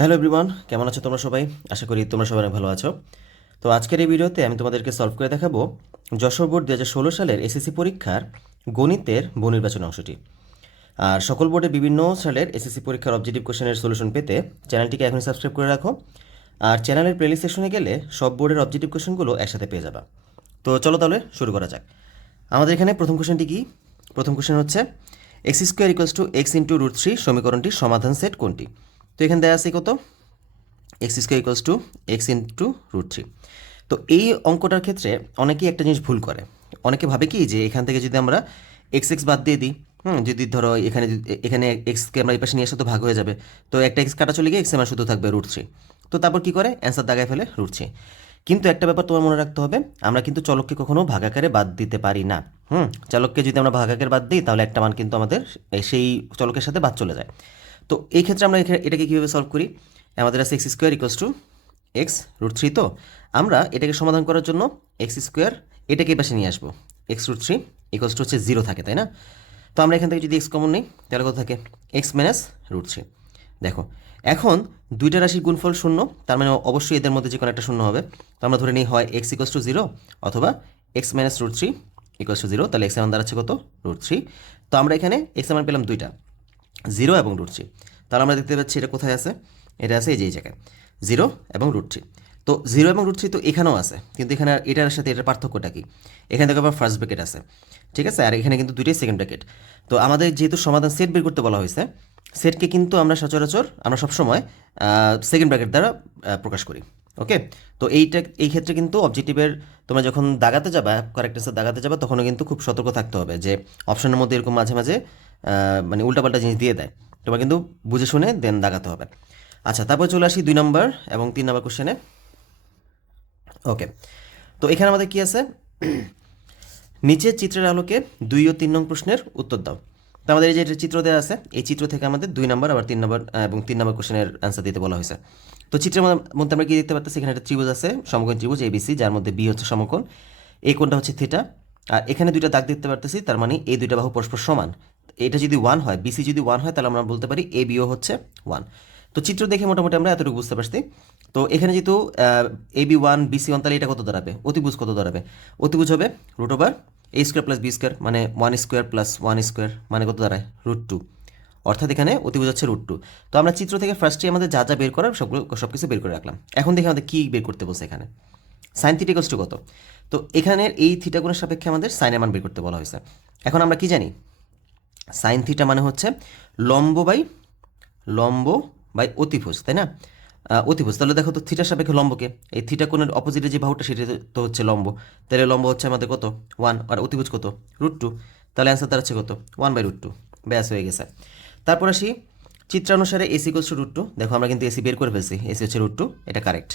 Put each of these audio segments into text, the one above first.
Hello everyone, কেমন আছো তোমরা সবাই? আশা করি তোমরা সবাই অনেক ভালো আছো। তো আজকের এই ভিডিওতে আমি তোমাদেরকে সলভ করে দেখাবো যশোর বোর্ড 2016 সালের এসএসসি পরীক্ষার গণিতের বহুনির্বাচনী অংশটি। আর সকল বোর্ডে বিভিন্ন সালের এসএসসি পরীক্ষার অবজেক্টিভ কোশ্চেনের সলিউশন পেতে চ্যানেলটিকে এখনই সাবস্ক্রাইব করে রাখো। আর চ্যানেলের প্লেলিস্ট সেকশনে গেলে সব বোর্ডের অবজেক্টিভ কোশ্চেনগুলো একসাথে পেয়ে যাবা। তো চলো তাহলে শুরু করা যাক। আমাদের এখানে প্রথম কোশ্চেনটি কি? প্রথম কোশ্চেন হচ্ছে X square equals to X into root three সমীকরণটির সমাধান সেট কোনটি? তো এখানে দেওয়া আছে কত? X square equals to X into root three. তো এই অঙ্কটার ক্ষেত্রে অনেকেই একটা জিনিস ভুল করে। অনেকে ভাবে কি যে এখান থেকে যদি আমরা এক্স এক্স বাদ দিয়ে দিই, যদি ধরো এখানে এক্সকে আমরা এই পাশে নিয়ে আসলে তো ভাগ হয়ে যাবে। তো একটা এক্স কাটা চলে গিয়ে এক্স আমার শুধু থাকবে রুট থ্রি। তো তারপর কী করে অ্যান্সার দাগায় ফেলে রুট থ্রি। কিন্তু একটা ব্যাপার তোমার মনে রাখতে হবে, আমরা কিন্তু চলককে কখনো ভাগাকারে বাদ দিতে পারি না। চলককে যদি আমরা ভাগাকারে বাদ দিই তাহলে একটা মান কিন্তু আমাদের সেই চলকের সাথে বাদ চলে যায়। তো এই ক্ষেত্রে আমরা এটাকে কীভাবে সলভ করি? আমাদের আছে X square equals to X root three. তো আমরা এটাকে সমাধান করার জন্য এক্স স্কোয়ার এটাকে এই পাশে নিয়ে আসবো। X root three equals to হচ্ছে জিরো থাকে, তাই না? তো আমরা এখান থেকে যদি এক্স কমন নিই তাহলে কত থাকে? X minus root three. দেখো এখন দুইটা রাশির গুণফল শূন্য, তার মানে অবশ্যই এদের মধ্যে যে কোনো একটা শূন্য হবে। তো আমরা ধরে নিই হয় এক্স ইকুয়ালস টু জিরো অথবা X minus root three equals to zero. তাহলে এক্স এমন দাঁড়াচ্ছে কত? Root three. তো আমরা এখানে এক্স এমন পেলাম দুইটা, জিরো এবং রুট থ্রি। তাহলে আমরা দেখতে পাচ্ছি এটা কোথায় আছে? এটা আছে এই যে এই জায়গায়, জিরো এবং রুট থ্রি। তো জিরো এবং রুট থ্রি তো এখানেও আছে, কিন্তু এখানে এটার সাথে এটার পার্থক্যটা কি? এখানে দেখো আবার ফার্স্ট ব্র্যাকেট আছে, ঠিক আছে, আর এখানে কিন্তু দুইটাই সেকেন্ড ব্র্যাকেট। তো আমাদের যেহেতু সমাধান সেট বের করতে বলা হয়েছে, সেটকে কিন্তু আমরা সচরাচর আমরা সবসময় সেকেন্ড ব্র্যাকেট দ্বারা প্রকাশ করি। ওকে, তো এই ক্ষেত্রে কিন্তু অবজেক্টিভের তোমরা যখন দাগাতে যাবা, কারেক্ট অ্যান্সার দাগাতে যাবা, তখনও কিন্তু খুব সতর্ক থাকতে হবে যে অপশনের মধ্যে এরকম মাঝে মাঝে মানে উল্টাপাল্টা জিনিস দিয়ে দেয়। তোমার কিন্তু বুঝে শুনে দেন দাগাতে হবে। আচ্ছা, তারপর চলে আসি 2 নম্বর এবং 3 নম্বর কোশ্চেনে। ওকে, তো এখানে আমাদের কি আছে? নিচের চিত্রের আলোকে 2 ও 3 নং প্রশ্নের উত্তর দাও। তো আমাদের এই যে একটা চিত্র দেওয়া আছে, এই চিত্র থেকে আমাদের 2 নম্বর আবার 3 নম্বর এবং 3 নম্বর কোশ্চেনের অ্যান্সার দিতে বলা হয়েছে। তো চিত্রের মধ্যে আমরা কি দেখতে পাচ্ছি? এখানে একটা ত্রিভুজ আছে, সমকোণ ত্রিভুজ এবিসি, যার মধ্যে বি হচ্ছে সমকোণ, এই কোণটা হচ্ছে থিটা। আর এখানে দুইটা দাগ দেখতে পারতেছি, তার মানে এই দুইটা বাহু পরস্পর সমান। এটা যদি 1 হয়, বিসি যদি 1 হয়, তাহলে আমরা বলতে পারি এ বিও হচ্ছে 1। তো চিত্র দেখে মোটামুটি আমরা এতটুকু বুঝতে পারছি। তো এখানে যেহেতু এ বি 1 বিসি 1, তাহলে এটা কত দাঁড়াবে? অতিভুজ কত দাঁড়াবে? অতিভুজ হবে root over A square plus B square, মানে 1 স্কোয়ার প্লাস 1 স্কোয়ার, মানে কত দাঁড়ায়? Root two. অর্থাৎ এখানে অতিভুজ হচ্ছে রুট টু। তো আমরা চিত্র থেকে ফার্স্টে আমাদের যা যা বের করার সব কিছু বের করে রাখলাম। এখন দেখি আমাদের কী বের করতে বলছে এখানে। সাইন থিটা ইকুয়ালস টু কত? তো এখানের এই থিটা কোণের সাপেক্ষে আমাদের সাইনের মান বের করতে বলা হয়েছে। এখন আমরা কি জানি? সাইন থিটা মানে হচ্ছে লম্ব বাই অতিভুজ, তাই না? অতিভুজ, তাহলে দেখো তো থিটার সাপেক্ষে লম্বকে, এই থিটা কোণের অপোজিটে যে বাহুটা সেটা তো হচ্ছে লম্ব। তাহলে লম্ব হচ্ছে আমাদের কত? 1, আর অতিভুজ কত? Root two. তাহলে অ্যান্সার দাঁড়াচ্ছে কত? 1/√2। ব্যাস হয়ে গেছে। তারপর আসি চিত্রানুসারে AC equals to root two. দেখো আমরা কিন্তু এসি বের করে ফেলছি, এসি হচ্ছে রুট টু, এটা কারেক্ট।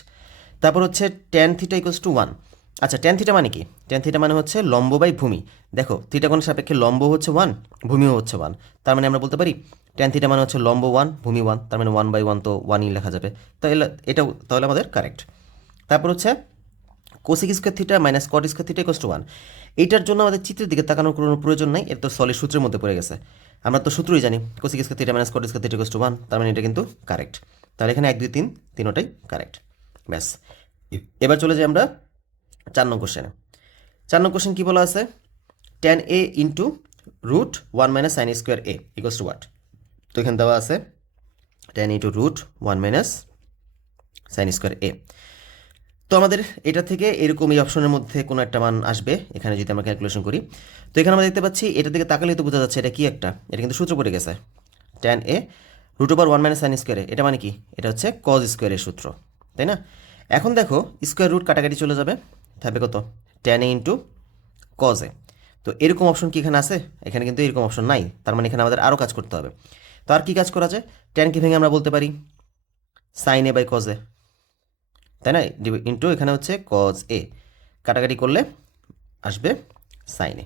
তারপর হচ্ছে ট্যান থিটা ইকুয়ালস টু 1। আচ্ছা, ট্যান থিটা মানে কি? ট্যান থিটা মানে হচ্ছে লম্ব বাই ভূমি। দেখো থিটা কোণের সাপেক্ষে লম্ব হচ্ছে 1, ভূমিও হচ্ছে 1। তার মানে আমরা বলতে পারি ট্যান থিটা মানে হচ্ছে লম্ব 1 ভূমি 1, তার মানে 1/1, তো 1ই লেখা যাবে। তাহলে এটাও তাহলে আমাদের কারেক্ট। তারপর হচ্ছে কোসিক square theta minus cot square theta equals to 1। এইটার জন্য আমাদের চিত্রের দিকে তাকানোর কোনো প্রয়োজন নাই, এর তো সলিড সূত্রের মধ্যে পড়ে গেছে। আমরা তো সূত্রই জানি, কোসিক square theta minus cot square theta equals to 1, তার মানে এটা কিন্তু কারেক্ট। তাহলে এখানে 1 2 3 তিনোটাই কারেক্ট। ব্যাস, এবার চলে যাই আমরা 4 নং কোশ্চেনে। 4 নং কোশ্চেন কী বলা আছে? Tan A into root 1 minus sine square A equals to what? তো এখানে দেওয়া আছে tan into root 1 minus sine square A. তো আমাদের এটা থেকে এরকম এই অপশনের মধ্যে কোনো একটা মান আসবে এখানে যদি আমরা ক্যালকুলেশন করি। তো এখানে আমরা দেখতে পাচ্ছি এটার দিকে তাকালেই তো বোঝা যাচ্ছে এটা কি একটা, এটা কিন্তু সূত্র পড়ে গেছে। Tan A root over 1 minus sine স্কোয়ারে, এটা মানে কি? এটা হচ্ছে কজ স্কোয়ারের সূত্র, তাই না? এখন দেখো স্কোয়ার রুট কাটাকাটি চলে যাবে, থাকবে কত? ট্যান এ ইন্টু কজ এ। তো এরকম অপশন কি এখানে আছে? এখানে কিন্তু এরকম অপশন নাই, তার মানে এখানে আমাদের আরও কাজ করতে হবে। তো আর কি কাজ করা যায়? ট্যানকে ভেঙে আমরা বলতে পারি sine A by cos A, তাই না? ইন্টু এখানে হচ্ছে কজ এ, কাটাকাটি করলে আসবে সাইনে।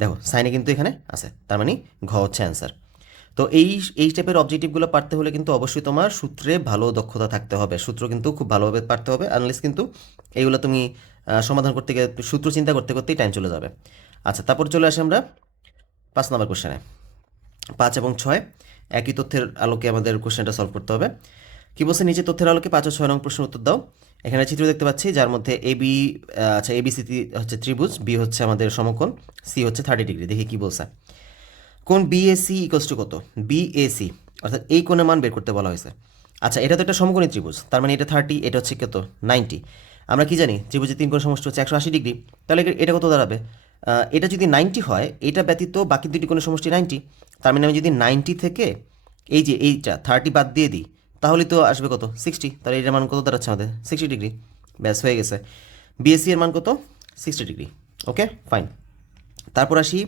দেখো সাইনে কিন্তু এখানে আছে, তার মানে ঘ হচ্ছে অ্যান্সার। তো এই টাইপের অবজেক্টিভগুলো পারতে হলে কিন্তু অবশ্যই তোমার সূত্রে ভালো দক্ষতা থাকতে হবে, সূত্র কিন্তু খুব ভালোভাবে পারতে হবে, আনলেস কিন্তু এইগুলো তুমি সমাধান করতে গিয়ে সূত্র চিন্তা করতে করতেই টাইম চলে যাবে। আচ্ছা, তারপর চলে আসি আমরা 5 নম্বর কোশ্চেনে। 5 এবং 6 একই তথ্যের আলোকে আমাদের কোশ্চেনটা সলভ করতে হবে। কি বলছে, নিচে তথ্যের আলোকে 5 ও 6 নং প্রশ্নের উত্তর দাও। এখানে চিত্র দেখতে পাচ্ছি যার মধ্যে এবি, আচ্ছা এবিসি হচ্ছে ত্রিভুজ, বি হচ্ছে আমাদের সমকোণ, সি হচ্ছে 30 ডিগ্রি। দেখি কি বলছে। কোণ বিএসি ইকুয়ালস টু কত? বিএসি অর্থাৎ এই কোণের মান বের করতে বলা হয়েছে। আচ্ছা এটা তো একটা সমকোণী ত্রিভুজ, তার মানে এটা 30, এটা হচ্ছে কত 90। আমরা কি জানি ত্রিভুজের 3 কোণ সমষ্টি হচ্ছে 180 ডিগ্রি, তাহলে এটা কত দাঁড়াবে? এটা যদি 90 হয়, এটা ব্যতীত বাকি দুটি কোণের সমষ্টি 90, তার মানে আমি যদি 90 থেকে এই যে এইটা 30 বাদ দিয়ে দিই, তাহলে তো আসবে কত 60, তাহলে এটার মান কত দাঁড়াচ্ছে আমাদের 60 ডিগ্রি। ব্যাস হয়ে গেছে, বিএসসি এর মান কত 60 ডিগ্রি। Okay fine. তারপর আসি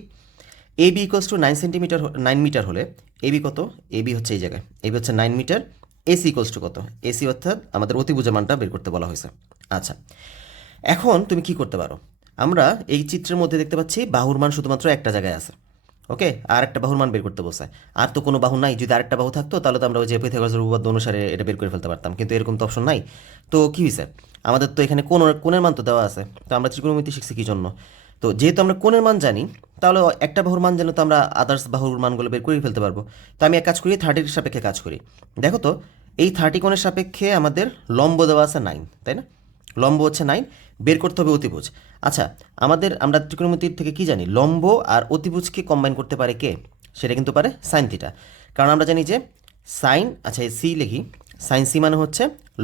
এবি ইকুয়ালস টু 9 মিটার হলে এবি কত? এবি হচ্ছে এই জায়গায়, এবি হচ্ছে 9 মিটার। এসি ইকুয়ালস টু কত? এসি অর্থাৎ আমাদের অতিভুজের মানটা বের করতে বলা হয়েছে। আচ্ছা এখন তুমি কি করতে পারো, আমরা এই চিত্রের মধ্যে দেখতে পাচ্ছি বাহুর মান শুধুমাত্র একটা জায়গায় আছে। ওকে, আর একটা বাহুর মান বের করতে বলছে, আর তো কোনো বাহু নাই। যদি আরেকটা বাহু থাকতো তাহলে তো আমরা ওই যে পাইথাগোরাসের উপপাদ্য অনুসারে এটা বের করে ফেলতে পারতাম, কিন্তু এরকম তো অপশন নাই। তো কি হয়েছে, আমাদের তো এখানে কোণের মান তো দেওয়া আছে, তো আমরা ত্রিকোণমিতি শিখছি কি জন্য? তো যেহেতু আমরা কোণের মান জানি, তাহলে একটা বাহুর মান জানলে তো আমরা আদার্স বাহুর মানগুলো বের করে ফেলতে পারবো। তো আমি এক কাজ করি, 30-এর সাপেক্ষে কাজ করি। দেখো তো এই 30 কোণের সাপেক্ষে আমাদের লম্ব দেওয়া আছে 9, তাই না? লম্ব হচ্ছে 9, বের করতে হবে অতিভুজ। আচ্ছা আমরা ত্রিকোণমিতির থেকে কি জানি, লম্ব আর অতিভুজকে কম্বাইন করতে পারে কে? সেটা কিন্তু পারে সাইন থিটা। কারণ আমরা জানি যে সাইন, আচ্ছা সি লিখি, সাইন সি মানে হচ্ছে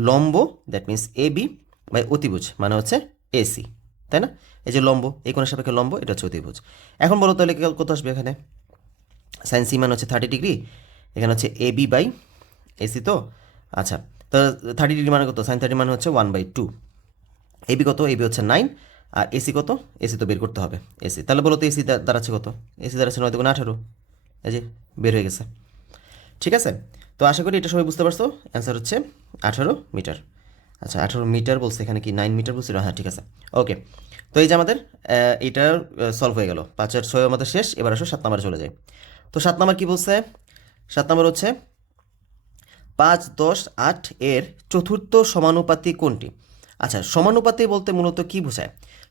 লম্ব, that means A B, by অতিভুজ মানে হচ্ছে এসি, তাই না? এই যে লম্ব, এই কোণের সাপেক্ষে লম্ব, এটা হচ্ছে অতিভুজ। এখন বলো তাহলে কত আসবে এখানে? সাইন সি মানে হচ্ছে 30 ডিগ্রি, এখানে হচ্ছে এ বি বাই এসি। তো আচ্ছা, তো 30 ডিগ্রি মানে কত? সাইন 30 মানে হচ্ছে 1/2। এবি কত? এবি হচ্ছে 9, আর এসি কত? এসি তো বের করতে হবে এসি। তাহলে বলো তো এসি দাঁড়াচ্ছে কত? এসি দাঁড়াচ্ছে 9 × 18, এই যে বের হয়ে গেছে। ঠিক আছে, তো আশা করি এটা সবাই বুঝতে পারছো। অ্যান্সার হচ্ছে 18 মিটার। আচ্ছা 18 মিটার বলছে, এখানে কি 9 মিটার বলছিল? হ্যাঁ ঠিক আছে, ওকে। তো এই যে আমাদের এইটার সলভ হয়ে গেল। 5 আর 6 আমাদের শেষ, এবার আসো 7 নাম্বারে চলে যাই। তো 7 নাম্বার কি বলছে? 7 নাম্বার হচ্ছে 5, 10, 8 এর চতুর্থ সমানুপাতি কোনটি? আচ্ছা সমানুপাতি বলতে মূলত কি বোঝায়?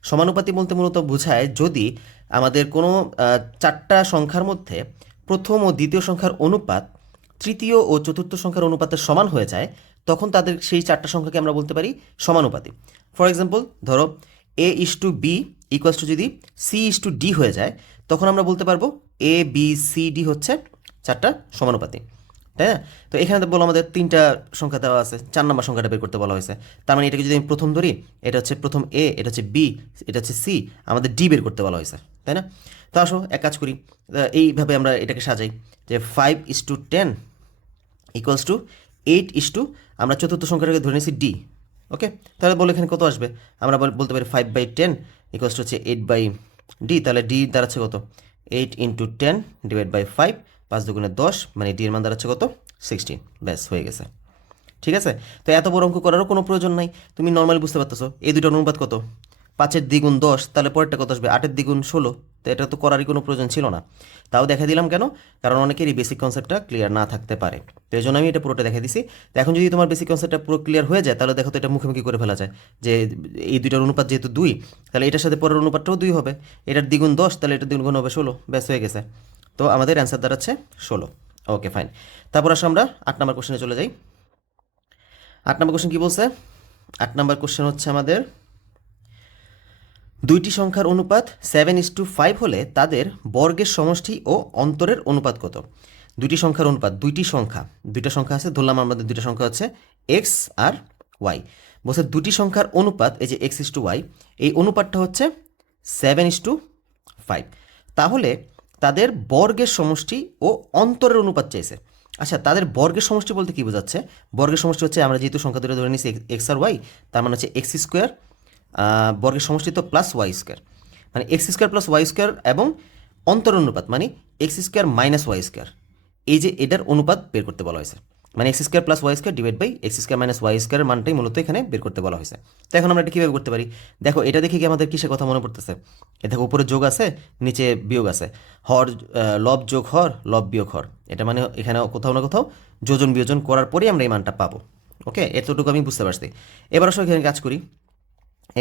সমানুপাতি বলতে মূলত বোঝায় যদি আমাদের কোনো 4টা সংখ্যার মধ্যে প্রথম ও দ্বিতীয় সংখ্যার অনুপাত তৃতীয় ও চতুর্থ সংখ্যার অনুপাতের সমান হয়ে যায়, তখন তাদের সেই 4টা সংখ্যাকে আমরা বলতে পারি সমানুপাতি। ফর এক্সাম্পল ধরো A:B ইকুয়ালস টু যদি C:D হয়ে যায়, তখন আমরা বলতে পারবো ABCD হচ্ছে 4টা সমানুপাতি, তাই না? তো এখানে তো বলো আমাদের 3টা সংখ্যা দেওয়া আছে, 4 নম্বর সংখ্যাটা বের করতে বলা হয়েছে। তার মানে এটাকে যদি আমি প্রথম ধরি, এটা হচ্ছে প্রথম এ, এটা হচ্ছে বি, এটা হচ্ছে সি, আমাদের ডি বের করতে বলা হয়েছে, তাই না? তো আসো এক কাজ করি, এইভাবে আমরা এটাকে সাজাই যে 5:10 ইকুয়ালস টু 8, আমরা চতুর্থ সংখ্যাটাকে ধরে নিয়েছি ডি। ওকে, তাহলে বলো এখানে কত আসবে? আমরা বলতে পারি 5/10 ইকুয়ালস টু হচ্ছে 8/d, তাহলে ডি দাঁড়াচ্ছে কত? 8 × 10 ডিভাইড বাই 5, 5 দুগুণে 10, মানে ডি এর মান দাঁড়াচ্ছে কত? 16। ব্যাস হয়ে গেছে। ঠিক আছে, তো এত বড় অঙ্ক করারও কোনো প্রয়োজন নাই, তুমি নর্মালি বুঝতে পারতেছো এই দুটোর অনুপাত কত? 5-এর দ্বিগুণ 10, তাহলে পরেরটা কত আসবে? 8-এর দ্বিগুণ 16। তো এটা তো করারই কোনো প্রয়োজন ছিল না। তাও দেখা দিলাম কেন? কারণ অনেকেরই বেসিক কনসেপ্টটা ক্লিয়ার না থাকতে পারে, তো এই জন্য আমি এটা পুরোটা দেখা দিছি। তো এখন যদি তোমার বেসিক কনসেপ্টটা পুরো ক্লিয়ার হয়ে যায়, তাহলে দেখো তো এটা মুখোমুখি করে ফেলা যায় যে এই দুইটার অনুপাত যেহেতু 2, তাহলে এটার সাথে পরের অনুপাতটাও 2 হবে। এটার দ্বিগুণ 10, তাহলে এটার দ্বিগুণ হবে 16। ব্যাস হয়ে গেছে। তো আমাদের অ্যান্সার দাঁড়াচ্ছে 16। Okay fine. তারপর আসলে আমরা 8 নম্বর কোশ্চেনে চলে যাই। 8 নম্বর কোশ্চেন কি বলছে? 8 নম্বর কোশ্চেন হচ্ছে আমাদের দুইটি সংখ্যার অনুপাত 7:5 হলে তাদের বর্গের সমষ্টি ও অন্তরের অনুপাত কত? দুইটি সংখ্যার অনুপাত, দুইটা সংখ্যা আছে, ধরলাম আমাদের দুইটা সংখ্যা হচ্ছে এক্স আর ওয়াই। বলছে দুটি সংখ্যার অনুপাত, এই যে x:y, এই অনুপাতটা হচ্ছে 7:5। তাহলে তাদের বর্গের সমষ্টি ও অন্তরের অনুপাত চাইছে। আচ্ছা তাদের বর্গের সমষ্টি বলতে কি বোঝাচ্ছে? বর্গের সমষ্টি হচ্ছে, আমরা যেহেতু সংখ্যা দুটো ধরে নিচ্ছি এক্স আর ওয়াই, তার মানে হচ্ছে x², বর্গের সমষ্টি তো +y², মানে x² + y² এবং অন্তরের অনুপাত মানে x² - y²। এই যে এটার অনুপাত বের করতে বলা হয়েছে, মানে x² + y² divide by x² - y² এর মানটাই মূলত এখানে বের করতে বলা হয়েছে। তো এখন আমরা এটা কীভাবে করতে পারি? দেখো এটা দেখে কি আমাদের কিসের কথা মনে পড়তেছে? এ দেখো উপরে যোগ আছে, নিচে বিয়োগ আছে, লব যোগ হর, লব বিয়োগ হর। এটা মানে এখানে কোথাও না কোথাও যোজন বিয়োজন করার পরেই আমরা এই মানটা পাবো। ওকে, এতটুকু আমি বুঝতে পারছি। এবার আসলে এখানে কাজ করি,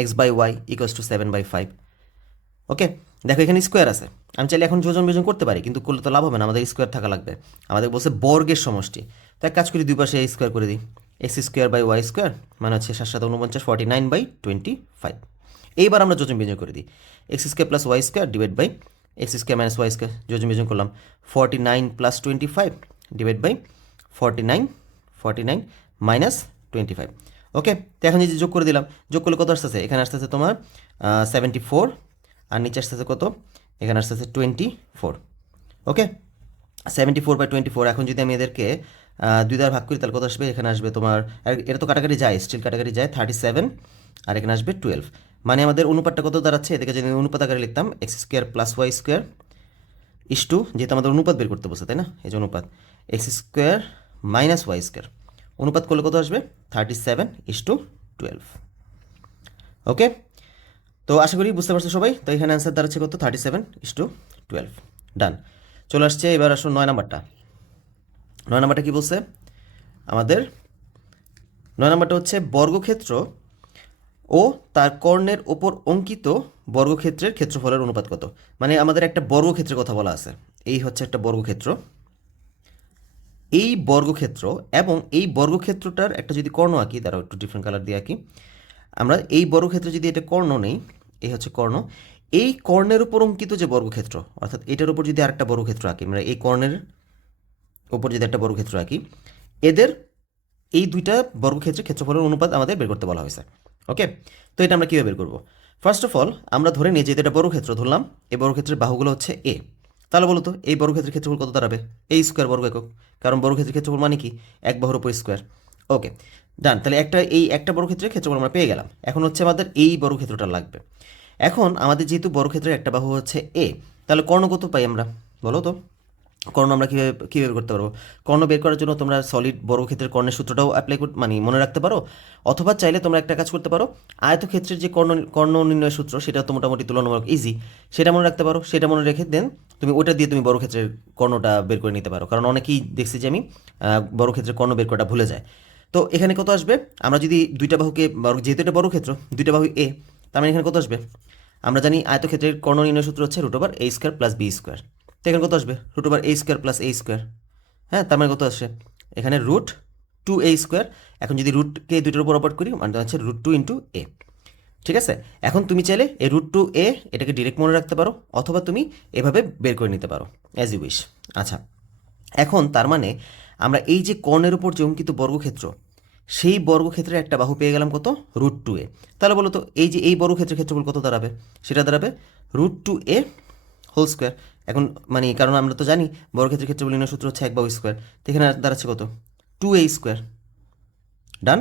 x/y = 7/5। ওকে, দেখো এখানে স্কোয়ার আছে, আমি চাইলে এখন যোজন বিয়োজন করতে পারি, কিন্তু করলে তো লাভ হবে না, আমাদের স্কোয়ার থাকা লাগবে। আমাদের বলছে বর্গের সমষ্টি, তো এক কাজ করি দুই পাশে স্কোয়ার করে দিই। X square by Y square মানে হচ্ছে 7 7 49 49/25। এইবার আমরা যোজন বিয়োজন করে দিই, X square plus Y square divide by X square minus Y square, যোজন বিয়োজন করলাম 49 + 25 ডিভাইড বাই 49 মাইনাস 25। ওকে, তো এখন যদি যোগ করে দিলাম, যোগ করলে কত আসতেছে, এখানে আসতেছে তোমার 74, আর নিচে আসতেছে কত, এখানে আসতেছে 24। ওকে, 74/24। এখন যদি আমি এদেরকে 2 দ্বারা ভাগ করি তাহলে কত আসবে, এখানে আসবে তোমার, এটা তো কাটাকাটি যায়, স্টিল কাটাকাটি যায়, 37, আর এখানে আসবে 12। মানে আমাদের অনুপাতটা কত দাঁড়াচ্ছে, এদিকে যদি অনুপাত আকারে লিখতাম X square plus Y square is to, যেহেতু আমাদের অনুপাত বের করতে বসে, তাই না, এই যে অনুপাত X square minus Y square, অনুপাত করলে কত আসবে 37:12। ওকে, তো আশা করি বুঝতে পারছো সবাই। তো এখানে অ্যান্সার দাঁড়াচ্ছে কত, 37:12। ডান। চলে আসছে এবার আসুন 9 নাম্বারটা। 9 নাম্বারটা কী বলছে আমাদের, 9 নাম্বারটা হচ্ছে বর্গক্ষেত্র ও তার কর্ণের ওপর অঙ্কিত বর্গক্ষেত্রের ক্ষেত্রফলের অনুপাত কত। মানে আমাদের একটা বর্গক্ষেত্রের কথা বলা আছে, এই হচ্ছে একটা বর্গক্ষেত্র, এই বর্গক্ষেত্র এবং এই বর্গক্ষেত্রটার একটা যদি কর্ণ আঁকি, তারা একটু ডিফারেন্ট কালার দিয়ে আঁকি, আমরা এই বর্গক্ষেত্রে যদি এটা কর্ণ নেই, এই হচ্ছে কর্ণ, এই কর্ণের উপর অঙ্কিত যে বর্গক্ষেত্র, অর্থাৎ এটার উপর যদি আরেকটা বর্গক্ষেত্র আঁকি, আমরা এই কর্ণের উপর যদি একটা বর্গক্ষেত্র আঁকি, এদের এই দুইটা বর্গক্ষেত্রের ক্ষেত্রফলের অনুপাত আমাদের বের করতে বলা হয়েছে। ওকে, তো এটা আমরা কীভাবে বের করবো, ফার্স্ট অফ অল আমরা ধরে নিই যে এটা বর্গক্ষেত্র ধরলাম, এই বর্গক্ষেত্রের বাহুগুলো হচ্ছে এ, তাহলে বলো তো এই বর্গক্ষেত্রের ক্ষেত্রফল কত দাঁড়াবে, এই স্কোয়ার বর্গ একক, কারণ বর্গক্ষেত্রের ক্ষেত্রফল মানে কি, এক বাহুর উপর স্কোয়ার। ওকে, ডান। তাহলে একটা বর্গক্ষেত্রের ক্ষেত্রফল আমরা পেয়ে গেলাম। এখন হচ্ছে আমাদের এই বর্গক্ষেত্রটা লাগবে। এখন আমাদের যেহেতু বর্গক্ষেত্রের একটা বাহু হচ্ছে এ, তাহলে কর্ণ কত পাই আমরা বলো তো, কর্ণ আমরা কীভাবে করতে পারবো, কর্ণ বের করার জন্য তোমরা সলিড বর্গক্ষেত্রের কর্ণের সূত্রটাও অ্যাপ্লাই মানে মনে রাখতে পারো, অথবা চাইলে তোমরা একটা কাজ করতে পারো, আয়তক্ষেত্রের যে কর্ণ নির্ণয় সূত্র সেটা তো মোটামুটি তুলনামূলক ইজি, সেটা মনে রাখতে পারো, সেটা মনে রেখে দেন তুমি ওটা দিয়ে তুমি বর্গক্ষেত্রের কর্ণটা বের করে নিতে পারো, কারণ অনেকেই দেখছি যে আমি বর্গক্ষেত্রের কর্ণ বের করাটা ভুলে যায়। তো এখানে কত আসবে, আমরা যদি দুইটা বাহুকে, যেহেতু এটা বর্গক্ষেত্র, দুইটা বাহু এ, তার মানে এখানে কত আসবে, আমরা জানি আয়তক্ষেত্রের কর্ণ নির্ণয় সূত্র হচ্ছে √a² + b²। তো এখানে কত আসবে, √a² + a²। হ্যাঁ, তার মানে কত আসে, এখানে √2a²। এখন যদি রুটকে দুইটার উপর অপারেট করি, মানে হচ্ছে √2 × a। ঠিক আছে, এখন তুমি চাইলে এই √2a এটাকে ডিরেক্ট মনে রাখতে পারো, অথবা তুমি এভাবে বের করে নিতে পারো, অ্যাজ ইউ উইশ। আচ্ছা, এখন তার মানে আমরা এই যে কর্ণের উপর যে অঙ্কিত বর্গক্ষেত্র, সেই বর্গক্ষেত্রের একটা বাহু পেয়ে গেলাম কত, √2a। তাহলে বলো তো এই যে এই বর্গক্ষেত্রের ক্ষেত্রফল কত দাঁড়াবে, সেটা দাঁড়াবে √2a² এখন মানে কারণ আমরা তো জানি বর্গক্ষেত্রের ক্ষেত্রফল নির্ণয় সূত্র হচ্ছে এক বাহু স্কোয়ার, তো এখানে দাঁড়াচ্ছে কত, 2a²। ডান।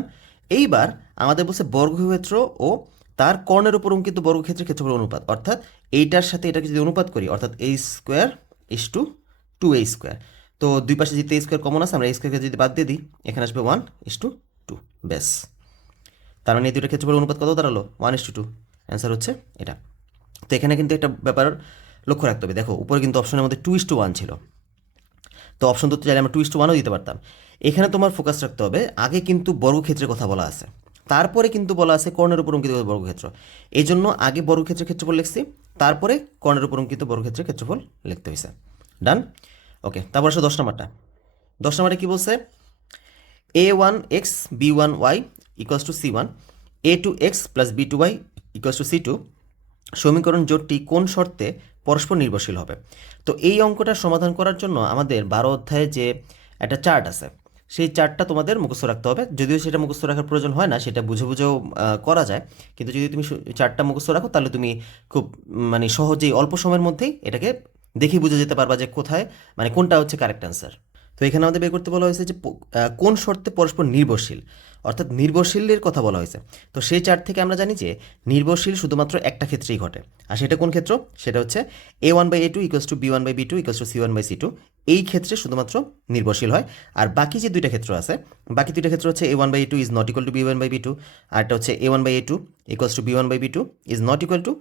এইবার আমাদের বলছে বর্গক্ষেত্র ও তার কর্ণের উপর অঙ্কিত বর্গক্ষেত্রের ক্ষেত্রফল অনুপাত, অর্থাৎ এইটার সাথে এটাকে যদি অনুপাত করি, অর্থাৎ a² = 2a²। তো দুই পাশে যেহেতু a² কমন আছে, আমরা a² যদি বাদ দিয়ে দিই, এখানে আসবে 1:2। ব্যাস, তার মানে এই দুটো ক্ষেত্রফলের অনুপাত কত দাঁড়ালো, 1:2। অ্যান্সার হচ্ছে এটা। তো এখানে কিন্তু একটা ব্যাপার লক্ষ্য রাখতে হবে, দেখো উপরে কিন্তু অপশনের মধ্যে 2:1 ছিল, তো অপশন তো চাইলে আমরা 2:1ও দিতে পারতাম। এখানে তোমার ফোকাস রাখতে হবে, আগে কিন্তু বর্গক্ষেত্রের কথা বলা আছে, তারপরে কিন্তু বলা আছে কর্ণের উপর অঙ্কিত বর্গক্ষেত্র। এই জন্য আগে বর্গক্ষেত্রের ক্ষেত্রফল লিখছি, তারপরে কর্ণের উপর অঙ্কিত বর্গক্ষেত্রের ক্ষেত্রফল লিখতে হয়েছে। ডান। ওকে, তারপর আসো 10 নম্বরটা। 10 নম্বরে কী বলছে, a1x b1y = c1, a2x + b2y = c2 সমীকরণ জোটটি কোন শর্তে পরস্পর নির্ভরশীল হবে। তো এই অঙ্কটা সমাধান করার জন্য আমাদের 12 অধ্যায়ে যে একটা চার্ট আছে, সেই চার্টটা তোমাদের মুখস্থ রাখতে হবে। যদিও সেটা মুখস্থ রাখার প্রয়োজন হয় না, সেটা বুঝে বুঝেও করা যায়, কিন্তু যদি তুমি চার্টটা মুখস্থ রাখো তাহলে তুমি খুব মানে সহজেই অল্প সময়ের মধ্যেই এটাকে দেখে বুঝে যেতে পারবা যে কোথায় মানে কোনটা হচ্ছে কারেক্ট অ্যান্সার। তো এখানে আমাদের বের করতে বলা হয়েছে যে কোন শর্তে পরস্পর নির্ভরশীল, অর্থাৎ নির্ভরশীলের কথা বলা হয়েছে। তো সেই চার্ট থেকে আমরা জানি যে নির্ভরশীল শুধুমাত্র একটা ক্ষেত্রেই ঘটে, আর সেটা কোন ক্ষেত্র, সেটা হচ্ছে a1/a2 = b1/b2 = c1/c2, এই ক্ষেত্রে শুধুমাত্র নির্ভরশীল হয়। আর বাকি যে দুইটা ক্ষেত্র আছে, বাকি দুইটা ক্ষেত্র হচ্ছে a1/a2 is not equal to b1/b2, আর একটা হচ্ছে a1/a2 = b1/b2 is not equal to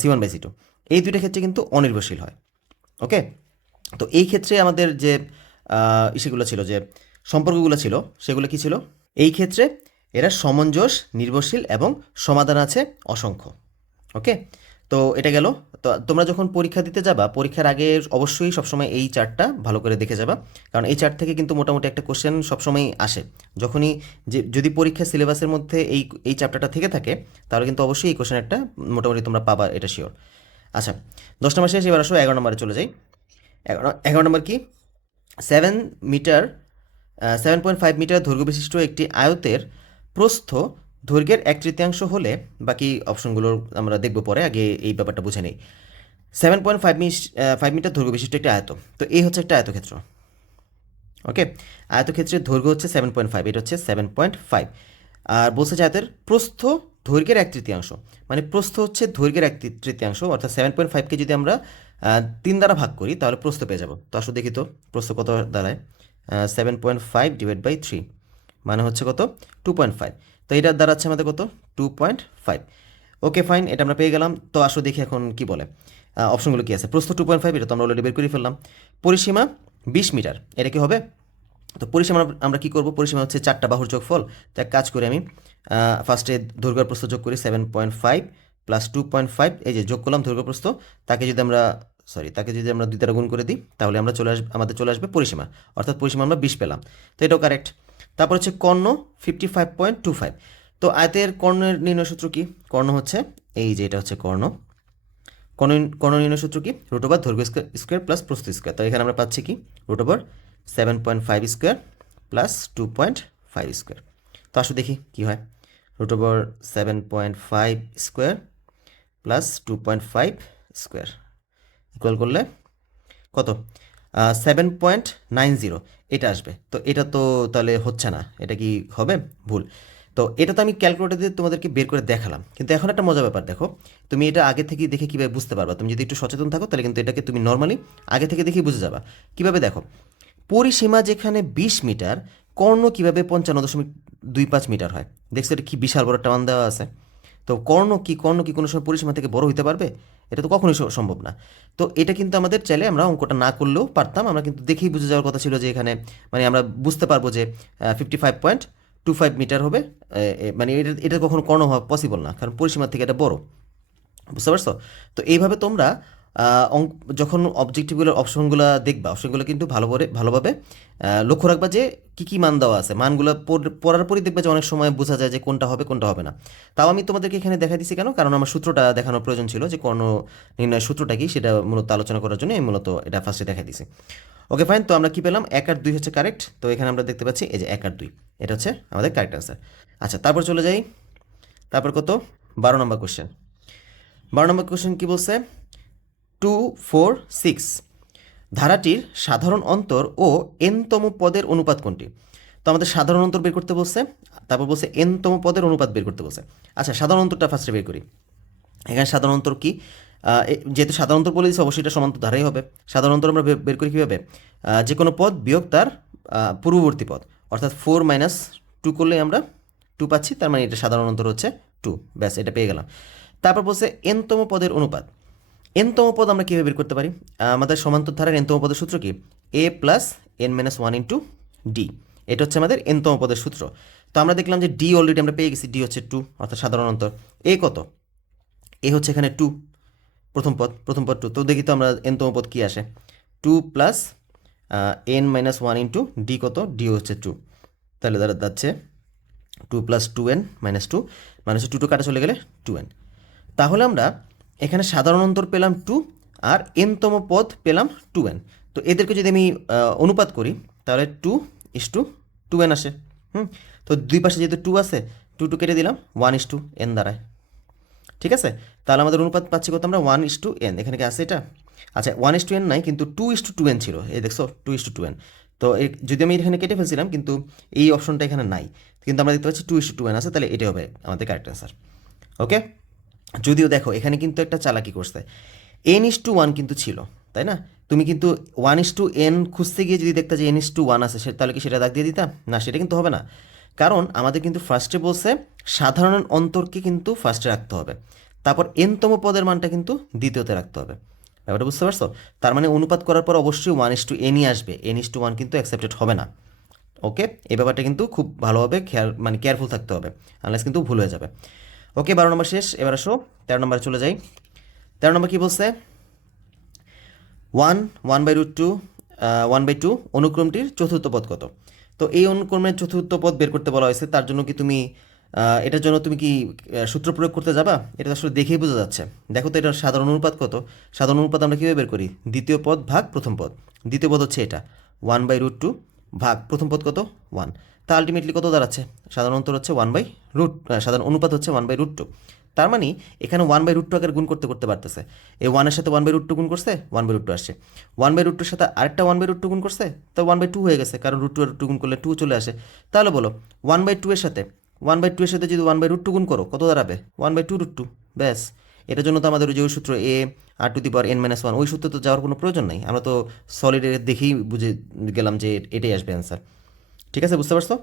c1/c2। এই দুইটা ক্ষেত্রে কিন্তু অনির্ভরশীল হয়। ওকে, তো এই ক্ষেত্রে আমাদের যে ইসেগুলো ছিল, যে সম্পর্কগুলো ছিল, সেগুলো কি ছিল, এই ক্ষেত্রে এরা সমঞ্জস, নির্ভরশীল এবং সমাধান আছে অসংখ্য। ওকে, তো এটা গেল। তো তোমরা যখন পরীক্ষা দিতে যাবা পরীক্ষার আগে অবশ্যই সবসময় এই চার্টটা ভালো করে দেখে যাবা, কারণ এই চার্ট থেকে কিন্তু মোটামুটি একটা কোশ্চেন সবসময় আসে। যখনই যে যদি পরীক্ষা সিলেবাসের মধ্যে এই চ্যাপ্টারটা থেকে থাকে তাহলে কিন্তু অবশ্যই এই কোশ্চেন একটা মোটামুটি তোমরা পাবা, এটা শিওর। আচ্ছা, 10 নম্বর শেষ, এবার আসো 11 নম্বরে চলে যাই। 11 নম্বর কি? 7 মিটার 7.5 মিটার দৈর্ঘ্য বিশিষ্ট একটি আয়তের প্রস্থ দৈর্ঘ্যের 1/3 হলে, বাকি অপশনগুলো আমরা দেখব পরে, আগে এই ব্যাপারটা বুঝে নেই। 7.5 মিটার দৈর্ঘ্য বিশিষ্ট একটি আয়ত, তো এই হচ্ছে একটা আয়তক্ষেত্র। ওকে, আয়তক্ষেত্রের দৈর্ঘ্য হচ্ছে 7.5, এটা হচ্ছে 7.5। আর বলছে যে আয়তের প্রস্থ দৈর্ঘ্যের 1/3, মানে প্রস্থ হচ্ছে দৈর্ঘ্যের 1/3, অর্থাৎ 7.5কে যদি আমরা 3 দ্বারা ভাগ করি তাহলে প্রস্থ পেয়ে যাব। তো আসলে দেখি তো প্রস্থ কত দাঁড়ায়। 7.5 ÷ 3 মানে হচ্ছে কত? 2.5। তো এটা দাঁড়াচ্ছে আমাদের কত? 2.5। ওকে ফাইন, এটা আমরা পেয়ে গেলাম। তো আসো দেখি এখন কি বলে, অপশনগুলো কি আছে। প্রস্থ 2.5, এটা তো আমরা অলরেডি বের করে ফেললাম। পরিসীমা 20 মিটার, এটা কি হবে? তো পরিসীমা আমরা কি করব? পরিসীমা হচ্ছে 4টা বাহুর যোগফল। তো এক কাজ করি আমি, ফার্স্টে দৈর্ঘ্য আর প্রস্থ যোগ করি। 7.5 + 2.5, এই যে যোগ করলাম দৈর্ঘ্য প্রস্থ, তাকে যদি আমরা 2 দ্বারা গুণ করে দিই তাহলে আমাদের চলে আসবে পরিসীমা, অর্থাৎ পরিসীমা আমরা 20 পেলাম। তো এটাও কারেক্ট। তারপর হচ্ছে কর্ণ 55.25। তো আয়তের কর্ণের নির্ণয় সূত্র কি? কর্ণ হচ্ছে এই যে এটা হচ্ছে কর্ণ। কর্ণ নির্ণয় সূত্র কি? √ দৈর্ঘ্য স্কোয়ার প্লাস প্রস্থ স্কোয়ার। তো এখানে আমরা পাচ্ছি কি? √ 7.5 স্কোয়ার প্লাস 2.5 স্কোয়ার। তো আসো দেখি কি হয়। √ 7.5 স্কোয়ার প্লাস 2.5 স্কোয়ার ইকুয়াল করলে কত? 7.90 এটা আসবে। তো এটা তো তাহলে হচ্ছে না, এটা কি হবে? ভুল। তো এটা তো আমি ক্যালকুলেটর দিয়ে তোমাদেরকে বের করে দেখালাম, কিন্তু এখন একটা মজার ব্যাপার দেখো, তুমি এটা আগে থেকে দেখে কীভাবে বুঝতে পারবা। তুমি যদি একটু সচেতন থাকো তাহলে কিন্তু এটাকে তুমি নর্মালি আগে থেকে দেখেই বুঝে যাবা। কীভাবে দেখো, পরিসীমা যেখানে 20 মিটার, কর্ণ কীভাবে 55.25 মিটার হয়? দেখছো এটা কি বিশাল বড় টান দেওয়া আছে। তো কর্ণ কি কোনো সময় পরিসীমা থেকে বড় হইতে পারবে? এটা তো কখনোই সম্ভব না। তো এটা কিন্তু আমাদের চাইলে আমরা অঙ্কটা না করলেও পারতাম, আমরা কিন্তু দেখেই বুঝে যাওয়ার কথা ছিল যে এখানে মানে আমরা বুঝতে পারবো যে 55.25 মিটার হবে। মানে এটা কখনো কর্ণ হওয়া পসিবল না, কারণ পরিসীমা থেকে এটা বড়। বুঝতে পারছো? তো এইভাবে তোমরা যখন অবজেক্টিভগুলোর অপশনগুলো দেখবা, অপশনগুলো কিন্তু ভালোভাবে লক্ষ্য রাখবা যে কী কী মান দেওয়া আছে। মানগুলো পড়ার পরই দেখবে যে অনেক সময় বোঝা যায় যে কোনটা হবে কোনটা হবে না। তাও আমি তোমাদেরকে এখানে দেখা দিচ্ছি কেন? কারণ আমার সূত্রটা দেখানোর প্রয়োজন ছিল, যে কর্ণ নির্ণয়ের সূত্রটা কি সেটা মূলত আলোচনা করার জন্য আমি মূলত এটা ফার্স্টে দেখা দিছি। ওকে ফাইন, তো আমরা কি পেলাম? 1 আর 2 হচ্ছে কারেক্ট। তো এখানে আমরা দেখতে পাচ্ছি এই যে 1 আর 2, এটা হচ্ছে আমাদের কারেক্ট অ্যান্সার। আচ্ছা, তারপর চলে যাই। তারপর কত? 12 নম্বর কোশ্চেন। 12 নম্বর কোশ্চেন কি বলছে? 2, 4, 6 ধারাটির সাধারণ অন্তর ও এনতম পদের অনুপাত কোনটি? তো আমাদের সাধারণ অন্তর বের করতে বলছে, তারপর বলছে এনতম পদের অনুপাত বের করতে বলছে। আচ্ছা, সাধারণ অন্তরটা ফার্স্টে বের করি। এখানে সাধারণ অন্তর কি? যেহেতু সাধারণ অন্তর বলে দিচ্ছে অবশ্যই এটা সমান্তর ধারাই হবে। সাধারণ অন্তর আমরা বের করি কীভাবে? যে কোনো পদ বিয়োগ তার পূর্ববর্তী পদ, অর্থাৎ 4 - 2 করলে আমরা 2 পাচ্ছি, তার মানে এটা সাধারণ অন্তর হচ্ছে 2। ব্যাস, এটা পেয়ে গেলাম। তারপর বলছে এনতম পদের অনুপাত। এনতম পদ আমরা কীভাবে বের করতে পারি? আমাদের সমান্তর ধারার এনতম পদের সূত্র কি? a + n - 1 × d। এটা হচ্ছে আমাদের এনতম পদের সূত্র। তো আমরা দেখলাম যে ডি অলরেডি আমরা পেয়ে গেছি, ডি হচ্ছে 2, অর্থাৎ সাধারণ অন্তর। এ কত? এ হচ্ছে এখানে 2, প্রথম পদ 2। তো দেখি তো আমরা এনতম পদ কী আসে। 2 + n - 1 × d কত? ডি হচ্ছে 2, তাহলে যাচ্ছে 2 + 2n - 2, মানে হচ্ছে 2 কাটা চলে গেলে 2n। তাহলে আমরা এখানে সাধারণ অন্তর পেলাম 2 আর এনতম পদ পেলাম 2n। তো এদেরকে যদি আমি অনুপাত করি তাহলে 2:2n আসে। তো দুই পাশে যেহেতু 2 আছে, 2 কেটে দিলাম, 1:n দাঁড়ায়। ঠিক আছে, তাহলে আমাদের অনুপাত পাচ্ছি কত আমরা? 1:n। এখানে কি আছে এটা? আচ্ছা, 1:n নাই, কিন্তু 2:2n ছিল। এই দেখছো 2:2n। তো যদি আমি এখানে কেটে ফেলছিলাম, কিন্তু এই অপশনটা এখানে নাই, কিন্তু আমরা দেখতে পাচ্ছি 2:2n আছে, তাহলে এটাই হবে আমাদের কারেক্ট অ্যান্সার। ওকে, যদিও দেখো এখানে কিন্তু একটা চালাকি করছে, n:1 কিন্তু ছিল, তাই না? তুমি কিন্তু 1:n খুঁজতে গিয়ে যদি দেখতে যে n:1 আছে, তাহলে কি সেটা দাগ দিয়ে দিতাম? না, সেটা কিন্তু হবে না। কারণ আমাদের কিন্তু ফার্স্টে বলছে সাধারণ অন্তরকে কিন্তু ফার্স্টে রাখতে হবে, তারপর এনতম পদের মানটা কিন্তু দ্বিতীয়তে রাখতে হবে। ব্যাপারটা বুঝতে পারছো? তার মানে অনুপাত করার পর অবশ্যই 1:nই আসবে, n:1 কিন্তু অ্যাকসেপ্টেড হবে না। ওকে, এই ব্যাপারটা কিন্তু খুব ভালোভাবে কেয়ারফুল থাকতে হবে, আনলেস কিন্তু ভুল হয়ে যাবে। ওকে, 12 নম্বর শেষ। এবার আসো 13 নম্বরে চলে যাই। 13 নম্বর কি বলছে, 1/√2 1/2 অনুক্রমটির চতুর্থ পদ কত। তো এই অনুক্রমের চতুর্থ পদ বের করতে বলা হয়েছে, তার জন্য কি তুমি এটার জন্য তুমি কি সূত্র প্রয়োগ করতে যাবা? এটা তো আসলে দেখেই বোঝা যাচ্ছে। দেখো তো এটার সাধারণ অনুপাত কত। সাধারণ অনুপাত আমরা কীভাবে বের করি, দ্বিতীয় পদ ভাগ প্রথম পদ। দ্বিতীয় পদ হচ্ছে এটা 1/√2 ভাগ প্রথম পদ কত 1। তা আলটিমেটলি কত দাঁড়াচ্ছে, সাধারণ উত্তর হচ্ছে সাধারণ অনুপাত হচ্ছে 1/√2। তার মানে এখানে 1/√2 আকার গুণ করতে করতে পারতেছে, এই 1-এর সাথে 1/√2 গুণ করছে 1/√2 আসছে, 1/√2-এর সাথে আরেকটা 1/√2 গুণ করছে, তো 1/2 হয়ে গেছে, কারণ √2 আর √2 গুণ করলে 2 চলে আসে। তাহলে বলো 1/2-এর সাথে 1/2-এর সাথে যদি 1/√2 গুণ করো কত দাঁড়াবে, 1/2√2। ব্যাস, এটার জন্য তো আমাদের ওই যে ওই সূত্র a r⁴n-1 ওই সূত্রে তো যাওয়ার কোনো প্রয়োজন নাই, আমরা তো সলিড দেখেই বুঝে গেলাম যে এটাই আসবে অ্যান্সার। ঠিক আছে, বুঝতে পারছো?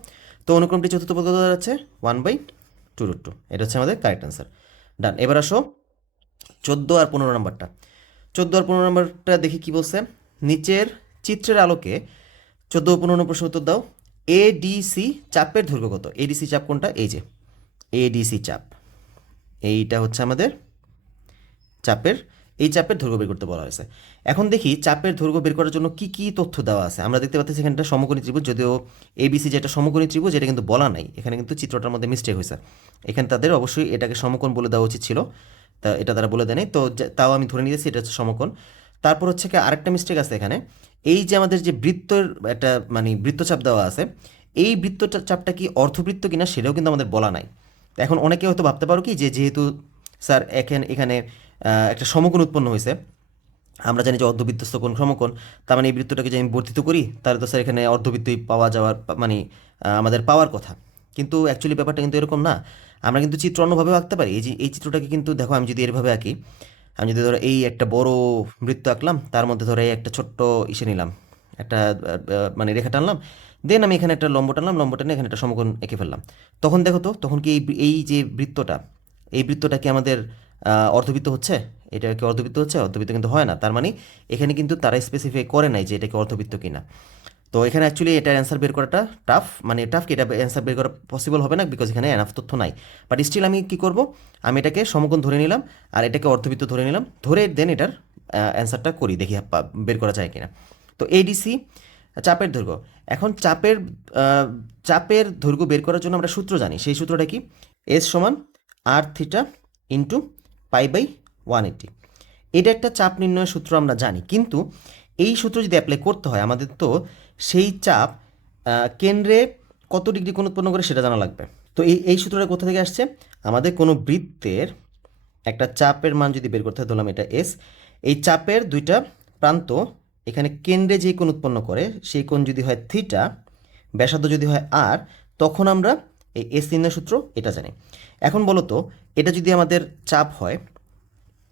তো অনুক্রমটি চতুর্থ পদ কত দাঁড়াচ্ছে 1/2√2, এটা হচ্ছে আমাদের কারেক্ট অ্যান্সার। ডান। এবার আসো 14 আর 15 নম্বরটা। 14 আর 15 নম্বরটা দেখি কি বলছে, নিচের চিত্রের আলোকে 14 ও 15 নম্বর প্রশ্ন উত্তর দাও। এডিসি চাপের দৈর্ঘ্য কত। এডিসি চাপ কোনটা, এই যে এডিসি চাপ, এইটা হচ্ছে আমাদের চাপের, এই চাপের দৈর্ঘ্য বের করতে বলা হয়েছে। এখন দেখি চাপের দৈর্ঘ্য বের করার জন্য কি কি তথ্য দেওয়া আছে। আমরা দেখতে পাচ্ছি এখানটা সমকোণী ত্রিভুজ, যদিও এবিসি যেটা সমকোণী ত্রিভুজ এটা কিন্তু বলা নাই, এখানে কিন্তু চিত্রটার মধ্যে মিস্টেক হয়েছে। এখানে তাদের অবশ্যই এটাকে সমকোণ বলে দেওয়া উচিত ছিল, তা এটা তারা বলে দেয়নি, তো তাও আমি ধরে নিয়েছি এটা হচ্ছে সমকোণ। তারপর হচ্ছে কি আরেকটা মিস্টেক আছে এখানে, এই যে আমাদের যে বৃত্তের একটা মানে বৃত্তচাপ দেওয়া আছে, এই বৃত্তচাপটা কি অর্ধবৃত্ত কিনা সেটাও কিন্তু আমাদের বলা নাই। তো এখন অনেকে হয়তো ভাবতে পারো কি যে যেহেতু স্যার এখানে একটা সমকোণ উৎপন্ন হয়েছে, আমরা জানি যে অর্ধবৃত্তস্থ কোণ সমকোণ, তার মানে এই বৃত্তটাকে যে আমি বর্ধিত করি তাহলে তো স্যার এখানে অর্ধবৃত্তই পাওয়া যাওয়ার মানে আমাদের পাওয়ার কথা, কিন্তু অ্যাকচুয়ালি ব্যাপারটা কিন্তু এরকম না। আমরা কিন্তু চিত্র অন্যভাবেও আঁকতে পারি। এই যে এই চিত্রটাকে কিন্তু দেখো, আমি যদি এরভাবে আঁকি, আমি যদি ধরো এই একটা বড় বৃত্ত আঁকলাম, তার মধ্যে ধরো এই একটা ছোট্ট ইসে নিলাম, একটা মানে রেখা টানলাম, দেন আমি এখানে একটা লম্ব টানলাম, লম্ব টেনে এখানে একটা সমকোণ এঁকে ফেললাম। তখন দেখো তো, তখন কি এই যে বৃত্তটা, এই বৃত্তটা কি আমাদের অর্ধবৃত্ত হচ্ছে? এটা কি অর্ধবৃত্ত হচ্ছে? অর্ধবৃত্ত কিন্তু হয় না। তার মানে এখানে কিন্তু তারা স্পেসিফাই করে নাই যে এটা কি অর্ধবৃত্ত কিনা। তো এখানে অ্যাকচুয়ালি এটার অ্যান্সার বের করাটা টাফ, মানে টাফ কি, এটা অ্যান্সার বের করা পসিবল হবে না, বিকজ এখানে এনাফ তথ্য নাই। বাট স্টিল আমি কি করব, আমি এটাকে সমকোণ ধরে নিলাম আর এটাকে অর্ধবৃত্ত ধরে নিলাম, ধরে দেন এটার অ্যান্সারটা করি, দেখি বের করা যায় কিনা। তো এডিসি চাপের দৈর্ঘ্য। এখন চাপের দৈর্ঘ্য বের করার জন্য আমরা সূত্র জানি, সেই সূত্রটা কি, এস সমান r⁻ ইন্টু π/180। এটা একটা চাপ নির্ণয়ের সূত্র আমরা জানি, কিন্তু এই সূত্র যদি অ্যাপ্লাই করতে হয় আমাদের তো সেই চাপ কেন্দ্রে কত ডিগ্রি কোণ উৎপন্ন করে সেটা জানা লাগবে। তো এই সূত্রটা কোথা থেকে আসছে, আমাদের কোনো বৃত্তের একটা চাপের মান যদি বের করতে হয়, ধরলাম এটা এস, এই চাপের দুইটা প্রান্ত এখানে কেন্দ্রে যে কোণ উৎপন্ন করে সেই কোণ যদি হয় থিটা, ব্যাসার্ধ যদি হয় আর, তখন আমরা এই এস নির্ণয় সূত্র এটা জানি। এখন বলো তো, এটা যদি আমাদের চাপ হয়,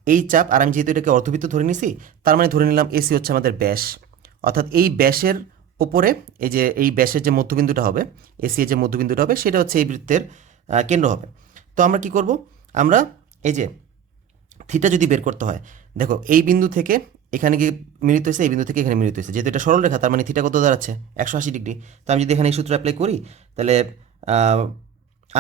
এই চাপ, আর আমি যেহেতু এটাকে অর্ধবৃত্ত ধরে নিছি, তার মানে ধরে নিলাম এসি হচ্ছে আমাদের ব্যাস, অর্থাৎ এই ব্যাসের ওপরে এই যে এই ব্যাসের যে মধ্যবিন্দুটা হবে, এসি এর যে মধ্যবিন্দুটা হবে সেটা হচ্ছে এই বৃত্তের কেন্দ্র হবে। তো আমরা কি করব, আমরা এই যে থিটা যদি বের করতে হয়, দেখো এই বিন্দু থেকে এখানে গিয়ে মিলিত হয়েছে, এই বিন্দু থেকে এখানে মিলিত হয়েছে, যেহেতু এটা সরল রেখা তার মানে থিটা কত দাঁড়াচ্ছে 180 ডিগ্রি। তো আমি যদি এখানে এই সূত্র অ্যাপ্লাই করি, তাহলে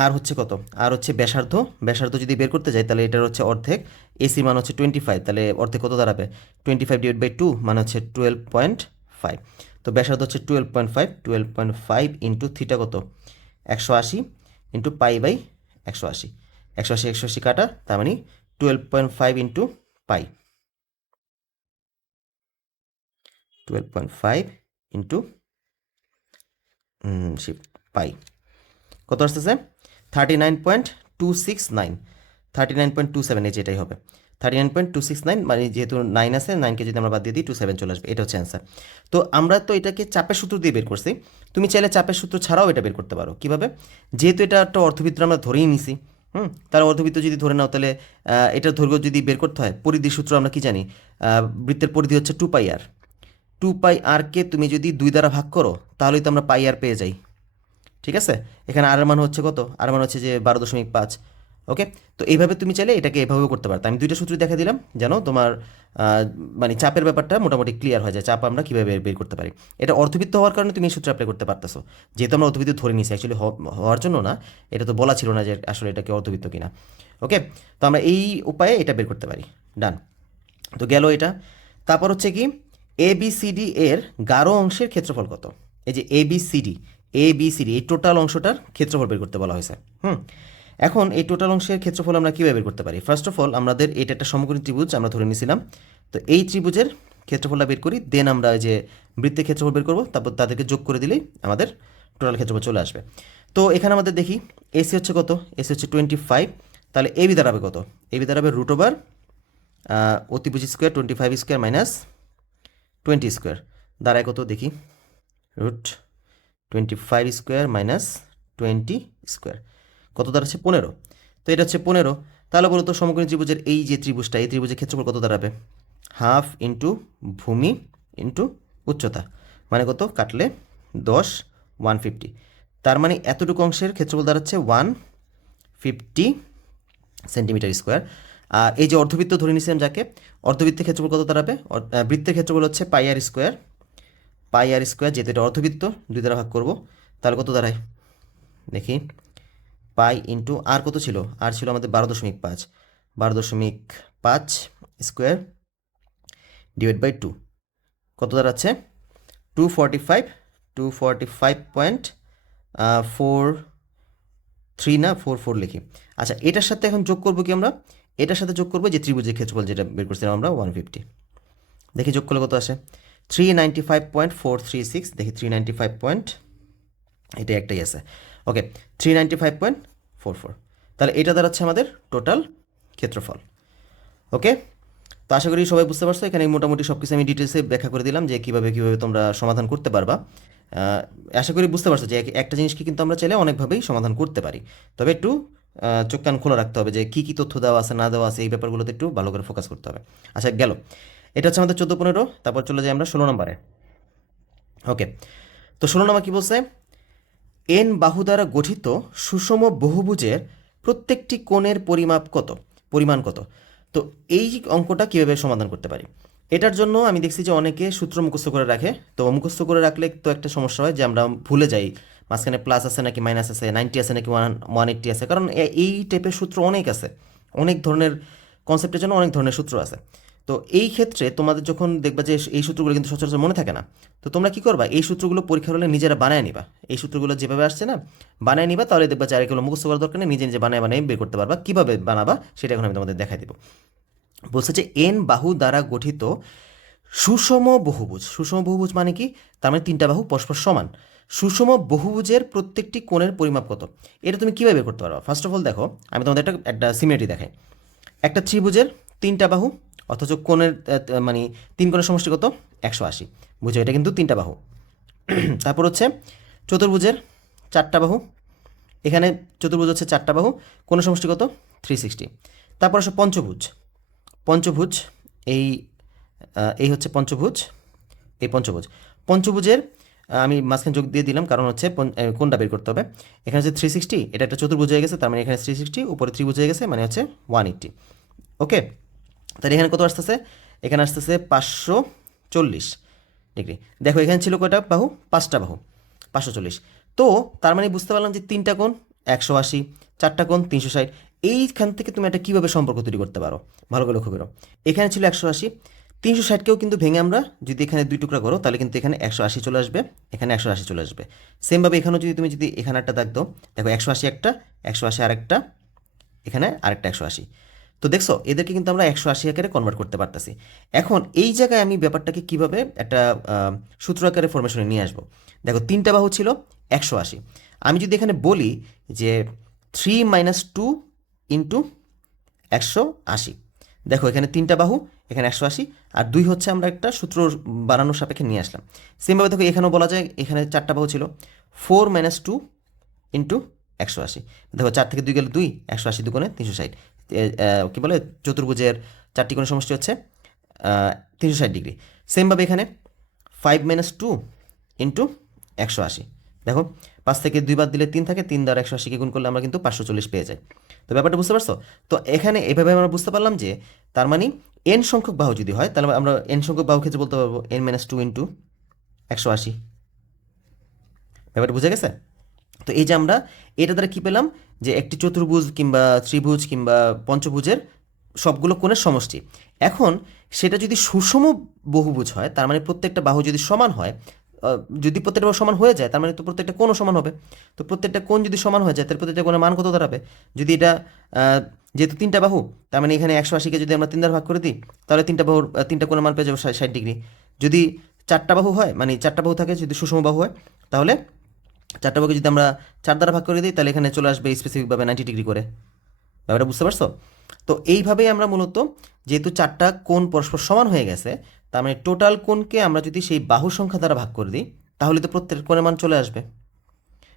আর হচ্ছে কত, আর হচ্ছে ব্যাসার্ধ, ব্যাসার্ধ যদি বের করতে যাই তাহলে এটার হচ্ছে অর্ধেক, এসি মান হচ্ছে 25, তাহলে অর্ধেক কত দাঁড়াবে 25/2 মানে হচ্ছে 12.5। তো ব্যাসার্ধ হচ্ছে 12.5 ইন্টু থিটা কত 180 ইন্টু π/180, 180 কাটা, তার মানে 12.5 ইন্টু পাই, 12.5 ইন্টু পাই কত আসতেছে 39.269, 39.27, এই যেটাই হবে 39.269, মানে যেহেতু 9 আছে, 9কে যদি আমরা বাদ দিয়ে দিই 27 চলে আসবে, এটা হচ্ছে অ্যান্সার। তো আমরা তো এটাকে চাপের সূত্র দিয়ে বের করছি, তুমি চাইলে চাপের সূত্র ছাড়াও এটা বের করতে পারো। কিভাবে, যেহেতু এটা একটা অর্ধবৃত্ত আমরা ধরেই নিছি, তার অর্ধবৃত্ত যদি ধরে নাও, তাহলে এটার দৈর্ঘ্য যদি বের করতে হয়, পরিধির সূত্র আমরা কি জানি, বৃত্তের পরিধি হচ্ছে 2πr, 2πrকে তুমি যদি 2 দ্বারা ভাগ করো তাহলেই তো আমরা πr পেয়ে যাই। ঠিক আছে, এখানে আর মান হচ্ছে কত, আর মান হচ্ছে যে 12.5। ওকে, তো এইভাবে তুমি চাইলে এটাকে এভাবেও করতে পারো। আমি দুইটা সূত্র দেখা দিলাম যেন তোমার মানে চাপের ব্যাপারটা মোটামুটি ক্লিয়ার হয়ে যায়, চাপ আমরা কীভাবে বের করতে পারি। এটা অর্ধবৃত্ত হওয়ার কারণে তুমি এই সূত্র অ্যাপ্লাই করতে পারতেছো, যেহেতু আমরা অর্ধবৃত্ত ধরে নিয়েছি, অ্যাকচুয়ালি হওয়ার জন্য না, এটা তো বলা ছিল না যে আসলে এটাকে অর্ধবৃত্ত কিনা। ওকে, তো আমরা এই উপায়ে এটা বের করতে পারি। ডান। তো গেল এটা। তারপর হচ্ছে কি ABCD এর গাঢ় অংশের ক্ষেত্রফল কত? এই যে ABCD এই টোটাল অংশটার ক্ষেত্রফল বের করতে বলা হয়েছে। এখন এই টোটাল অংশের ক্ষেত্রফল আমরা কীভাবে বের করতে পারি? ফার্স্ট অফ অল আমাদের এটা একটা সমকোণী ত্রিভুজ আমরা ধরে নিয়েছিলাম। তো এই ত্রিভুজের ক্ষেত্রফলটা বের করি, দেন আমরা এই যে বৃত্তের ক্ষেত্রফল বের করবো, তারপর তাদেরকে যোগ করে দিলেই আমাদের টোটাল ক্ষেত্রফল চলে আসবে। তো এখানে আমাদের দেখি এসি হচ্ছে কত? এসি হচ্ছে 25, তাহলে এবি দাঁড়াবে কত? এবি দাঁড়াবে রুট ওভার অতিভুজ স্কোয়ার 25 স্কোয়ার মাইনাস 20 স্কোয়ার, দাঁড়ায় কত দেখি? রুট 25 স্কোয়ার মাইনাস 20 স্কোয়ার, কত দাঁড়াচ্ছে? 15। তো এটা হচ্ছে 15। তাহলে বলো তো সমকোণী ত্রিভুজের এই যে ত্রিভুজটা, এই ত্রিভুজের ক্ষেত্রফল কত দাঁড়াবে? হাফ ইন্টু ভূমি ইন্টু উচ্চতা, মানে কত? কাটলে 10, 150। তার মানে এতটুকু অংশের ক্ষেত্রফল দাঁড়াচ্ছে 150 সেন্টিমিটার স্কোয়ার। আর এই যে অর্ধবৃত্ত ধরে নিয়েছিলাম যাকে, অর্ধবৃত্তের ক্ষেত্রফল কত দাঁড়াবে? বৃত্তের ক্ষেত্রফল হচ্ছে পাই আর স্কোয়ার, যেহেতু এটা অর্ধবৃত্ত 2 দ্বারা ভাগ করব, তাহলে কত দাঁড়ায় দেখি? পাই ইন্টু আর কত ছিল? আর ছিল আমাদের 12.5 স্কোয়ার ডিভাইড বাই 2, কত দাঁড়াচ্ছে? 245.43 না 44 লিখি। আচ্ছা, এটার সাথে এখন যোগ করবো কি আমরা? এটার সাথে যোগ করবো যে ত্রিভুজের ক্ষেত্রফল যেটা বের করছিলাম আমরা 150, দেখি যোগ করলে কত আসে? 395.436, দেখি 395. এটা একটাই আছে, ওকে 395.44। তাহলে এটা দাঁড়াচ্ছে আমাদের টোটাল ক্ষেত্রফল। ওকে, তো আশা করি সবাই বুঝতে পারছো। এখানে মোটামুটি সব কিছু আমি ডিটেলসে ব্যাখ্যা করে দিলাম যে কীভাবে তোমরা সমাধান করতে পারবা। আশা করি বুঝতে পারছো যে একটা জিনিসকে কিন্তু আমরা চাইলে অনেকভাবেই সমাধান করতে পারি, তবে একটু চোখ কান খোলা রাখতে হবে যে কী কী তথ্য দেওয়া আছে না দেওয়া আছে, এই ব্যাপারগুলোতে একটু ভালো করে ফোকাস করতে হবে। আচ্ছা গেল, এটা হচ্ছে আমাদের 14-15। তারপর চলে যাই আমরা 16 নম্বরে। ওকে, তো 16 নম্বর কী বলছে? এন বাহু দ্বারা গঠিত সুষম বহুভুজের প্রত্যেকটি কোণের পরিমাণ কত? তো এই অঙ্কটা কীভাবে সমাধান করতে পারি? এটার জন্য আমি দেখছি যে অনেকে সূত্র মুখস্থ করে রাখে। তো মুখস্থ করে রাখলে তো একটা সমস্যা হয় যে আমরা ভুলে যাই মাঝখানে প্লাস আছে নাকি মাইনাস আছে, 90 আছে নাকি 180 আছে, কারণ এই টাইপের সূত্র অনেক আছে, অনেক ধরনের কনসেপ্টের জন্য অনেক ধরনের সূত্র আছে। তো এই ক্ষেত্রে তোমাদের যখন দেখবা যে এই সূত্রগুলো কিন্তু সচরাচর মনে থাকে না, তো তোমরা কী করবা? এই সূত্রগুলো পরীক্ষার হলে নিজেরা বানায় নিবা। এই সূত্রগুলো যেভাবে আসছে না বানায় নিবা, তাহলে দেখবা যে আর এগুলো মুখস্থ করার দরকার নেই, নিজে নিজে বানায় বের করতে পারবা। কীভাবে বানাবা সেটা এখন আমি তোমাদের দেখাই দিব। বলছে যে এন বাহু দ্বারা গঠিত সুষম বহুভুজ মানে কি? তার মানে 3টা বাহু পরস্পর সমান। সুষম বহুভুজের প্রত্যেকটি কোণের পরিমাপ কত? এটা তুমি কীভাবে বের করতে পারবা? ফার্স্ট অফ অল দেখো, আমি তোমাদের একটা সিমিলারিটি দেখাই। একটা ত্রিভুজের 3টা বাহু, অথচ কোণের মানে 3 কোণের সমষ্টি কত? 180। বুঝো, এটা কিন্তু 3টা বাহু। তারপর হচ্ছে চতুর্ভুজের 4টা বাহু, এখানে চতুর্ভুজ হচ্ছে 4টা বাহু, কোণের সমষ্টি কত? 360। তারপর আসো পঞ্চভুজ, এই হচ্ছে পঞ্চভুজ, পঞ্চভুজের আমি মাঝখানে যোগ দিয়ে দিলাম, কারণ হচ্ছে কোনটা বের করতে হবে। এখানে হচ্ছে 360, এটা একটা চতুর্ভুজ হয়ে গেছে, তার মানে এখানে 360, উপরে ত্রিভুজ হয়ে গেছে, মানে হচ্ছে 180। ওকে, তাহলে এখানে কত আসতেছে? এখানে আসতেছে 540 ডিগ্রি। দেখো এখানে ছিল কয়টা বাহু? 5টা বাহু, 540। তো তার মানে বুঝতে পারলাম যে 3টা কোণ 180, 4টা কোণ 360। এইখান থেকে তুমি একটা কীভাবে সম্পর্ক তৈরি করতে পারো, ভালো করে লক্ষ্য করো। এখানে ছিল 180, 360কেও কিন্তু ভেঙে আমরা যদি এখানে 2 টুকরা করো, তাহলে কিন্তু এখানে 180 চলে আসবে, এখানে 180 চলে আসবে। সেমভাবে এখানেও যদি এখানে একটা দাগ দাও, দেখো 180 একটা, 180 আরেকটা, এখানে আরেকটা 180। তো দেখছো এদেরকে কিন্তু আমরা 180 আকারে কনভার্ট করতে পারতেছি। এখন এই জায়গায় আমি ব্যাপারটাকে কিভাবে একটা সূত্র আকারে ফরমেশনে নিয়ে আসবো? দেখো 3টা বাহু ছিল 180, আমি যদি এখানে বলি যে 3 - 2 ইন্টু 180, দেখো এখানে 3টা বাহু, এখানে 180, আর 2 হচ্ছে আমরা একটা সূত্র বানানোর সাপেক্ষে নিয়ে আসলাম। সেমভাবে দেখো এখানেও বলা যায়, এখানে 4টা বাহু ছিল 4 - 2 ইন্টু 180। দেখো 4 থেকে 2 গেলে 2, 180 2 কোণে 360। কী বলে, চতুর্ভুজের 4টি কোণের সমষ্টি হচ্ছে 360 ডিগ্রি। সেমভাবে এখানে 5 - 2 ইন্টু 180, দেখো 5 থেকে 2 বাদ দিলে 3 থাকে, 3 দ্বারা 180কে গুণ করলে আমরা কিন্তু 540 পেয়ে যাই। তো ব্যাপারটা বুঝতে পারছো? তো এখানে এভাবে আমরা বুঝতে পারলাম যে তার মানে n সংখ্যক বাহু যদি হয়, তাহলে আমরা n সংখ্যক বাহু ক্ষেত্রে বলতে পারবো n - 2 ইন্টু 180। ব্যাপারটা বুঝে গেছে? তো এই যে আমরা এটা দ্বারা কী পেলাম, যে একটি চতুর্ভুজ কিংবা ত্রিভুজ কিংবা পঞ্চভুজের সবগুলো কোণের সমষ্টি। এখন সেটা যদি সুষম বহুভুজ হয়, তার মানে প্রত্যেকটা বাহু যদি সমান হয়, যদি প্রত্যেকটা বাহু সমান হয়ে যায় তার মানে তো প্রত্যেকটা কোণও সমান হবে। তো প্রত্যেকটা কোণ যদি সমান হয়ে যায় তাহলে প্রত্যেকটা কোণের মান কত দাঁড়াবে? যদি এটা যেহেতু তিনটা বাহু, তার মানে এখানে 180কে যদি আমরা 3 দ্বারা ভাগ করে দিই, তাহলে তিনটা বাহুর তিনটা কোণের মান পেয়ে যাবো 60 ডিগ্রি। যদি 4টা বাহু হয়, মানে 4টা বাহু থাকে, যদি সুষম বাহু হয়, তাহলে 4টা বাহুকে যদি আমরা 4 দ্বারা ভাগ করে দিই তাহলে এখানে চলে আসবে স্পেসিফিকভাবে 90 ডিগ্রি করে। ব্যাপারটা বুঝতে পারছো? তো এইভাবেই আমরা মূলত, যেহেতু 4টা কোণ পরস্পর সমান হয়ে গেছে, তার মানে টোটাল কোণকে আমরা যদি সেই বাহু সংখ্যা দ্বারা ভাগ করে দিই তাহলে তো প্রত্যেক কোণের মান চলে আসবে।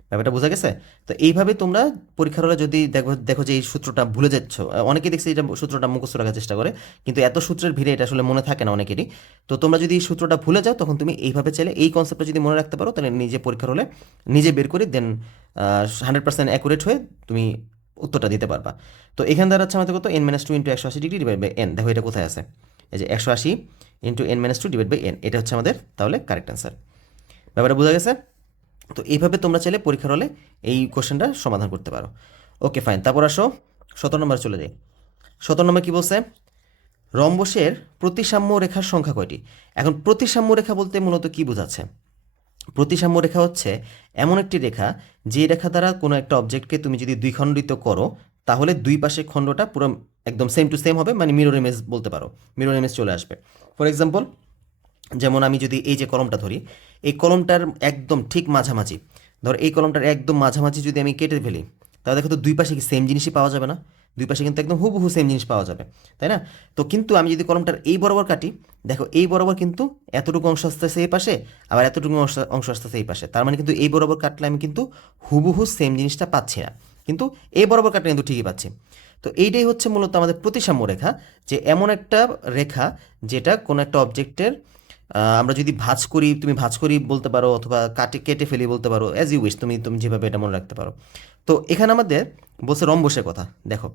ব্যাপারটা বোঝা গেছে? তো এইভাবে তোমরা পরীক্ষার হলে যদি দেখো দেখো যে এই সূত্রটা ভুলে যাচ্ছ, অনেকে দেখছি এটা সূত্রটা মুখস্থ রাখার চেষ্টা করে, কিন্তু এত সূত্রের ভিড়ে এটা আসলে মনে থাকে না অনেকেরই। তো তোমরা যদি এই সূত্রটা ভুলে যাও তখন তুমি এইভাবে চাইলে এই কনসেপ্টটা যদি মনে রাখতে পারো তাহলে নিজে পরীক্ষার হলে নিজে বের করে দেন 100% অ্যাকুরেট হয়ে তুমি উত্তরটা দিতে পারবা। তো এখান দ্বারা হচ্ছে আমাদের কত, n-2 into 180 degree divide by n। দেখো এটা কোথায় আছে, এই যে 180 into n-2 divide by n, এটা হচ্ছে আমাদের তাহলে কারেক্ট অ্যান্সার। ব্যাপারটা বোঝা গেছে? তো এইভাবে তোমরা চাইলে পরীক্ষার হলে এই কোশ্চেনটা সমাধান করতে পারো। ওকে ফাইন, তারপর আসো 17 নম্বর চলে যাই। 17 নম্বর কি বলছে? রম্বসের প্রতিসাম্য রেখার সংখ্যা কয়টি? এখন প্রতিসাম্য রেখা বলতে মূলত কি বোঝাচ্ছে? প্রতিসাম্য রেখা হচ্ছে এমন একটি রেখা যে রেখা দ্বারা কোনো একটা অবজেক্টকে তুমি যদি দ্বিখণ্ডিত করো তাহলে দুই পাশের খণ্ডটা পুরো একদম সেম টু সেম হবে, মানে মিরর ইমেজ বলতে পারো, মিরর ইমেজ চলে আসবে। ফর এক্সাম্পল, যেমন আমি যদি এই যে কলমটা ধরি, এই কলমটার একদম ঠিক মাঝামাঝি, ধর এই কলমটার একদম মাঝামাঝি যদি আমি কেটে ফেলি, তাহলে দেখো তো দুই পাশে কি সেম জিনিসই পাওয়া যাবে না? দুই পাশে কিন্তু একদম হুবহু সেম জিনিস পাওয়া যাবে, তাই না? তো কিন্তু আমি যদি কলমটার এই বরাবর কাটি, দেখো এই বরাবর কিন্তু এতটুকু অংশ আসতেছে এই পাশে, আবার এতটুকু অংশ আসতেছে এই পাশে, তার মানে কিন্তু এই বরাবর কাটলে আমি কিন্তু হুবহু সেম জিনিসটা পাচ্ছি না, কিন্তু এই বরাবর কাটলে কিন্তু ঠিকই পাচ্ছি। তো এইটাই হচ্ছে মূলত আমাদের প্রতিসাম্য রেখা, যে এমন একটা রেখা যেটা কোনো একটা অবজেক্টের আমরা যদি ভাঁজ করি, তুমি ভাঁজ করি বলতে পারো, অথবা কেটে ফেলি বলতে পারো, অ্যাজ ইউ উইশ, তুমি তুমি যেভাবে এটা মনে রাখতে পারো। তো এখানে আমাদের বলছে রম্বসের কথা। দেখো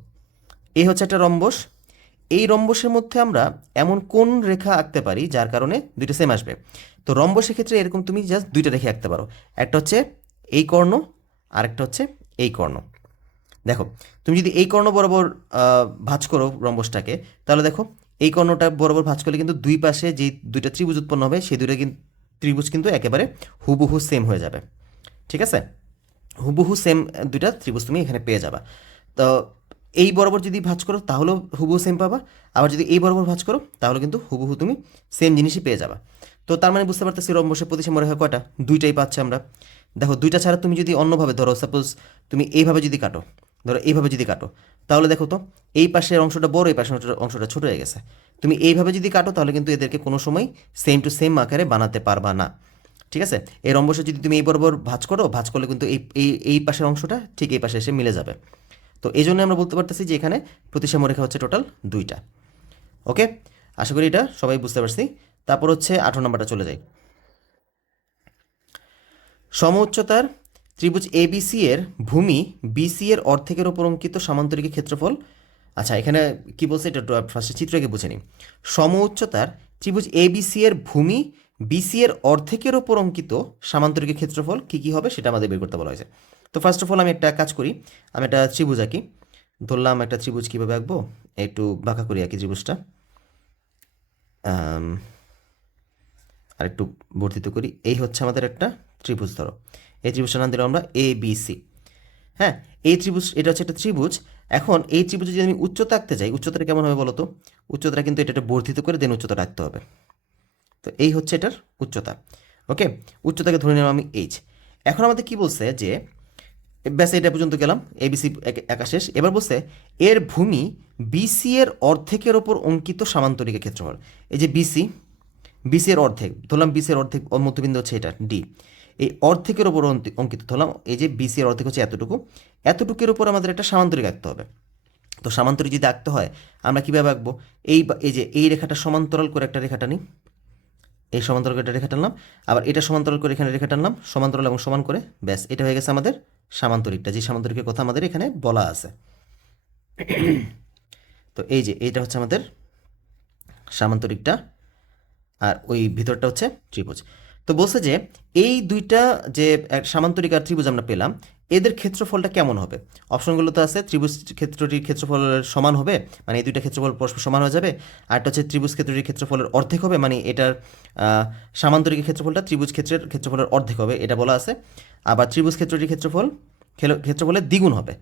এই হচ্ছে একটা রম্বস, এই রম্বসের মধ্যে আমরা এমন কোন রেখা আঁকতে পারি যার কারণে দুইটা সেম আসবে। তো রম্বসের ক্ষেত্রে এরকম তুমি জাস্ট দুইটা রেখা আঁকতে পারো, একটা হচ্ছে এই কর্ণ, আর একটা হচ্ছে এই কর্ণ। দেখো তুমি যদি এই কর্ণ বরাবর ভাঁজ করো রম্বসটাকে, তাহলে দেখো এই কর্ণটা বরাবর ভাঁজ করলে কিন্তু দুই পাশে যে দুইটা ত্রিভুজ উৎপন্ন হবে সেই দুইটা কিন্তু ত্রিভুজ কিন্তু একেবারে হুবহু সেম হয়ে যাবে। ঠিক আছে, হুবহু সেম দুইটা ত্রিভুজ তুমি এখানে পেয়ে যাবা। তো এই বরাবর যদি ভাঁজ করো তাহলেও হুবহু সেম পাবা, আবার যদি এই বরাবর ভাঁজ করো তাহলে কিন্তু হুবহু তুমি সেম জিনিসই পেয়ে যাবা। তো তার মানে বুঝতে পারতেছি রম্বসের প্রতিসাম্য রেখা কয়টা? দুইটাই পাচ্ছি আমরা। দেখো দুইটা ছাড়া তুমি যদি অন্যভাবে ধরো, সাপোজ তুমি এইভাবে যদি কাটো, ধরো এইভাবে যদি কাটো, তাহলে দেখো তো এই পাশের অংশটা বড়, এই পাশের অংশটা ছোট হয়ে গেছে। তুমি এইভাবে যদি কাটো তাহলে কিন্তু এদেরকে কোনো সময় সেম টু সেম আকারে বানাতে পারবা না। ঠিক আছে, এই রম্বসে যদি তুমি এই বরাবর ভাঁজ করো, ভাঁজ করলে কিন্তু এই এই এই পাশের অংশটা ঠিক এই পাশে এসে মিলে যাবে। তো এই জন্য আমরা বলতে পারতেছি যে এখানে প্রতিসাম্য রেখা হচ্ছে টোটাল দুইটা। ওকে, আশা করি এটা সবাই বুঝতে পারছি। তারপর হচ্ছে 18 নম্বরটা চলে যাই। সম উচ্চতার ত্রিভুজ এবিসি এর ভূমি বিসি এর অর্ধেকের ওপর অঙ্কিত সামান্তরিকের ক্ষেত্রফল। আচ্ছা, এখানে কি বলছে এটা ফার্স্টে চিত্রকে বুঝে নিই। সম উচ্চতার ত্রিভুজ এবিসি এর ভূমি বিসি এর অর্ধেকের ওপর অঙ্কিত সামান্তরিকের ক্ষেত্রফল কী কী হবে সেটা আমাদের বের করতে বলা হয়েছে। তো ফার্স্ট অফ অল আমি একটা কাজ করি, আমি একটা ত্রিভুজ আঁকি। ধরলাম একটা ত্রিভুজ কীভাবে আঁকবো, একটু বাঁকা করি আঁকি ত্রিভুজটা, আর একটু বর্ধিত করি। এই হচ্ছে আমাদের একটা ত্রিভুজ, ধরো এই ত্রিভুজটার নাম দিলাম আমরা এ বি সি। হ্যাঁ, এই ত্রিভুজ, এটা হচ্ছে একটা ত্রিভুজ। এখন এই ত্রিভুজে যদি আমি উচ্চতা আঁকতে যাই, উচ্চতাটা কেমন হবে বলো তো? উচ্চতাটা কিন্তু এটা বর্ধিত করে দেন উচ্চতা রাখতে হবে। তো এই হচ্ছে এটার উচ্চতা। ওকে, উচ্চতাকে ধরে নিলাম আমি এইচ। এখন আমাদের কি বলছে যে ব্যাস এটা পর্যন্ত গেলাম, এবিসি একা শেষ। এবার বলছে এর ভূমি বিসি এর অর্ধেকের ওপর অঙ্কিত সামান্তরিকের ক্ষেত্রফল। এই যে বিসি, বিসি এর অর্ধেক ধরলাম, বিসি এর অর্ধেক মধ্যবিন্দু হচ্ছে এটা ডি, এই অর্ধেকের ওপর অঙ্কিত ধরলাম, এই যে বিসি এর অর্ধেক হচ্ছে এতটুকু, এতটুকুর ওপর আমাদের একটা সামান্তরিক আঁকতে হবে। তো সামান্তরিক যদি আঁকতে হয় আমরা কীভাবে আঁকবো? এই যে এই রেখাটা সমান্তরাল করে একটা রেখা টানি, এই সমান্তরাল করে একটা রেখা টানলাম, আবার এটা সমান্তরাল করে এখানে রেখা টানলাম, সমান্তরাল এবং সমান করে, ব্যাস এটা হয়ে গেছে আমাদের সামান্তরিকটা, যে সামান্তরিকের কথা আমাদের এখানে বলা আছে। তো এই যে এইটা হচ্ছে আমাদের সামান্তরিকটা, আর ওই ভিতরটা হচ্ছে ত্রিভুজ। তো বলছে যে এই দুইটা যে সামান্তরিক আর ত্রিভুজ আমরা পেলাম, এদের ক্ষেত্রফলটা কেমন হবে? অপশনগুলো তো আছে, ত্রিভুজ ক্ষেত্রটির ক্ষেত্রফলের সমান হবে, মানে এই দুইটা ক্ষেত্রফল পরস্পর সমান হয়ে যাবে। আরেকটা হচ্ছে ত্রিভুজ ক্ষেত্রটির ক্ষেত্রফলের অর্ধেক হবে, মানে এটার সামান্তরিক ক্ষেত্রফলটা ত্রিভুজ ক্ষেত্রের ক্ষেত্রফলের অর্ধেক হবে, এটা বলা আছে। আবার ত্রিভুজ ক্ষেত্রটির ক্ষেত্রফলের দ্বিগুণ হবে।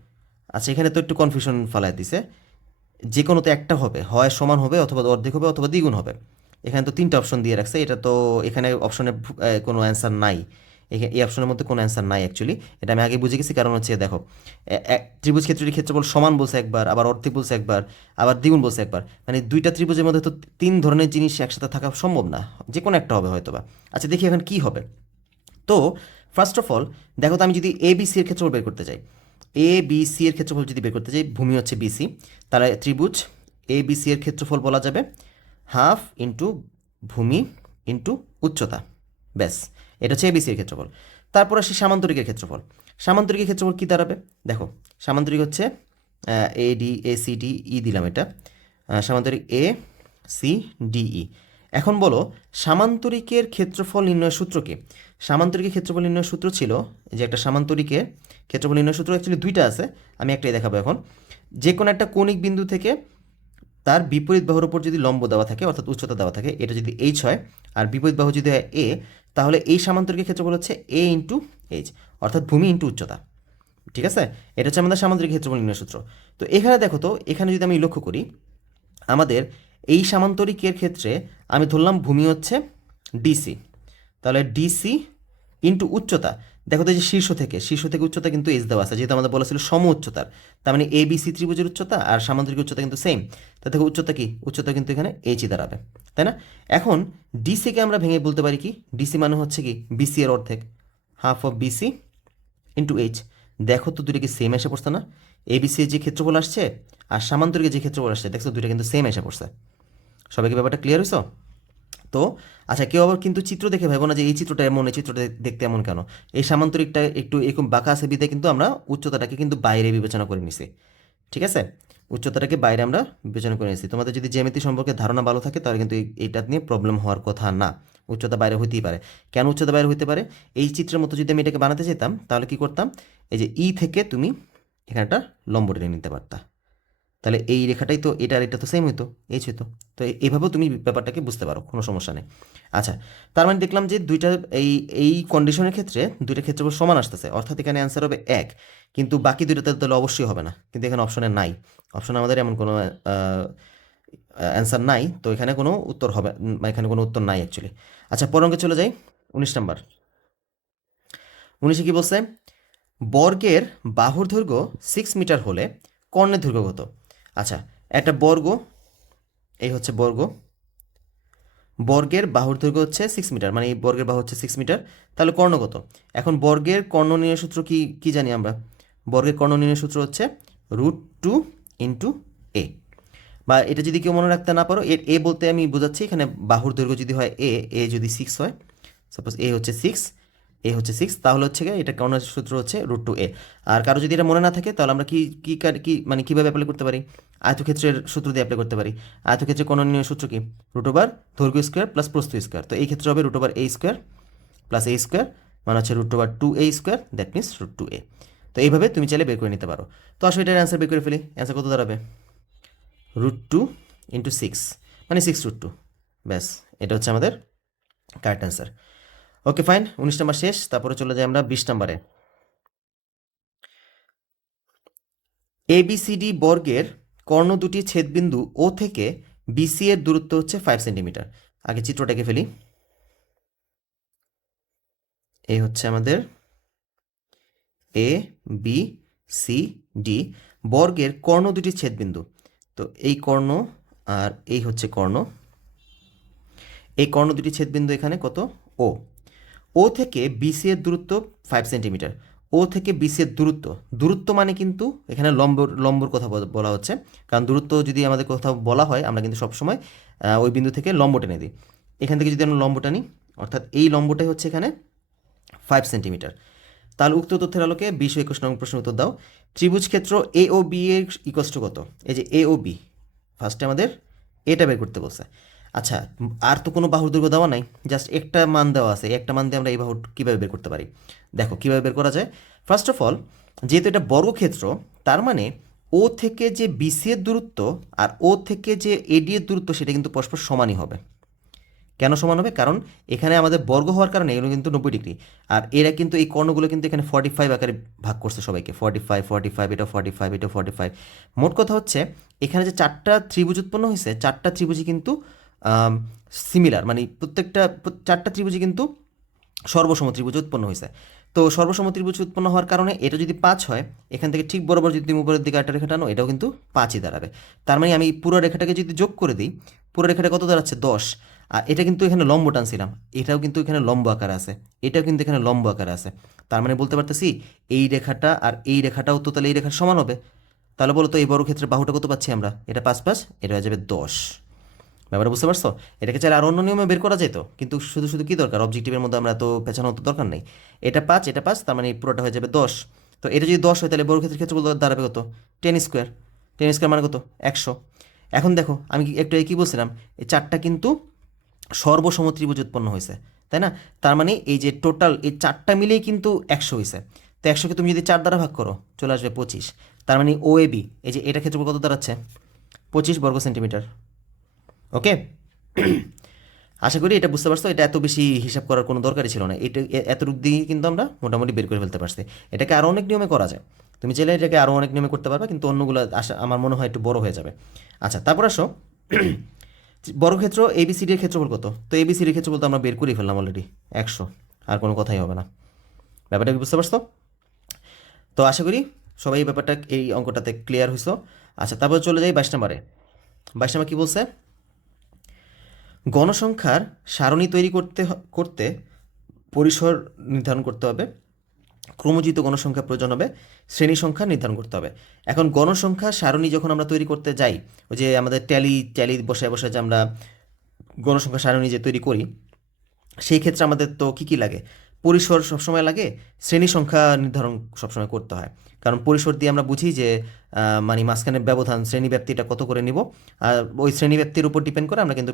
আচ্ছা, এখানে তো একটু কনফিউশন ফেলায় দিছে, যে কোনো তো একটা হবে, হয় সমান হবে অথবা অর্ধেক হবে অথবা দ্বিগুণ হবে। এখানে তো তিনটা অপশন দিয়ে রাখছে, এটা তো এখানে অপশনে কোনো অ্যান্সার নাই। এই অপশনের মধ্যে কোনো অ্যান্সার নাই অ্যাকচুয়ালি, এটা আমি আগে বুঝে গেছি। কারণ হচ্ছে দেখো, ত্রিভুজ ক্ষেত্রটির ক্ষেত্রফল সমান বলছে একবার, আবার অর্ধেক বলছে একবার, আবার দ্বিগুণ বলছে একবার, মানে দুইটা ত্রিভুজের মধ্যে তো তিন ধরনের জিনিস একসাথে থাকা সম্ভব না, যে কোনো একটা হবে হয়তো বা। আচ্ছা, দেখি এখন কি হবে। তো ফার্স্ট অফ অল দেখো তো, আমি যদি এ বি সি এর ক্ষেত্রফল বের করতে চাই, এ বি সি এর ক্ষেত্রফল যদি বের করতে চাই, ভূমি হচ্ছে বিসি, তাহলে ত্রিভুজ এ বি সি এর ক্ষেত্রফল বলা যাবে হাফ ইন্টু ভূমি ইন্টু উচ্চতা, ব্যাস। এটা হচ্ছে এবিসি এর ক্ষেত্রফল। তারপর আসি সামান্তরিকের ক্ষেত্রফল। সামান্তরিকের ক্ষেত্রফল কী দাঁড়াবে? দেখো, সামান্তরিক হচ্ছে A D A C D E দিলাম এটা, সামান্তরিক এ সি ডি ই। এখন বলো, সামান্তরিকের ক্ষেত্রফল নির্ণয়ের সূত্র কি? সামান্তরিকের ক্ষেত্রফল নির্ণয়ের সূত্র ছিল যে, একটা সামান্তরিকের ক্ষেত্রফল নির্ণয়ের সূত্র অ্যাকচুয়ালি দুইটা আছে, আমি একটাই দেখাবো এখন। যে কোনো একটা কৌণিক বিন্দু থেকে তার বিপরীত বাহুর উপর যদি লম্ব দেওয়া থাকে, অর্থাৎ উচ্চতা দেওয়া থাকে, এটা যদি এইচ হয় আর বিপরীত বাহু যদি হয় এ, তাহলে এই সামান্তরিকের ক্ষেত্রফল হচ্ছে এ ইন্টু এইচ, অর্থাৎ ভূমি ইন্টু উচ্চতা। ঠিক আছে, এটা হচ্ছে আমাদের সামান্তরিক ক্ষেত্রফল নির্ণয় সূত্র। তো এখানে দেখো তো, এখানে যদি আমি লক্ষ্য করি, আমাদের এই সামান্তরিকের ক্ষেত্রে আমি ধরলাম ভূমি হচ্ছে ডিসি, তাহলে ডিসি ইন্টু উচ্চতা। দেখো তো, যে শীর্ষ থেকে উচ্চতা কিন্তু এইচ দেওয়া আছে, যেহেতু আমাদের বলা ছিল সম উচ্চতার, তার মানে এ বি সি ত্রিভুজের উচ্চতা আর সামান্তরিক উচ্চতা কিন্তু সেম। তা দেখো, উচ্চতা কি? উচ্চতা কিন্তু এখানে এইচই দাঁড়াবে, তাই না? এখন ডিসিকে আমরা ভেঙে বলতে পারি কি, ডিসি মানে হচ্ছে কি বিসি এর অর্ধেক, half of BC into H. দেখো তো, দুটো কি সেম এসে পড়ছে না? এবিসি যে ক্ষেত্রফল আসছে আর সামান্তরিকের যে ক্ষেত্রফল আসছে, দেখছো দুটো কিন্তু সেম এসে পড়ছে। সবাইকে ব্যাপারটা ক্লিয়ার হয়েছ? তো আচ্ছা, কেউ আবার কিন্তু চিত্র দেখে ভাবো না যে এই চিত্রটা এমন, এই চিত্রটা দেখতে এমন কেন। এই সামান্তরিকটা একটু এরকম বাঁকা আছে বিধায় কিন্তু আমরা উচ্চতাটাকে কিন্তু বাইরে বিবেচনা করে নিছি। ঠিক আছে, উচ্চতাটাকে বাইরে আমরা বিবেচনা করে নিয়েছি। তোমাদের যদি জ্যামিতি সম্পর্কে ধারণা ভালো থাকে, তাহলে কিন্তু এইটা নিয়ে প্রবলেম হওয়ার কথা না। উচ্চতা বাইরে হইতেই পারে। কেন উচ্চতা বাইরে হইতে পারে? এই চিত্রের মতো যদি আমি এটাকে বানাতে চাইতাম, তাহলে কি করতাম, এই যে ই থেকে তুমি এখানে একটা লম্ব টেনে নিতে পারতা, তাহলে এই রেখাটাই তো এটা আর এটা তো সেম হইতো, এইচ হইতো। তো এইভাবেও তুমি ব্যাপারটাকে বুঝতে পারো, কোনো সমস্যা নেই। আচ্ছা, তার মানে দেখলাম যে দুইটা এই এই কন্ডিশনের ক্ষেত্রে দুইটা ক্ষেত্রফল সমান আসতেছে, অর্থাৎ এখানে অ্যান্সার হবে এক। কিন্তু বাকি দুইটাতে তাহলে অবশ্যই হবে না, কিন্তু এখানে অপশনে নাই, অপশনে আমাদের এমন কোনো অ্যান্সার নাই, তো এখানে কোনো উত্তর হবে, এখানে কোনো উত্তর নাই অ্যাকচুয়ালি। আচ্ছা, পরের অঙ্কে চলে যাই, 19 নাম্বার। 19-এ কি বলছে? বর্গের বাহুর দৈর্ঘ্য 6 মিটার হলে কর্ণের দৈর্ঘ্য কত? আচ্ছা, একটা বর্গ, এই হচ্ছে বর্গ, বর্গের বাহুর দৈর্ঘ্য হচ্ছে 6 মিটার, মানে এই বর্গের বাহু হচ্ছে 6 মিটার, তাহলে কর্ণ কত? এখন বর্গের কর্ণ নির্ণয় সূত্র কি কি জানি আমরা? বর্গের কর্ণ নির্ণয় সূত্র হচ্ছে √2 ইন্টু এ। বা এটা যদি কেউ মনে রাখতে না পারো, এ বলতে আমি বোঝাচ্ছি এখানে বাহুর দৈর্ঘ্য যদি হয় এ যদি 6 হয়, সাপোজ এ হচ্ছে 6, তাহলে হচ্ছে গিয়ে এটা কর্ণের সূত্র হচ্ছে √2a। আর কারো যদি এটা মনে না থাকে, তাহলে আমরা কি কি কি মানে কীভাবে অ্যাপ্লাই করতে পারি? আয়তক্ষেত্রের সূত্র দিয়ে অ্যাপ্লাই করতে পারি। আয়তক্ষেত্রের কর্ণ নির্ণয় সূত্র কি? √ দৈর্ঘ্য স্কোয়ার প্লাস প্রস্থ স্কোয়ার। তো এই ক্ষেত্রে হবে √a square plus a square, মানে হচ্ছে √2a square, that means √2a। তো এইভাবে তুমি চাইলে বের করে নিতে পারো। তো আসলে এটার অ্যান্সার বের করে ফেলি। অ্যান্সার কত দাঁড়াবে? √2 ইন্টু 6, মানে 6√2। ব্যাস, এটা হচ্ছে আমাদের correct answer. Okay fine, 19 number শেষ। তারপরে চলে যাই আমরা 20 নাম্বারে। এবিসিডি বর্গের কর্ণ দুটি ছেদবিন্দু ও থেকে বিসি এর দূরত্ব হচ্ছে 5 সেন্টিমিটার। আগে চিত্রটাকে ফেলি। এই হচ্ছে আমাদের এ বি সি ডি বর্গের কর্ণ দুটি ছেদবিন্দু। তো এই কর্ণ আর এই হচ্ছে কর্ণ, এই কর্ণ দুটি ছেদবিন্দু এখানে কত? ও। ও থেকে বিসি এর দূরত্ব 5 সেন্টিমিটার। ও থেকে বিসি এর দূরত্ব মানে কিন্তু এখানে লম্বর কথা বলা হচ্ছে, কারণ দূরত্ব যদি আমাদের কোথাও বলা হয়, আমরা কিন্তু সবসময় ওই বিন্দু থেকে লম্ব টেনে দিই। এখান থেকে যদি আমরা লম্ব টানি, অর্থাৎ এই লম্বটাই হচ্ছে এখানে 5 সেন্টিমিটার। তাহলে উক্ত তথ্যের আলোকে 20 ও 21 নম্বর প্রশ্ন উত্তর দাও। ত্রিভুজ ক্ষেত্র এ ও বি এর ইকোয়াস টু কত? এই যে এ ও বি, ফার্স্টে আমাদের এটা বের করতে বলছে। আচ্ছা, আর তো কোনো বাহুর দৈর্ঘ্য দেওয়া নাই, জাস্ট একটা মান দেওয়া আছে। একটা মান দিয়ে আমরা এই বাহু কীভাবে বের করতে পারি? দেখো কীভাবে বের করা যায়। ফার্স্ট অফ অল, যেহেতু এটা বর্গক্ষেত্র, তার মানে ও থেকে যে বিসি এর দূরত্ব আর ও থেকে যে এডি এর দূরত্ব সেটা কিন্তু পরস্পর সমানই হবে। কেন সমান হবে? কারণ এখানে আমাদের বর্গ হওয়ার কারণে এগুলো কিন্তু 90 ডিগ্রি, আর এরা কিন্তু এই কর্ণগুলো কিন্তু এখানে 45 আকারে ভাগ করছে সবাইকে, 45 45, এটা 45, এটা 45। মোট কথা হচ্ছে এখানে যে চারটা ত্রিভুজ উৎপন্ন হয়েছে, চারটা ত্রিভুজই কিন্তু সিমিলার, মানে প্রত্যেকটা চারটা ত্রিভুজই কিন্তু সর্বসম ত্রিভুজ উৎপন্ন হয়েছে। তো সর্বসম ত্রিভুজ উৎপন্ন হওয়ার কারণে এটা যদি 5 হয়, এখান থেকে ঠিক বরাবর যদি তুমি উপরের দিকে একটা রেখা টানো, এটাও কিন্তু 5ই দাঁড়াবে। তার মানে আমি পুরো রেখাটাকে যদি যোগ করে দিই, পুরো রেখাটা কত দাঁড়াচ্ছে? 10। আর এটা কিন্তু এখানে লম্ব টানছিলাম, এটাও কিন্তু এখানে লম্ব আকারে আছে, এটাও কিন্তু এখানে লম্ব আকারে আছে। তার মানে বলতে পারতেছি এই রেখাটা আর এই রেখাটাও তো তাহলে এই রেখার সমান হবে। তাহলে বলো তো এই বর্গক্ষেত্রের বাহুটা কত পাচ্ছি আমরা? এটা 5 5, এটা হয়ে যাবে 10। ব্যাপারটা বুঝতে পারছো? এটাকে চাইলে আরও অন্য নিয়মে বের করা যেত, কিন্তু শুধু শুধু কী দরকার, অবজেক্টিভের মধ্যে আমরা তো পেছানো তো দরকার নেই। এটা 5, এটা 5, তার মানে এই পুরোটা হয়ে যাবে 10। তো এটা যদি 10 হয় তাহলে বর্গক্ষেত্রের ক্ষেত্রে বলতে দাঁড়াবে কত? 10 স্কোয়ার। 10 স্কোয়ার মানে কত? 100। এখন দেখো আমি একটু কী বলছিলাম, এই চারটা কিন্তু সর্বসম ত্রিভুজ উৎপন্ন হয়েছে, তাই না? তার মানে এই যে টোটাল এই চারটা মিলেই কিন্তু 100 হয়েছে। তো 100কে তুমি যদি 4 দ্বারা ভাগ করো, চলে আসবে 25। তার মানে ও এ বি, এই যে এটা ক্ষেত্রফল কত দাঁড়াচ্ছে? 25 বর্গ সেন্টিমিটার। ওকে, আশা করি এটা বুঝতে পারছো। এটা এত বেশি হিসাব করার কোনো দরকারই ছিল না, এটা এতটুকু দিয়ে কিন্তু আমরা মোটামুটি বের করে ফেলতে পারছি। এটাকে আরও অনেক নিয়মে করা যায়, তুমি চাইলে এটাকে আরও অনেক নিয়মে করতে পারবে, কিন্তু অন্যগুলো আমার মনে হয় একটু বড় হয়ে যাবে। আচ্ছা, তারপর আসো বর্গক্ষেত্র এবিসিডির ক্ষেত্রফল কত? তো এবিসিডির ক্ষেত্রফল তো আমরা বের করেই ফেললাম অলরেডি, 100। আর কোনো কথাই হবে না। ব্যাপারটা কি বুঝতে পারছো? তো আশা করি সবাই এই ব্যাপারটা, এই অঙ্কটাতে ক্লিয়ার হয়েছো। আচ্ছা, তারপর চলে যাই 22 নম্বরে। 22 নম্বর কী বলছে? গণসংখ্যার সারণী তৈরি করতে পরিসর নির্ধারণ করতে হবে, ক্রমজিত গণসংখ্যা প্রয়োজন হবে, শ্রেণী সংখ্যা নির্ধারণ করতে হবে। এখন গণসংখ্যা সারণী যখন আমরা তৈরি করতে যাই, ওই যে আমাদের ট্যালি বসে বসে যে আমরা গণসংখ্যা সারণী যে তৈরি করি, সেই ক্ষেত্রে আমাদের তো কী কী লাগে? পরিসর সবসময় লাগে, শ্রেণী সংখ্যা নির্ধারণ সবসময় করতে হয়। কারণ পরিসর দিয়ে আমরা বুঝি যে মানে মাঝখানে ব্যবধান, শ্রেণী ব্যাপ্তিটা কত করে নিব, আর ওই শ্রেণী ব্যাপ্তির উপর ডিপেন্ড করে আমরা কিন্তু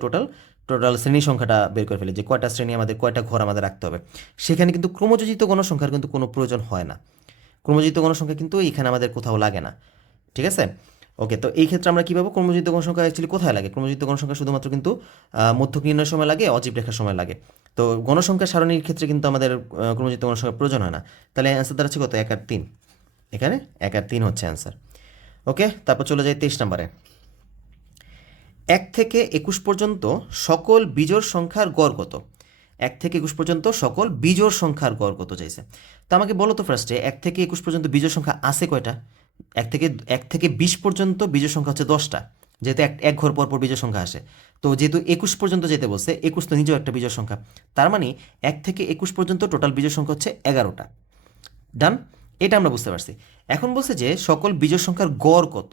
টোটাল শ্রেণী সংখ্যাটা বের করে ফেলি, যে কয়টা শ্রেণী আমাদের, কয়টা ঘর আমাদের রাখতে হবে। সেখানে কিন্তু ক্রমযোজিত গণসংখ্যার কিন্তু কোনো প্রয়োজন হয় না। ক্রমযোজিত গণসংখ্যা কিন্তু এখানে আমাদের কোথাও লাগে না, ঠিক আছে? ওকে, তো এই ক্ষেত্রে আমরা কী পাবো? ক্রমযোজিত গণসংখ্যা অ্যাকচুয়ালি কোথায় লাগে? ক্রমযোজিত গণসংখ্যা শুধুমাত্র কিন্তু মধ্যক নির্ণয়ের সময় লাগে, অজীব রেখার সময় লাগে। তো গণসংখ্যা সারণীর ক্ষেত্রে কিন্তু আমাদের ক্রমযোজিত গণসংখ্যার প্রয়োজন হয় না। তাহলে অ্যান্সার দাঁড়াচ্ছে কত? 1 আর 3। এখানে 1 আর 3 হচ্ছে অ্যান্সার। ওকে, তারপর চলে যাই 23 নম্বরে। 1 থেকে 21 পর্যন্ত সকল বিজোড় সংখ্যার গড় কত? 1 থেকে 21 পর্যন্ত সকল বিজোড় সংখ্যার গড় কত চাইছে। তো আমাকে বলো তো ফার্স্টে, 1 থেকে 21 পর্যন্ত বিজোড় সংখ্যা আছে কয়টা? 1 থেকে 20 পর্যন্ত বিজোড় সংখ্যা হচ্ছে 10টা, যেহেতু এক ঘর পর পর বিজোড় সংখ্যা আসে। তো যেহেতু 21 পর্যন্ত যেতে বলছে, 21 তো নিজেও একটা বিজোড় সংখ্যা, তার মানে 1 থেকে 21 পর্যন্ত টোটাল বিজোড় সংখ্যা হচ্ছে 11টা। ডান, এটা আমরা বুঝতে পারছি। এখন বলছে যে সকল বিজোড় সংখ্যার গড় কত।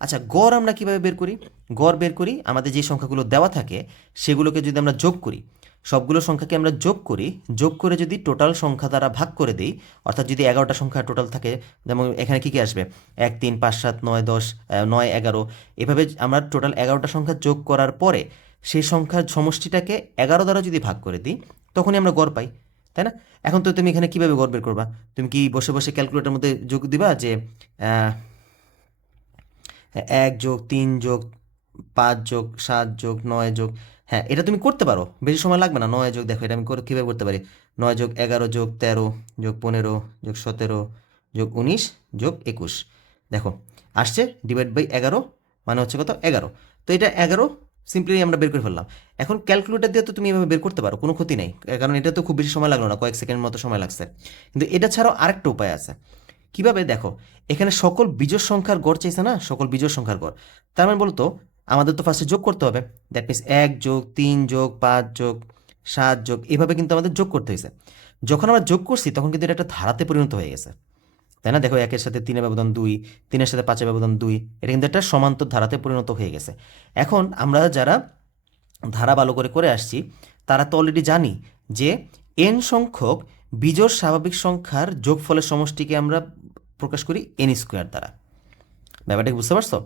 আচ্ছা, গড় আমরা কিভাবে বের করি? গড় বের করি আমাদের যে সংখ্যাগুলো দেওয়া থাকে সেগুলোকে যদি আমরা যোগ করি, সবগুলো সংখ্যাকে আমরা যোগ করি, যোগ করে যদি টোটাল সংখ্যা দ্বারা ভাগ করে দিই, অর্থাৎ যদি 11টা সংখ্যা টোটাল থাকে, যেমন এখানে কী কী আসবে? 1 3 5 7 9 10 9 11, এভাবে আমরা টোটাল 11টা সংখ্যা যোগ করার পরে সেই সংখ্যার সমষ্টিটাকে 11 দ্বারা যদি ভাগ করে দিই, তখনই আমরা গড় পাই, তাই না? এখন তো তুমি এখানে কীভাবে গড় বের করবা? তুমি কি বসে বসে ক্যালকুলেটারের মধ্যে যোগ দিবা যে 1 যোগ 3 যোগ 5 যোগ 7 যোগ 9 যোগ, হ্যাঁ এটা তুমি করতে পারো, বেশি সময় লাগবে না। 9 যোগ, দেখো এটা আমি কীভাবে করতে পারি? 9 যোগ 11 যোগ 13 যোগ 15 যোগ 17 যোগ 19 যোগ 21, দেখো আসছে ডিভাইড বাই 11, মানে হচ্ছে কত? 11। তো এটা 11 সিম্পলি আমরা বের করে ফেললাম। এখন ক্যালকুলেটার দিয়ে তো তুমি এভাবে বের করতে পারো, কোনো ক্ষতি নেই, কারণ এটা তো খুব বেশি সময় লাগলো না, কয়েক সেকেন্ড মতো সময় লাগছে। কিন্তু এটা ছাড়াও আরেকটা উপায় আছে। কিভাবে? দেখো এখানে সকল বিজোড় সংখ্যার গড় চাইছে না, সকল বিজোড় সংখ্যার গড়। তার মানে বলতো আমাদের তো ফার্স্টে যোগ করতে হবে, দ্যাট মিনস 1 যোগ 3 যোগ 5 যোগ 7 যোগ, এভাবে কিন্তু আমাদের যোগ করতে হয়েছে। যখন আমরা যোগ করছি তখন কিন্তু এটা একটা ধারাতে পরিণত হয়ে গেছে, তাই না? দেখো 1-এর সাথে 3-এর ব্যবধান 2, 3-এর সাথে 5-এর ব্যবধান 2, এটা কিন্তু একটা সমান্তর ধারাতে পরিণত হয়ে গেছে। এখন আমরা যারা ধারা ভালো করে করে আসছি তারা তো অলরেডি জানি যে n সংখ্যক বিজোড় স্বাভাবিক সংখ্যার যোগফলের সমষ্টিকে আমরা প্রকাশ করি n স্কোয়ার দ্বারা। ব্যাপারটা বুঝতে পারছো?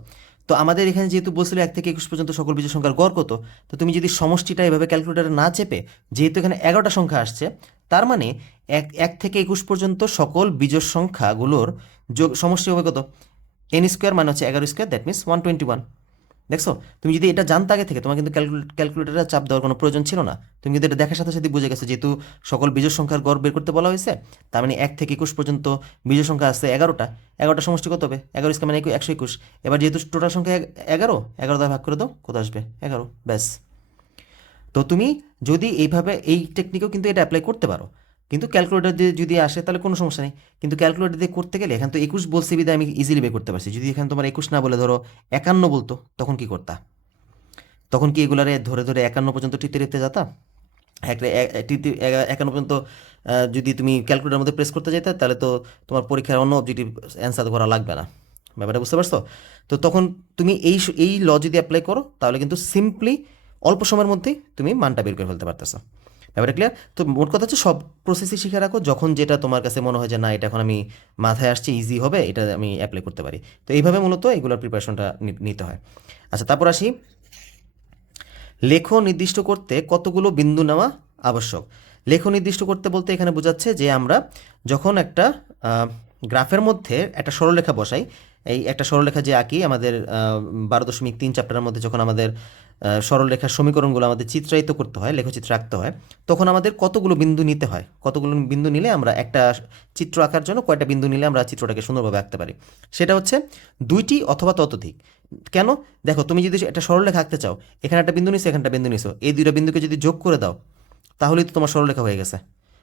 তো আমাদের এখানে যেহেতু বলছিল 1 থেকে 21 পর্যন্ত সকল বিজোড় সংখ্যার গড় কত, তো তুমি যদি সমষ্টিটা এভাবে ক্যালকুলেটারে না চেপে, যেহেতু এখানে 11টা সংখ্যা আসছে, তার মানে 1 থেকে 21 পর্যন্ত সকল বিজোড় সংখ্যাগুলোর যোগ সমষ্টি হবে কত, n স্কোয়ার মানে হচ্ছে 11 স্কোয়ার, দ্যাট মিনস 121। দেখছো, তুমি যদি এটা জানতে আগে থেকে, তোমার কিন্তু ক্যালকুলেটারে চাপ দেওয়ার কোনো প্রয়োজন ছিল না। তুমি কিন্তু এটা দেখার সাথে সাথে বুঝে গেছো, যেহেতু সকল বিজোড় সংখ্যার গড় বের করতে বলা হয়েছে, তার মানে 1 থেকে 21 পর্যন্ত বিজোড় সংখ্যা আছে 11টা। 11টা সমষ্টি কত হবে, 11 স্কোয়ার মানে 121। এবার যেহেতু টোটাল সংখ্যা 11 দ্বারা ভাগ করে দাও, কত আসবে, 11, ব্যাস। তো তুমি যদি এইভাবে এই টেকনিকেও কিন্তু এটা অ্যাপ্লাই করতে পারো, কিন্তু ক্যালকুলেটর দিয়ে যদি আসে তাহলে কোনো সমস্যা নেই। কিন্তু ক্যালকুলেটর দিয়ে করতে গেলে এখানে তো 21 বলছি বিধায় আমি ইজিলি বের করতে পারছি। যদি এখানে তোমার 21 না বলে ধরো 51 বলতো, তখন কি করতা? তখন কি এগুলারে ধরে ধরে 51 পর্যন্ত টিপতে টিপতে যেতা? 51 পর্যন্ত যদি তুমি ক্যালকুলেটারের মধ্যে প্রেস করতে যেতে, তাহলে তো তোমার পরীক্ষার অন্য অবজেক্টিভ অ্যান্সার করা লাগবে না। ব্যাপারটা বুঝতে পারছো? তো তখন তুমি এই ল যদি অ্যাপ্লাই করো, তাহলে কিন্তু সিম্পলি অল্প সময়ের মধ্যেই তুমি মানটা বের করে ফেলতে পারতেছো। ব্যাপারটা ক্লিয়ার? তো মোট কথা হচ্ছে সব প্রসেসই শিখে রাখো, যখন যেটা তোমার কাছে মনে হয় যে না, এটা এখন আমি মাথায় আসছে, ইজি হবে, এটা আমি অ্যাপ্লাই করতে পারি। তো এইভাবে মূলত এগুলোর প্রিপারেশনটা নিতে হয়। আচ্ছা, তারপর আসি, লেখ নির্দিষ্ট করতে কতগুলো বিন্দু নেওয়া আবশ্যক। লেখ নির্দিষ্ট করতে বলতে এখানে বোঝাচ্ছে যে আমরা যখন একটা গ্রাফের মধ্যে একটা সরলরেখা বসাই, এই একটা সরলরেখা যে আঁকি আমাদের 12.3 চ্যাপ্টারের মধ্যে, যখন আমাদের সরলরেখার সমীকরণগুলো আমাদের চিত্রায়িত করতে হয়, লেখচিত্র আঁকতে হয়, তখন আমাদের কতগুলো বিন্দু নিতে হয়, কতগুলো বিন্দু নিলে আমরা একটা চিত্র আঁকার জন্য কয়টা বিন্দু নিলে আমরা চিত্রটাকে সুন্দরভাবে আঁকতে পারি, সেটা হচ্ছে 2টি অথবা ততোধিক। কেন? দেখো, তুমি যদি একটা সরলরেখা আঁকতে চাও, এখানে একটা বিন্দু নিছো, এখানে একটা বিন্দু নিছো, এই দুইটা বিন্দুকে যদি যোগ করে দাও, তাহলেই তো তোমার সরলরেখা হয়ে গেছে।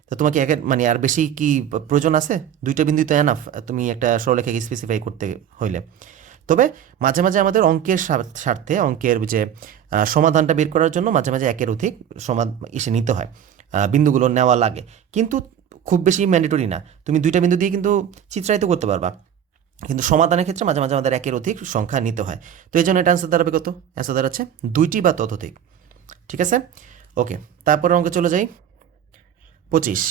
তো তোমাকে মানে আর বেশি কি প্রয়োজন আছে? দুইটা বিন্দু তো এনাফ তুমি একটা সরলরেখাকে স্পেসিফাই করতে হইলে। তবে মাঝে মাঝে আমাদের অঙ্কের স্বার্থে, অঙ্কের যে সমাধানটা বের করার জন্য মাঝে মাঝে একের অধিক এসে নিতে হয়, বিন্দুগুলো নেওয়া লাগে, কিন্তু খুব বেশি ম্যান্ডেটরি না। তুমি দুইটা বিন্দু দিয়ে কিন্তু চিত্রায়িত করতে পারবা, কিন্তু সমাধানের ক্ষেত্রে মাঝে মাঝে আমাদের একের অধিক সংখ্যা নিতে হয়। তো এই জন্য এটা অ্যান্সার দাঁড়াবে কত? অ্যান্সার দাঁড়াচ্ছে 2টি বা ততোধিক। ঠিক আছে, ওকে। তারপর অঙ্কে চলে যাই। 25,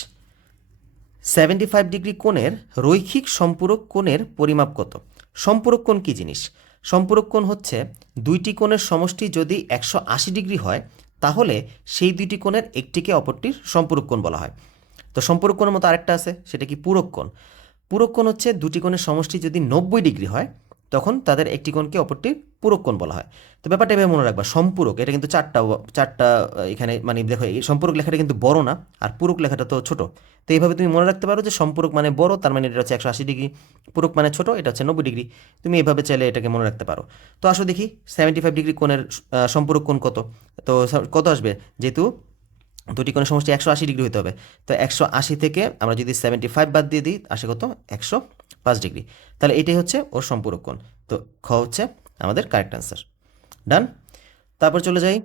75 ডিগ্রি কোণের রৈখিক সম্পূরক কোণের পরিমাপ কত? সম্পূরক কোণ কী জিনিস? সম্পূরক কোণ হচ্ছে দুইটি কোণের সমষ্টি যদি 180 ডিগ্রি হয়, তাহলে সেই দুইটি কোণের একটিকে অপরটির সম্পূরক কোণ বলা হয়। তো সম্পূরক কোণের মতো আরেকটা আছে, সেটা কি পূরক কোণ। পূরক কোণ হচ্ছে দুটি কোণের সমষ্টি যদি 90 ডিগ্রি হয়, তখন তাদের একটি কোণকে অপরটির পূরক কোণ বলা হয়। তো ব্যাপারটা এভাবে মনে রাখবা, সম্পূরক এটা কিন্তু চারটা এখানে, মানে দেখো এই সম্পূরক লেখাটা কিন্তু বড় না, আর পূরক লেখাটা তো ছোট। তো এইভাবে তুমি মনে রাখতে পারো যে সম্পূরক মানে বড়, তার মানে এটা হচ্ছে 180 ডিগ্রি, পূরক মানে ছোট, এটা হচ্ছে 90 ডিগ্রি। তুমি এভাবে চাইলে এটাকে মনে রাখতে পারো। তো আসো দেখি 75 ডিগ্রি কোণের সম্পূরক কোণ কত। তো কত আসবে, যেহেতু দুটি কোণের সমষ্টি 180 ডিগ্রি হতে হবে, তো 180 থেকে আমরা যদি 75 বাদ দিয়ে দিই, আসে কত, 105 ডিগ্রি। তাহলে এটাই হচ্ছে ওর সম্পূরক কোণ। তো খ হচ্ছে আমাদের কারেক্ট অ্যান্সার। ডান। তারপর চলে যাই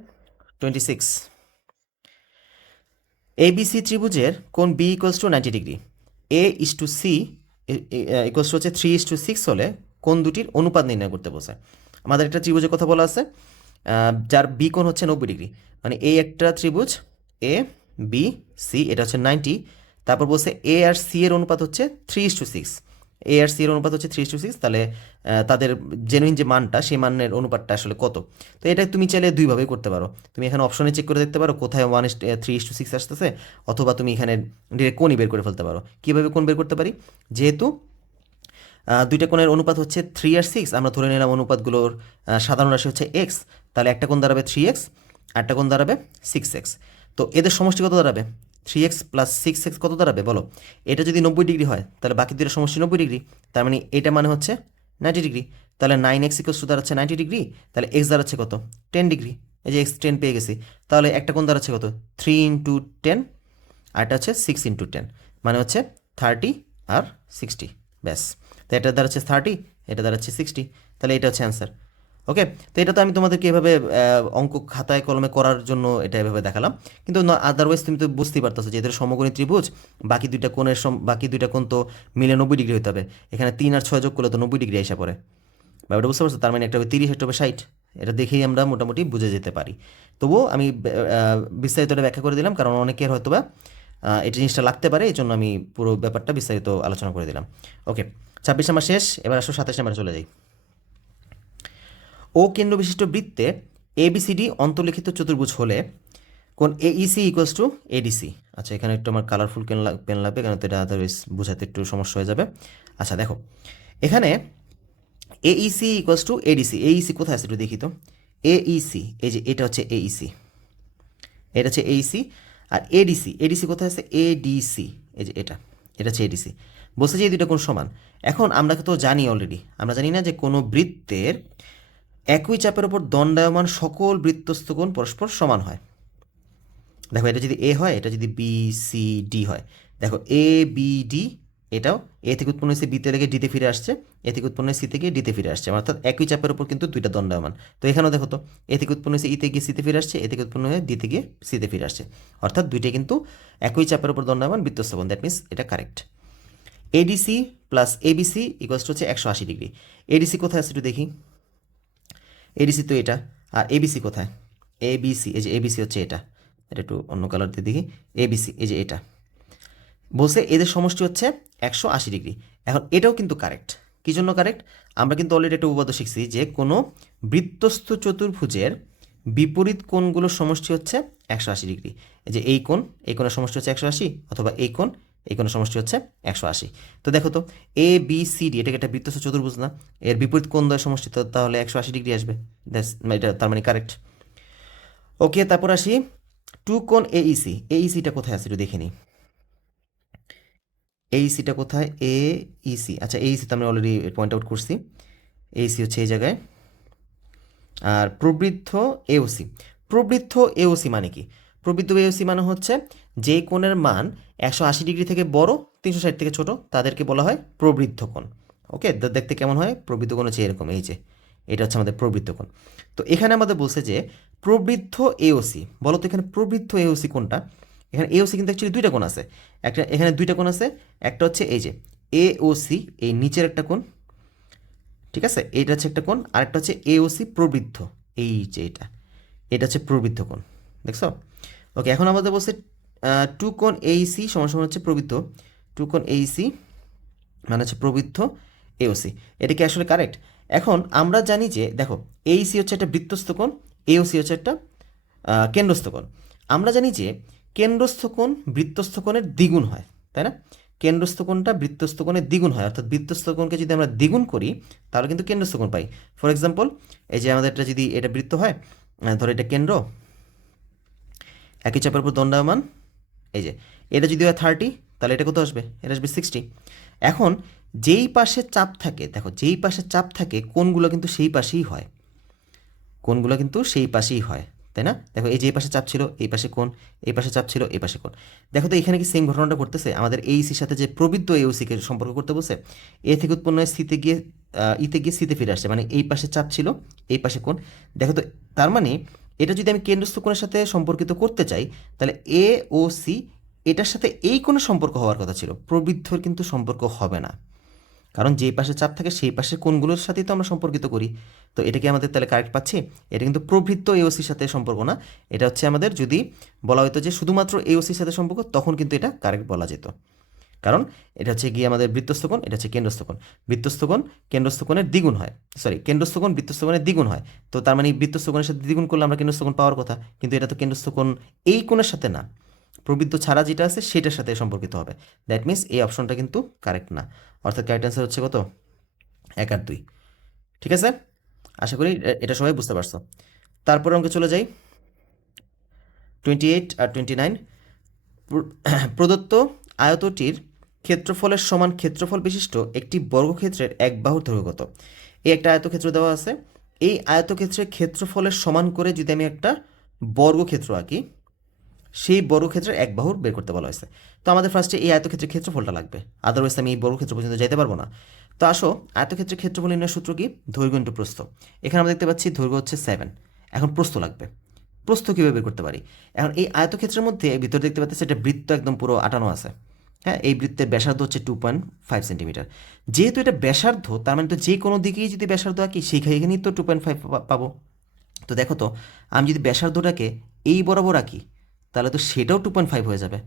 26, এবিসি ত্রিভুজের কোণ B equals to 90 degree, A/C equals to হচ্ছে 3:6 হলে কোণ দুটির অনুপাত নির্ণয় করতে বোঝায়। আমাদের একটা ত্রিভুজের কথা বলা আছে, যার বি কোণ হচ্ছে 90 ডিগ্রি, মানে এই একটা ত্রিভুজ ABC, এটা হচ্ছে 90। তারপর বলছে এ আর সি এর অনুপাত হচ্ছে 3:6, এ আর সি এর অনুপাত হচ্ছে 3:6, তাহলে তাদের জেনুইন যে মানটা, সেই মানের অনুপাতটা আসলে কত। তো এটা তুমি চাইলে দুইভাবেই করতে পারো। তুমি এখানে অপশনে চেক করে দেখতে পারো কোথায় 3:6 আসতেছে, অথবা তুমি এখানে ডিরেক্ট কোণই বের করে ফেলতে পারো। কীভাবে কোণ বের করতে পারি? যেহেতু দুইটা কোণের অনুপাত হচ্ছে 3 আর 6, আমরা ধরে নিলাম অনুপাতগুলোর সাধারণ রাশি হচ্ছে এক্স, তাহলে একটা কোণ দাঁড়াবে 3x, আরেকটা কোণ দাঁড়াবে 6x। তো এদের সমষ্টি কত দাঁড়াবে? 3x প্লাস 6x কত দাঁড়াবে বলো? এটা যদি 90 ডিগ্রি হয়, তাহলে বাকি দুইটা সমষ্টি 90 ডিগ্রি, তার মানে এটা মানে হচ্ছে 90 ডিগ্রি। তাহলে 9x ইকুয়ালস টু দাঁড়াচ্ছে 90 ডিগ্রি, তাহলে x দাঁড়াচ্ছে কত? 10 ডিগ্রি। এই যে x 10 পেয়ে গেছি। তাহলে একটা কোণ দাঁড়াচ্ছে কত? 3 ইন্টু 10, আর এটা হচ্ছে 6 ইন্টু 10, মানে হচ্ছে 30 আর 60, ব্যাস। তো এটা দাঁড়াচ্ছে 30, এটা দাঁড়াচ্ছে 60, তাহলে এটা হচ্ছে অ্যান্সার। ওকে। তো এটা তো আমি তোমাদেরকে এভাবে অঙ্ক খাতায় কলমে করার জন্য এটা এভাবে দেখালাম, কিন্তু আদারওয়াইজ তুমি তো বুঝতেই পারতেছো যে এদের সমকোণী ত্রিভুজ, বাকি দুইটা কোণ তো মিলে 90 ডিগ্রি হতে হবে। এখানে 3 আর 6 যোগ করলে তো 90 ডিগ্রি এসে পড়ে। ব্যাপারটা বুঝতে পারছো? তার মানে একটা হবে 30, একটা হবে 60। এটা দেখেই আমরা মোটামুটি বুঝে যেতে পারি। তবুও আমি বিস্তারিত এটা ব্যাখ্যা করে দিলাম, কারণ অনেকের হয়তো বা এই জিনিসটা লাগতে পারে, এই জন্য আমি পুরো ব্যাপারটা বিস্তারিত আলোচনা করে দিলাম। ওকে, 26 নাম্বার শেষ, এবার আসো 27 নাম্বার চলে যাই। ও কেন্দ্র বিশিষ্ট বৃত্তে এবিসিডি অন্তর্লিখিত চতুর্ভুজ হলে কোন এইসি ইকুয়ালস টু এডিসি। আচ্ছা, এখানে একটু আমার কালারফুল পেন লাগবে, কারণ তো এটা আদারওয়াইজ বোঝাতে একটু সমস্যা হয়ে যাবে। আচ্ছা দেখো, এখানে Aisi equals to ADC. Aisi কোথায় আছে একটু দেখি তো। এইসি, এই যে এটা হচ্ছে এইসি, এটা হচ্ছে এইসি। আর এডিসি, এডিসি কোথায় আছে? এডিসি, এই যে এটা, এটা হচ্ছে এডিসি। বলছে যে এই দুটো কোণ সমান। এখন আমরা তো জানি অলরেডি, আমরা জানি না যে কোনো বৃত্তের একই চাপের ওপর দণ্ডায়মান সকল বৃত্তস্থ কোণ পরস্পর সমান হয়। দেখো, এটা যদি এ হয়, এটা যদি বি সি ডি হয়, দেখো এ বি ডি, এটাও এ থেকে উৎপন্ন হয়েছে বিতে লেগে ডিতে ফিরে আসছে, এ থেকে উৎপন্ন হয়েছে সি থেকে ডিতে ফিরে আসছে, অর্থাৎ একই চাপের উপর কিন্তু দুইটা দণ্ডায়মান। তো এখানেও দেখো তো, এ থেকে উৎপন্ন হয়েছে ইতে গিয়ে সিতে ফিরে আসছে, এ থেকে উৎপন্ন হয়ে ডিতে গিয়ে সিতে ফিরে আসছে, অর্থাৎ দুইটাই কিন্তু একই চাপের উপর দণ্ডায়মান বৃত্তস্থ কোণ। দ্যাট মিনস এটা correct. ADC plus ABC equals to হচ্ছে 180 ডিগ্রি। এডিসি কোথায় আছে একটু দেখি। এডিসি তো এটা, আর এবিসি কোথায়? এবিসি, এই যে এবিসি হচ্ছে এটা, এটা একটু অন্য কালার দিয়ে দেখি। এবিসি, এই যে এটা। বলছে এদের সমষ্টি হচ্ছে 180 ডিগ্রি। এখন এটাও কিন্তু কারেক্ট। কী জন্য কারেক্ট? আমরা কিন্তু অলরেডি একটা উপপাদ্য শিখছি যে কোনো বৃত্তস্থ চতুর্ভুজের বিপরীত কোণগুলোর সমষ্টি হচ্ছে 180 ডিগ্রি। এই যে এই কোণ, এই কোণের সমষ্টি হচ্ছে 180, অথবা এই কোণ, এই কোণের সমষ্টি হচ্ছে 180। তো দেখো তো, এ বি সি ডি, এটাকে একটা বৃত্তস্থ চতুর্ভুজ না, এর বিপরীত কোণ দ্বয়ের সমষ্টি, তো তাহলে 180 ডিগ্রি আসবে। এটা তার মানে কারেক্ট। ওকে, তারপর আসি টু কোণ এইসি। এইসিটা কোথায় আছে একটু দেখে নিই। এইসিটা কোথায়? এইসি, আচ্ছা এইসি তো আমরা অলরেডি পয়েন্ট আউট করছি। এইসি হচ্ছে এই জায়গায়। আর প্রবৃদ্ধ এওসি, প্রবৃদ্ধ এওসি মানে কি? প্রবৃদ্ধ এওসি মানে হচ্ছে যে কোণের মান 180 ডিগ্রি থেকে বড়, 360 থেকে ছোট, তাদেরকে বলা হয় প্রবৃদ্ধ কোণ। ওকে, দেখতে কেমন হয়? প্রবৃদ্ধ কোণ হচ্ছে এরকম, এই যে এটা হচ্ছে আমাদের প্রবৃদ্ধ কোণ। তো এখানে আমাদের বলছে যে প্রবৃদ্ধ এওসি, বলো তো এখানে প্রবৃদ্ধ এওসি কোনটা? এখানে এওসি কিন্তু অ্যাকচুয়ালি দুইটা কোণ আছে। একটা, এখানে দুইটা কোণ আছে। একটা হচ্ছে এই যে এওসি, এই নিচের একটা কোণ, ঠিক আছে, এইটা হচ্ছে একটা কোণ। আরেকটা হচ্ছে এওসি প্রবৃদ্ধ, এই যে এটা, এটা হচ্ছে প্রবৃদ্ধ কোণ, দেখছো? ওকে, এখন আমাদের বলছে টু কোণ এইসি সমান সমান হচ্ছে প্রবৃদ্ধ, টু কোণ এইসি মানে হচ্ছে প্রবৃদ্ধ এওসি। এটা কি আসলে কারেক্ট? এখন আমরা জানি যে দেখো, এইসি হচ্ছে একটা বৃত্তস্থ কোণ, এওসি হচ্ছে একটা কেন্দ্রস্থ কোণ। আমরা জানি যে কেন্দ্রস্থ কোণ বৃত্তস্থ কোণের দ্বিগুণ হয়, তাই না? কেন্দ্রস্থ কোণটা বৃত্তস্থ কোণের দ্বিগুণ হয়, অর্থাৎ বৃত্তস্থ কোণকে যদি আমরা দ্বিগুণ করি তাহলে কিন্তু কেন্দ্রস্থ কোণ পাই। ফর এক্সাম্পল, এই যে আমাদের এটা যদি এটা বৃত্ত হয়, ধরো এটা কেন্দ্র, একই চাপের উপর দণ্ডায়মান, এই যে এটা যদি হয় 30, তাহলে এটা কত আসবে? এটা আসবে 60। এখন যেই পাশে চাপ থাকে, দেখো যেই পাশে চাপ থাকে কোণগুলো কিন্তু সেই পাশেই হয়, কোণগুলো কিন্তু সেই পাশেই হয়, তাই না? দেখো এই যে এই পাশে চাপ ছিল, এই পাশে কোণ, এই পাশে চাপ ছিল, এই পাশে কোণ। দেখো তো এখানে কি সেম ঘটনাটা ঘটতেছে? আমাদের এইসির সাথে যে প্রবৃদ্ধ এওসিকে সম্পর্ক করতে বলছে, এ থেকে উৎপন্ন হয়ে সিতে গিয়ে ইতে গিয়ে সিতে ফিরে আসছে, মানে এই পাশে চাপ ছিল, এই পাশে কোণ। দেখো তো, তার মানে এটা যদি আমি কেন্দ্রস্থ কোণের সাথে সম্পর্কিত করতে চাই, তাহলে এ ও সি এটার সাথে এই কোণের সম্পর্ক হওয়ার কথা ছিল, প্রবৃদ্ধর কিন্তু সম্পর্ক হবে না, কারণ যেই পাশে চাপ থাকে সেই পাশের কোণগুলোর সাথেই তো আমরা সম্পর্কিত করি। তো এটা কি আমাদের তাহলে কারেক্ট পাচ্ছি? এটা কিন্তু প্রবৃত্ত এওসির সাথে সম্পর্ক না, এটা হচ্ছে আমাদের যদি বলা হতো যে শুধুমাত্র এওসির সাথে সম্পর্ক, তখন কিন্তু এটা কারেক্ট বলা যেত, কারণ এটা হচ্ছে গিয়ে আমাদের বৃত্তস্থ কোণ, এটা হচ্ছে কেন্দ্রস্থ কোণ। বৃত্তস্থ কোণ কেন্দ্রস্থ কোণের দ্বিগুণ হয়, সরি কেন্দ্রস্থ কোণ বৃত্তস্থ কোণের দ্বিগুণ হয়। তো তার মানে বৃত্তস্থ কোণের সাথে দ্বিগুণ করলে আমরা কেন্দ্রস্থ কোণ পাওয়ার কথা, কিন্তু এটা তো কেন্দ্রস্থ কোণ এই কোণের সাথে না, প্রবৃত্ত ছাড়া যেটা আছে সেটার সাথে সম্পর্কিত হবে। দ্যাট মিনস এই অপশনটা কিন্তু কারেক্ট না, অর্থাৎ কারেক্ট অ্যান্সার হচ্ছে কত? 1 আর 2। ঠিক আছে, আশা করি এটা সবাই বুঝতে পারছো। তারপর অঙ্কে চলে যাই, 28 আর 29। প্রদত্ত আয়তটির ক্ষেত্রফলের সমান ক্ষেত্রফল বিশিষ্ট একটি বর্গক্ষেত্রের এক বাহুর দৈর্ঘ্য কত? এই একটা আয়তক্ষেত্র দেওয়া আছে, এই আয়তক্ষেত্রের ক্ষেত্রফলের সমান করে যদি আমি একটা বর্গক্ষেত্র আঁকি, সেই বর্গক্ষেত্রের এক বাহুর বের করতে বলা হয়েছে। তো আমাদের ফার্স্টে এই আয়তক্ষেত্রের ক্ষেত্রফলটা লাগবে, আদারওয়াইজ আমি এই বর্গক্ষেত্র পর্যন্ত যেতে পারবো না। তো আসো, আয়তক্ষেত্রের ক্ষেত্রফল নির্ণয়ের সূত্র কি? দৈর্ঘ্য ইন্টু প্রস্থ। এখানে আমরা দেখতে পাচ্ছি দৈর্ঘ্য হচ্ছে 7, এখন প্রস্থ লাগবে। প্রস্থ কীভাবে বের করতে পারি? এখন এই আয়তক্ষেত্রের মধ্যে ভিতরে দেখতে পাচ্ছি একটা বৃত্ত একদম পুরো আটানো আছে, হ্যাঁ, এই বৃত্তের ব্যাসার্ধ হচ্ছে 2.5 সেন্টিমিটার। যেহেতু এটা ব্যাসার্ধ, তার মানে তো যে কোনো দিকেই যদি ব্যাসার্ধ আঁকি সেইখানেই তো 2.5 পাবো। তো দেখো তো, আমি যদি ব্যাসার্ধটাকে এই বরাবর আঁকি তাহলে তো সেটাও 2.5 হয়ে যাবে,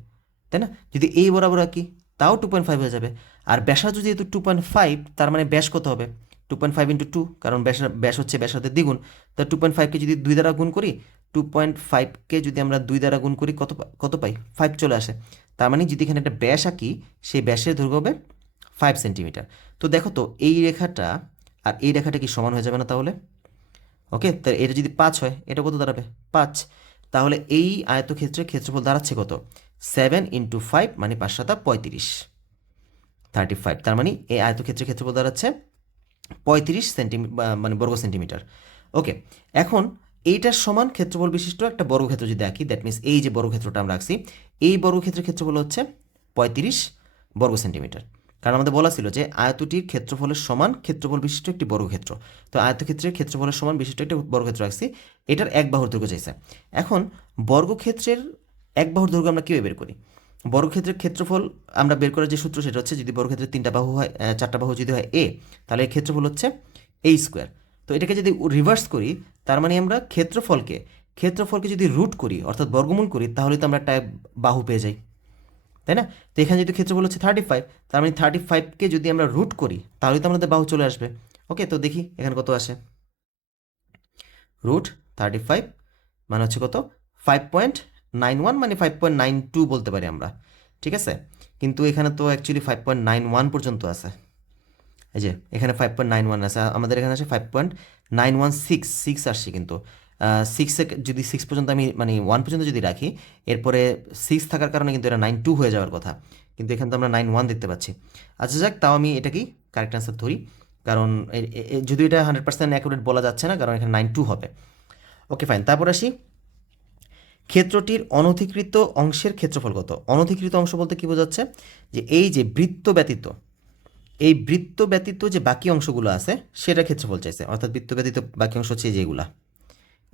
তাই না? যদি এই বরাবর আঁকি তাও 2.5 হয়ে যাবে। আর ব্যাসার্ধ যেহেতু 2.5, তার মানে ব্যাস কত হবে? 2.5 ইন্টু 2, কারণ ব্যাস হচ্ছে ব্যাসার্ধের দ্বিগুণ। তো 2.5কে যদি 2 দ্বারা গুণ করি, 2.5কে যদি আমরা 2 দ্বারা গুণ করি কত পাই? 5 চলে আসে। তার মানে যদি এখানে একটা ব্যাস আঁকি, সেই ব্যাসের দৈর্ঘ্য হবে 5 সেন্টিমিটার। তো দেখো তো এই রেখাটা আর এই রেখাটা কি সমান হয়ে যাবে না তাহলে? ওকে, তো এটা যদি 5 হয়, এটা কত দাঁড়াবে? 5। তাহলে এই আয়তক্ষেত্রের ক্ষেত্রফল দাঁড়াচ্ছে কত? 7 ইন্টু 5 মানে 5 7 35, 35। তার মানে এই আয়তক্ষেত্রের ক্ষেত্রফল দাঁড়াচ্ছে 35 মানে বর্গ সেন্টিমিটার। ওকে, এখন এইটার সমান ক্ষেত্রফল বিশিষ্ট একটা বর্গক্ষেত্র যদি আঁকি, দ্যাট মিনস এই যে বর্গক্ষেত্রটা আমরা আঁকছি, এই বর্গক্ষেত্রের ক্ষেত্রফল হচ্ছে 35 বর্গ সেন্টিমিটার। কারণ আমাদের বলা ছিল যে আয়তটির ক্ষেত্রফলের সমান ক্ষেত্রফল বিশিষ্ট একটি বর্গক্ষেত্র। তো আয়তক্ষেত্রের ক্ষেত্রফলের সমান বিশিষ্ট একটা বর্গক্ষেত্র আঁকছি, এটার এক বাহুর দৈর্ঘ্য চাইছে। এখন বর্গক্ষেত্রের এক বাহুর দৈর্ঘ্য আমরা কীভাবে বের করি? বর্গক্ষেত্রের ক্ষেত্রফল আমরা বের করার যে সূত্র, সেটা হচ্ছে যদি বর্গক্ষেত্রের 3টা বাহু হয়, 4টা বাহু যদি হয় এ, তাহলে এর ক্ষেত্রফল হচ্ছে এ স্কোয়ার। তো এটাকে যদি রিভার্স করি, তার মানে আমরা ক্ষেত্রফলকে যদি রুট করি, অর্থাৎ বর্গমূল করি, তাহলে তো আমরা একটা বাহু পেয়ে যাই, তাই না? তো এখানে যদি ক্ষেত্রফল হচ্ছে 35, তার মানে 35কে যদি আমরা রুট করি, তাহলে তো আমাদের বাহু চলে আসবে। ওকে, তো দেখি এখানে কত আসে। রুট 35 মানে হচ্ছে কত? 5.91, মানে 5.92 বলতে পারি আমরা, ঠিক আছে? কিন্তু এখানে তো অ্যাকচুয়ালি 5.91 পর্যন্ত আছে। এই যে এখানে 5.91 আছে, আমাদের এখানে আছে 5.916 আসছে। কিন্তু 6 যদি 6 পর্যন্ত আমি মানে 1 পর্যন্ত যদি রাখি, এরপরে 6 থাকার কারণে কিন্তু এটা 92 হয়ে যাওয়ার কথা, কিন্তু এখানে তো আমরা 91 দেখতে পাচ্ছি। আচ্ছা যাক, তাও আমি এটাকেই কারেক্ট অ্যান্সার ধরি, কারণ যদি এটা 100% অ্যাকুরেট বলা যাচ্ছে না, কারণ এখানে 92 হবে। ওকে ফাইন, তারপর আসি ক্ষেত্রটির অনধিকৃত অংশের ক্ষেত্রফল কত? অনধিকৃত অংশ বলতে কি বোঝাচ্ছে? যে এই যে বৃত্ত ব্যতীত যে বাকি অংশগুলো আছে, সেটা ক্ষেত্রফল চাইছে। অর্থাৎ বৃত্ত ব্যতীত বাকি অংশ হচ্ছে যেগুলা,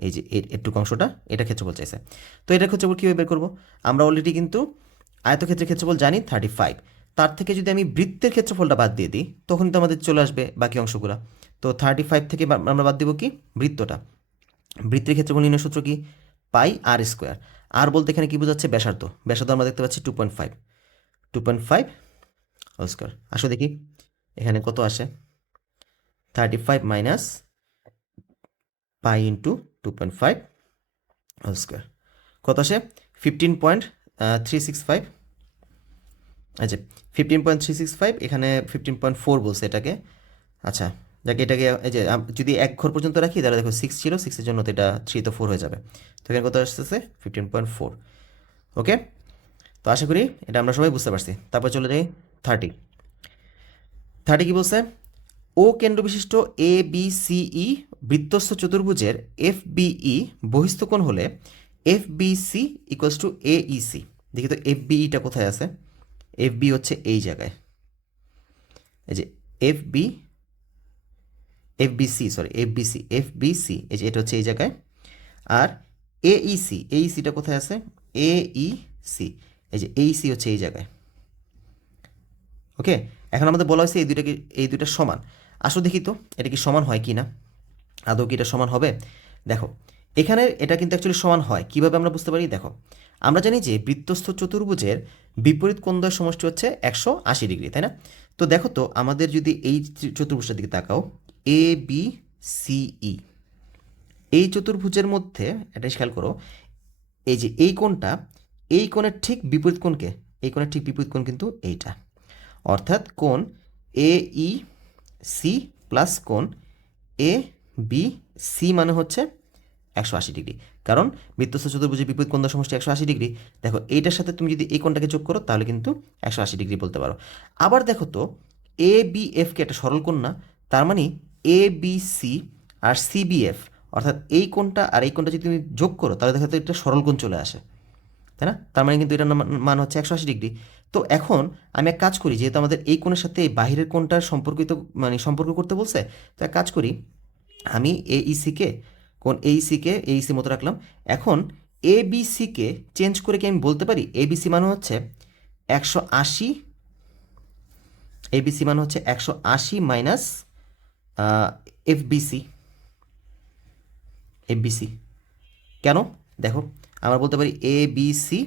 এই যে এটুকু অংশটা, এটা ক্ষেত্রফল চাইছে। তো এটা ক্ষেত্রফল কীভাবে বের করবো? আমরা অলরেডি কিন্তু আয়তক্ষেত্রের ক্ষেত্রফল জানি 35। তার থেকে যদি আমি বৃত্তের ক্ষেত্রফলটা বাদ দিয়ে দিই, তখন তো আমাদের চলে আসবে বাকি অংশগুলো। তো 35 থেকে আমরা বাদ দিব কি? বৃত্তটা। বৃত্তের ক্ষেত্রফল নির্ণয় সূত্র কি? পাই আর স্কোয়ার। আর বলতে এখানে কি বোঝাচ্ছে? ব্যাসার্ধ। আমরা দেখতে পাচ্ছি 2.5 হোল স্কোয়ার। আসো দেখি এখানে কত আসে। 35 minus pi into 2.5 whole square, কত আসে? 15.365। আচ্ছা, 15.365, এখানে 15.4 বলছে এটাকে। আচ্ছা যাকে এটাকে এই যে যদি এক ঘর পর্যন্ত রাখি, তাহলে দেখো 6 ছিল, 6-এর জন্য তো এটা 3 তো 4 হয়ে যাবে। তো এখানে কত আসতেছে? 15.4। ওকে, তো আশা করি এটা আমরা সবাই বুঝতে পারছি। তারপর চলে যাই 30। কি বলছে? ও কেন্দ্র বিশিষ্ট এ বি সি ই বৃত্তস্থ চতুর্ভুজের এফ বিই বহিস্থ কোণ হলে F B C equals to A E C. দেখি তো এফ বিইটা কোথায় আছে? এফ বি হচ্ছে এই জায়গায়, এই যে F B, F B C, sorry F B C, F B C, এই যে এটা হচ্ছে এই জায়গায়। আর এ ই সি, এ ই সিটা কোথায় আছে? এ ই সি, এই যে এ ই সি হচ্ছে এই জায়গায়। ওকে, এখন আমাদের বলা হয়েছে এই দুইটা সমান। আসো দেখি তো এটা কি সমান হয় কি না, আদৌ কি এটা সমান হবে? দেখো এখানে এটা কিন্তু অ্যাকচুয়ালি সমান হয়। কিভাবে আমরা বুঝতে পারি? দেখো আমরা জানি যে বৃত্তস্থ চতুর্ভুজের বিপরীত কোণদ্বয়ের সমষ্টি হচ্ছে 180 ডিগ্রি, তাই না? তো দেখো তো আমাদের যদি এই চতুর্ভুজটার দিকে তাকাও, এ বি সি ই, এই চতুর্ভুজের মধ্যে এটা খেয়াল করো, এই যে এই কোণটা, এই কোণের ঠিক বিপরীত কোণকে, এই কোণের ঠিক বিপরীত কোণ কিন্তু এইটা, অর্থাৎ কোণ এ ই সি প্লাস কোণ এ বি সি মানে হচ্ছে 180 ডিগ্রি। কারণ বৃত্তস্থ চতুর্ভুজের বিপরীত কোণদ্বয় সমষ্টি 180 ডিগ্রি। দেখো এইটার সাথে তুমি যদি এই কোণটাকে যোগ করো, তাহলে কিন্তু 180 ডিগ্রি বলতে পারো। আবার দেখো তো এ বি এফকে একটা সরল কোণ না? তার মানে এ বি সি আর সি বি এফ, অর্থাৎ এই কোণটা আর এই কোণটা যদি তুমি যোগ করো, তাহলে দেখো তো এটা সরল কোণ চলে আসে, তাই না? তার মানে কিন্তু এটার মান হচ্ছে 180 ডিগ্রি। তো এখন আমি এক কাজ করি, যেহেতু আমাদের এই কোণের সাথে এই বাহিরের কোণটার সম্পর্ক করতে বলছে, তো এক কাজ করি, আমি এইসিকে, কোণ এইসিকে এইসি মতো রাখলাম। এখন এ বি সিকে চেঞ্জ করে কি আমি বলতে পারি এবিসি মানে হচ্ছে 180, এবিসি মানে হচ্ছে 180 মাইনাস এফবিসি, এফবিসি। কেন? দেখো আমরা বলতে পারি এ বি সি,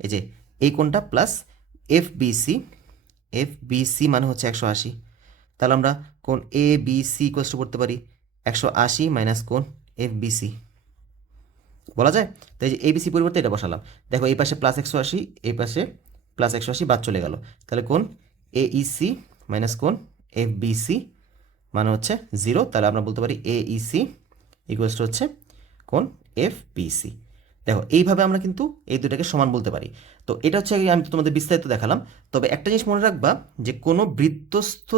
এই যে এই কোণটা plus F BC, F BC মানে হচ্ছে 180। তো তাহলে আমরা কোণ A B C equals to করতে পারি 180 মাইনাস কোণ এফ বি সি বলা যায়। তাই যে এবিসি পরিবর্তে এটা বসালাম। দেখো এই পাশে +180, এই পাশে +180 বাদ চলে গেল। তাহলে কোণ এইসি মাইনাস কোণ এফ বিসি মানে হচ্ছে 0। তাহলে আমরা বলতে পারি এইসি ইকুয়ালস টু হচ্ছে কোণ এফ বিসি। দেখো এইভাবে আমরা কিন্তু এই দুটাকে সমান বলতে পারি। তো এটা হচ্ছে আমি তোমাদের বিস্তারিত দেখালাম। তবে একটা জিনিস মনে রাখবা যে কোনো বৃত্তস্থ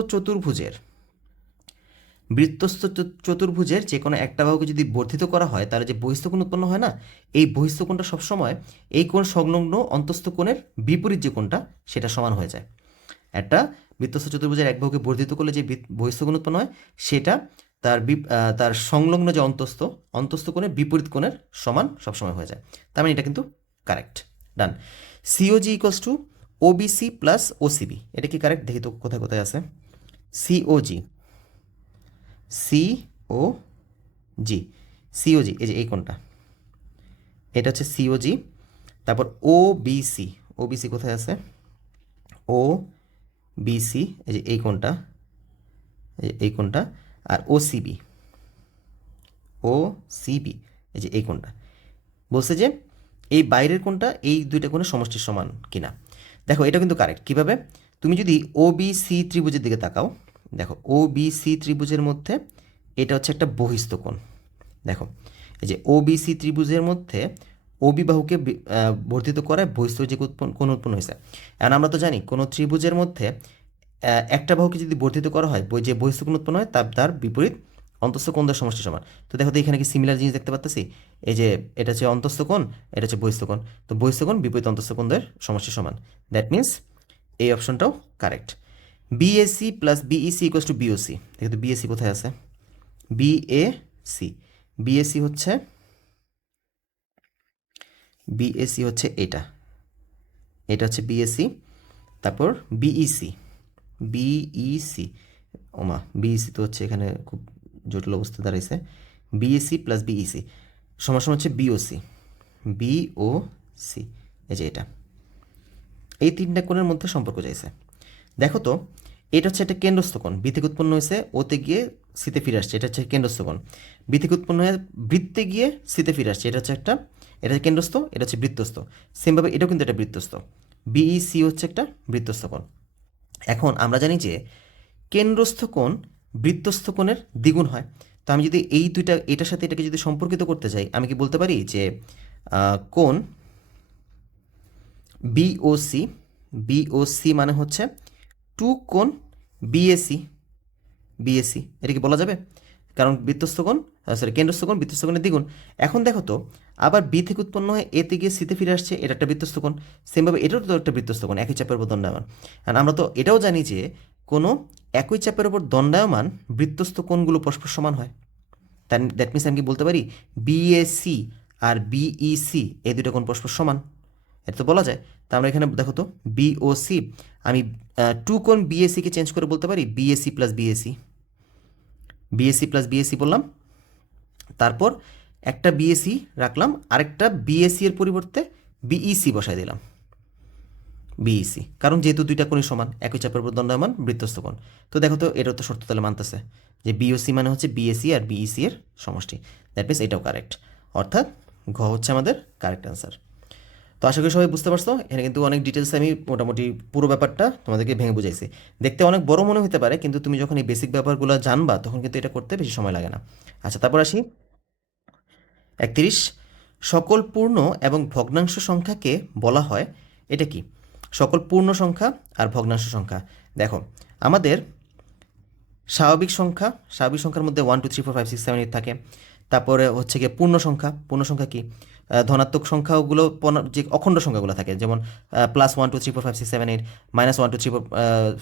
চতুর্ভুজের যে কোনো একটা বাহুকে যদি বর্ধিত করা হয় তাহলে যে বহিস্থ কোণ উৎপন্ন হয় না, এই বহিস্থ কোণটা সবসময় এই কোণ সংলগ্ন অন্তস্থ কোণের বিপরীত যে কোণটা সেটা সমান হয়ে যায়। একটা বৃত্তস্থ চতুর্ভুজের এক বাহুকে বর্ধিত করলে যে বহিস্থ কোণ উৎপন্ন হয় সেটা তার সংলগ্ন যে অন্তস্থ কোণের বিপরীত কোণের সমান সবসময় হয়ে যায়। তার মানে এটা কিন্তু correct. Done. COG equals to OBC plus OCB, এটা কি কারেক্ট? দেখি তো কোথায় কোথায় আছে। সিওজি সিওজি এই যে এই কোণটা, এটা হচ্ছে সিওজি। তারপর ওবিসি কোথায় আছে? ওবিসি এই যে এই কোণটা, এই কোণটা। আর ওসিবি এই যে এই কোণটা। বলছে যে এই বাইরের কোণটা এই দুইটা কোণের সমষ্টির সমান কিনা। দেখো এটা কিন্তু কারেক্ট। কিভাবে? তুমি যদি ওবিসি ত্রিভুজের দিকে তাকাও, দেখো ওবিসি ত্রিভুজের মধ্যে এটা হচ্ছে একটা বহিস্থ কোণ। দেখো এই যে ওবিসি ত্রিভুজের মধ্যে ওবি বাহুকে বর্ধিত করায় বহিস্থ যে কোণ উৎপন্ন হয়েছে। এখন আমরা তো জানি কোনো ত্রিভুজের মধ্যে একটা বাহুকে যদি বর্ধিত করা হয়, যে বহিস্থ কোণ উৎপন্ন হয় তার বিপরীত অন্তস্থ কোণদের সমষ্টি সমান। তো দেখো তো এখানে কি সিমিলার জিনিস দেখতে পাচ্ছি। এই যে এটা হচ্ছে অন্তস্থ কোণ, এটা হচ্ছে বহিস্থ কোণ। তো বহিস্থ কোণ বিপরীত অন্তস্থ কোণদের সমষ্টি সমান। দ্যাট মিন্স এই অপশনটাও correct. BAC plus BEC equals to BOC. দেখো তো বিএসি কোথায় আছে? বিএসি হচ্ছে এটা হচ্ছে বিএসি। তারপর বিইসি ওমা বিইসি তো হচ্ছে এখানে খুব জটিল অবস্থা দাঁড়াইছে। বিএসি প্লাস বিইসি সমান হচ্ছে বিওসি এই যে এটা। এই তিনটা কোণের মধ্যে সম্পর্ক চাইছে। দেখো তো এটা হচ্ছে একটা কেন্দ্রস্থ কোণ, বি থেকে উৎপন্ন হয়েছে ওতে গিয়ে সিতে ফিরে আসছে, এটা হচ্ছে কেন্দ্রস্থ কোণ। বি থেকে উৎপন্ন হয়ে বৃত্তে গিয়ে সিতে ফিরে আসছে, এটা হচ্ছে কেন্দ্রস্থ, এটা হচ্ছে বৃত্তস্থ। সেমভাবে এটাও কিন্তু একটা বৃত্তস্থ। বিইসি হচ্ছে একটা বৃত্তস্থ কোণ। এখন আমরা জানি যে কেন্দ্রস্থ কোণ বৃত্তস্থ কোণের দ্বিগুণ হয়। তো আমি যদি এই দুইটা এটার সাথে এটাকে যদি সম্পর্কিত করতে চাই, আমি কি বলতে পারি যে কোণ বিওসি মানে হচ্ছে 2 কোণ বিএসি। এটা কি বলা যাবে? কারণ কেন্দ্রস্থ কোণ বৃত্তস্থ কোণের দ্বিগুণ। এখন দেখো তো আবার বি থেকে উৎপন্ন হয়ে এতে গিয়ে সিতে ফিরে আসছে, এটা একটা বৃত্তস্থ কোণ। সেমভাবে এটাও তো একটা বৃত্তস্থ কোণ, একই চাপের উপর দণ্ডায়মান। আর আমরা তো এটাও জানি যে কোনো একই চাপের উপর দণ্ডায়মান বৃত্তস্থ কোণগুলো পরস্পর সমান হয়। দ্যাট মিনস আমি কি বলতে পারি বিএসি আর বিইসি এই দুটো কোণ পরস্পর সমান। এটা তো বলা যায়। তা আমরা এখানে দেখো তো বিওসি, আমি 2 কোণ বিএসিকে চেঞ্জ করে বলতে পারি বিএসি প্লাস বিএসি বললাম। তারপর একটা বিএসি রাখলাম, আরেকটা বিএসি এর পরিবর্তে বিইসি বসাই দিলাম। কারণ যেহেতু দুইটা কোণই সমান, একই চাপের উপর দণ্ডায়মান বৃত্তস্থ কোণ। তো দেখো তো এটা তো শর্ত তাহলে মানতেছে যে বিওসি মানে হচ্ছে বিএসি আর বিইসি এর সমষ্টি। দ্যাট মিনস এটাও কারেক্ট। অর্থাৎ ঘ হচ্ছে আমাদের কারেক্ট অ্যান্সার। তো আশা করি সবাই বুঝতে পারছো। এখানে কিন্তু অনেক ডিটেলস আমি মোটামুটি পুরো ব্যাপারটা তোমাদেরকে ভেঙে বুঝাইছি। দেখতে অনেক বড় মনে হতে পারে, কিন্তু তুমি যখন এই বেসিক ব্যাপারগুলো জানবা তখন কিন্তু এটা করতে বেশি সময় লাগে না। আচ্ছা, তারপর আসি 31। সকল পূর্ণ এবং ভগ্নাংশ সংখ্যাকে বলা হয়, এটা কি? সকল পূর্ণ সংখ্যা আর ভগ্নাংশ সংখ্যা। দেখো আমাদের স্বাভাবিক সংখ্যার মধ্যে 1 2 3 4 5 6 7 8 থাকে। তারপরে হচ্ছে গিয়ে পূর্ণ সংখ্যা কি? ধনাত্মক সংখ্যাগুলো যে অখণ্ড সংখ্যাগুলো থাকে, যেমন +1 2 3 4 5 6 7 8, -1 2 3 4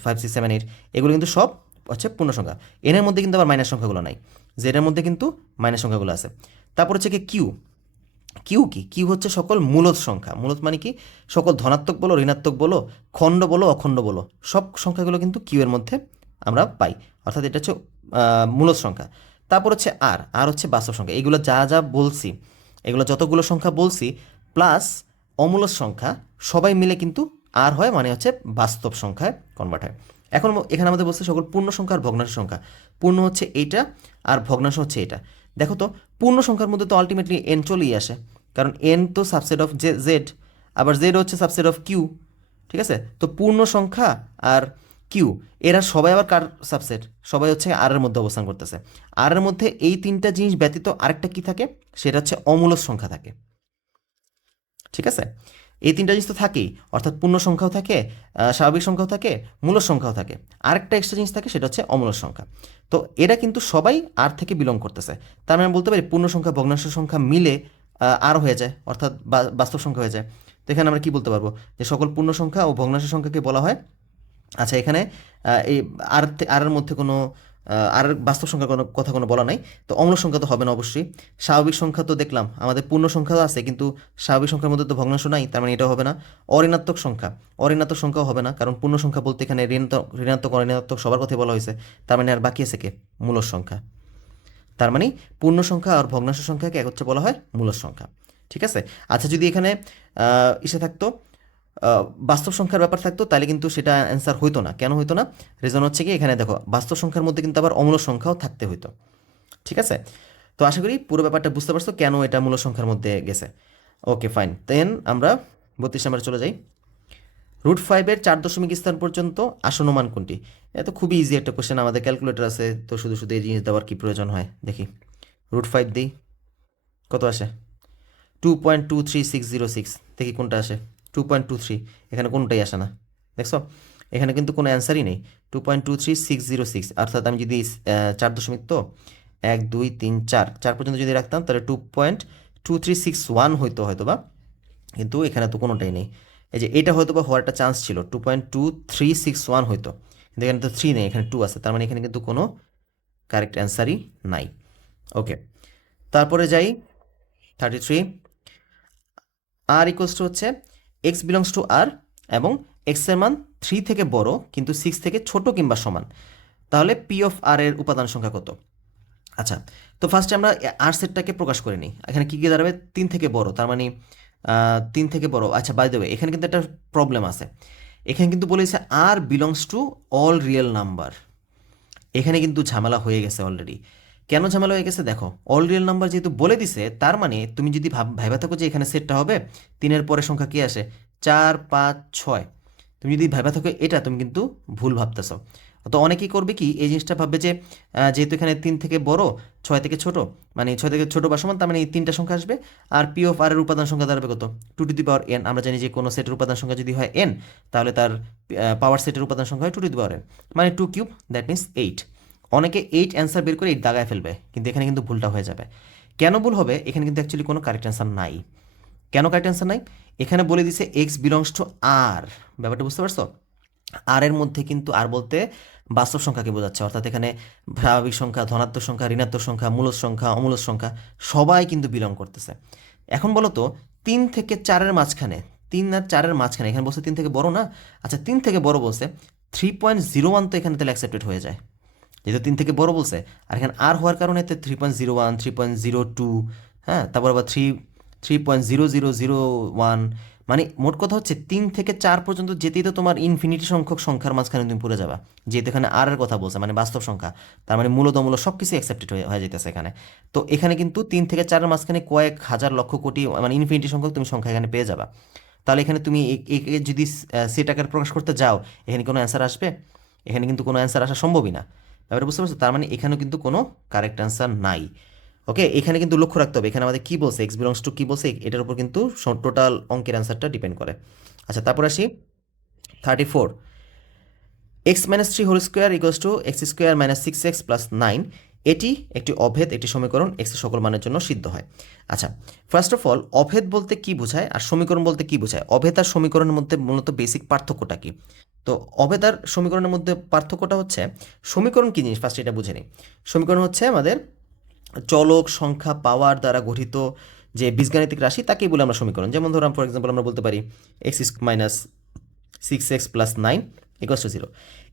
5 6 7 8, এগুলো কিন্তু সব হচ্ছে পূর্ণ সংখ্যা। এর মধ্যে কিন্তু আবার মাইনাস সংখ্যাগুলো নাই, জেডের মধ্যে কিন্তু মাইনাস সংখ্যাগুলো আছে। তারপর হচ্ছে কি কিউ হচ্ছে সকল মূলদ সংখ্যা। মূলদ মানে কি? সকল ধনাত্মক বলো, ঋণাত্মক বলো, খণ্ড বলো, অখণ্ড বলো, সব সংখ্যাগুলো কিন্তু কিউ এর মধ্যে আমরা পাই। অর্থাৎ এটা হচ্ছে মূলদ সংখ্যা। তারপর হচ্ছে আর হচ্ছে বাস্তব সংখ্যা। এগুলো যা যা বলছি, এগুলো যতগুলো সংখ্যা বলছি প্লাস অমূলদ সংখ্যা সবাই মিলে কিন্তু আর হয়, মানে হচ্ছে বাস্তব সংখ্যায় কনভার্ট হয়। এখন এখানে আমাদের বলছে সকল পূর্ণ সংখ্যা আর ভগ্নাংশ সংখ্যা। পূর্ণ হচ্ছে এইটা আর ভগ্নাংশ হচ্ছে এটা। দেখো তো পূর্ণ সংখ্যার মধ্যে তো আলটিমেটলি এন চলেই আসে, কারণ এন তো সাবসেট অফ জেড, আবার জেড হচ্ছে সাবসেট অফ কিউ। ঠিক আছে, তো পূর্ণ সংখ্যা আর কিউ এরা সবাই আবার কার সাবসেট? সবাই হচ্ছে আর এর মধ্যে অবস্থান করতেছে। আর এর মধ্যে এই তিনটা জিনিস ব্যতীত আরেকটা কি থাকে? সেটা হচ্ছে অমূলক সংখ্যা থাকে। ঠিক আছে, এই তিনটা জিনিস তো থাকেই, অর্থাৎ পূর্ণ সংখ্যাও থাকে, স্বাভাবিক সংখ্যাও থাকে, মূলক সংখ্যাও থাকে। আরেকটা এক্সট্রা জিনিস থাকে, সেটা হচ্ছে অমূলক সংখ্যা। তো এরা কিন্তু সবাই আর থেকে বিলং করতেছে। তার মানে বলতে পারি পূর্ণ সংখ্যা ভগ্নাংশ সংখ্যা মিলে আর হয়ে যায়, অর্থাৎ বাস্তব সংখ্যা হয়ে যায়। তো এখানে আমরা কি বলতে পারবো? যে সকল পূর্ণ সংখ্যা ও ভগ্নাংশ সংখ্যাকে বলা হয়। আচ্ছা, এখানে এই আর এর মধ্যে কোনো আর বাস্তব সংখ্যার কোনো কথা কোনো বলা নাই। তো অম্ল সংখ্যা তো হবে না অবশ্যই। স্বাভাবিক সংখ্যা তো দেখলাম আমাদের পূর্ণ সংখ্যা আছে, কিন্তু স্বাভাবিক সংখ্যার মধ্যে তো ভগ্নাংশ নাই, তার মানে এটাও হবে না। অঋণাত্মক সংখ্যাও হবে না, কারণ পূর্ণ সংখ্যা বলতে এখানে ঋণাত্মক অঋণাত্মক সবার কথাই বলা হয়েছে। তার মানে আর বাকি আছে কে? মূলদ সংখ্যা। তার মানে পূর্ণ সংখ্যা আর ভগ্নাংশ সংখ্যাকে এক হচ্ছে বলা হয় মূলদ সংখ্যা। ঠিক আছে। আচ্ছা, যদি এখানে ইসে থাকতো, বাস্তব সংখ্যার ব্যাপার থাকতো, তাহলে কিন্তু সেটা অ্যান্সার হইতো না। কেন হইতো না? রিজন হচ্ছে কি, এখানে দেখো বাস্তব সংখ্যার মধ্যে কিন্তু আবার অমূলক সংখ্যাও থাকতে হইতো। ঠিক আছে, তো আশা করি পুরো ব্যাপারটা বুঝতে পারছো কেন এটা মূলক সংখ্যার মধ্যে গেছে। ওকে ফাইন, দেন আমরা 32 নম্বরে চলে যাই। √5 4 দশমিক স্থান পর্যন্ত আসন্ন মান কোনটি? এটা তো খুবই ইজি একটা কোশ্চেন, আমাদের ক্যালকুলেটর আছে, তো শুধু শুধু এই জিনিস দেওয়ার কি প্রয়োজন হয়? দেখি, √5 দিই, কত আসে? 2.23606। দেখি কোনটা আসে। 2.23, এখানে কোনটাই আসে না, দেখছো? এখানে কিন্তু কোনো অ্যান্সারই নেই। 2.23606, অর্থাৎ আমি যদি 4 দশমিক, তো 1 2 3 4 4 পর্যন্ত যদি রাখতাম, তাহলে 2.2361 হয়তো বা, কিন্তু এখানে তো কোনোটাই নেই। এই যে এটা হয়তো বা হওয়ার একটা চান্স ছিল, 2.2361 হয়তো, কিন্তু এখানে তো 3 নেই, এখানে 2 আছে, তার মানে এখানে কিন্তু কোনো কারেক্ট অ্যান্সারই নাই। ওকে, তারপরে যাই 33। আর ইকুয়ালস টু হচ্ছে এক্স বিলংস টু আর এবং এক্সের মান 3 থেকে বড় কিন্তু 6 থেকে ছোট কিংবা সমান, তাহলে পি অফ আর এর উপাদান সংখ্যা কত? আচ্ছা, তো ফার্স্টে আমরা আর সেটটাকে প্রকাশ করে নিই। এখানে কী কী দাঁড়াবে? 3 থেকে বড়, তার মানে 3 থেকে বড়। আচ্ছা, বাই দ্য ওয়ে, এখানে কিন্তু একটা প্রবলেম আছে। এখানে কিন্তু বলেছে আর belongs to all real number. এখানে কিন্তু ঝামেলা হয়ে গেছে অলরেডি। কেন ঝামেলা হয়ে গেছে? দেখো, অল রিয়েল নাম্বার যেহেতু বলে দিছে, তার মানে তুমি যদি ভাইবা থাকো যে এখানে সেটটা হবে 3-এর পরে সংখ্যা কি আসে? 4 5 6। তুমি যদি ভাইবা থাকো এটা, তুমি কিন্তু ভুল ভাবতেছো। তো অনেকেই করবে কি, এই জিনিসটা ভাববে যে যেহেতু এখানে 3 থেকে বড় 6 থেকে ছোট, মানে 6 থেকে ছোট বা সমান, তার মানে এই 3টা সংখ্যা আসবে। আর পি অফ আর এর উপাদান সংখ্যা দাঁড়াবে কত? 2 টু দি পাওয়ার n। আমরা জানি যে কোনো সেটের উপাদান সংখ্যা যদি হয় n, তাহলে তার পাওয়ার সেটের উপাদান সংখ্যা হয় 2 টু দি পাওয়ার n, মানে 2 কিউব, দ্যাট মিনস 8। অনেকে 8 অ্যান্সার বের করে 8 দাগায় ফেলবে, কিন্তু এখানে কিন্তু ভুলটা হয়ে যাবে। কেন ভুল হবে? এখানে কিন্তু অ্যাকচুয়ালি কোনো কারেক্ট অ্যান্সার নাই। কেন কারেক্ট অ্যান্সার নাই? এখানে বলে দিছে এক্স বিলংস টু আর। ব্যাপারটা বুঝতে পারছো? আর এর মধ্যে কিন্তু আর বলতে বাস্তব সংখ্যাকে বোঝাচ্ছে, অর্থাৎ এখানে স্বাভাবিক সংখ্যা, ধনাত্মক সংখ্যা, ঋণাত্মক সংখ্যা, মূলদ সংখ্যা, অমূলদ সংখ্যা সবাই কিন্তু বিলং করতেছে। এখন বলো তো, 3 থেকে 4-এর মাঝখানে, 3 আর 4-এর মাঝখানে এখানে বলছে 3 থেকে বড় না? আচ্ছা, 3 থেকে বড় বলছে, 3.01 তো এখানে তাহলে অ্যাকসেপ্টেড হয়ে যায়, যেহেতু 3 থেকে বড় বলছে। আর এখানে আর হওয়ার কারণে তো 3.01, 3.02, হ্যাঁ, তারপর আবার 3.0001, মানে মোট কথা হচ্ছে 3 থেকে 4 পর্যন্ত যেতেই তো তোমার ইনফিনিটি সংখ্যক সংখ্যার মাঝখানে তুমি পড়ে যাবা, যেহেতু এখানে আর এর কথা বলছে, মানে বাস্তব সংখ্যা। তার মানে মূলত অমূল্য সব কিছু অ্যাকসেপ্টেড হয়ে যেতেছে এখানে। তো এখানে কিন্তু 3 থেকে 4-এর মাঝখানে কয়েক হাজার লক্ষ কোটি, মানে ইনফিনিটি সংখ্যক তুমি সংখ্যা এখানে পেয়ে যাবা। তাহলে এখানে তুমি একে যদি সেট আকারে প্রকাশ করতে যাও, এখানে কোনো অ্যান্সার আসবে? এখানে কিন্তু কোনো অ্যান্সার আসা সম্ভবই না। ব্যাপারটা বুঝতে পারছো? তার মানে এখানেও কিন্তু কোনো কারেক্ট অ্যান্সার নাই। ওকে, এখানে কিন্তু লক্ষ্য রাখতে হবে এখানে আমাদের কী বলছে, এক্স বিলংস টু কী বলছে, এটার উপর কিন্তু টোটাল অঙ্কের অ্যান্সারটা ডিপেন্ড করে। আচ্ছা, তারপর আসি 34। X minus 3 whole square equals to X square minus 6x plus 9। এটি একটি অভেদ, একটি সমীকরণ এক্সের সকল মানের জন্য সিদ্ধ হয়। আচ্ছা, ফার্স্ট অফ অল, অভেদ বলতে কি বোঝায় আর সমীকরণ বলতে কি বোঝায়? অভেদ আর সমীকরণের মধ্যে মূলত বেসিক পার্থক্যটা কি? তো অভেদ আর সমীকরণের মধ্যে পার্থক্যটা হচ্ছে, সমীকরণ কী জিনিস ফার্স্ট এটা বুঝে নিই। সমীকরণ হচ্ছে আমাদের চলক সংখ্যা পাওয়ার দ্বারা গঠিত যে বীজগাণিতিক রাশি, তাকেই বলে আমরা সমীকরণ। যেমন ধরুন, ফর এক্সাম্পল, আমরা বলতে পারি x minus 6x plus 9 equals to 0।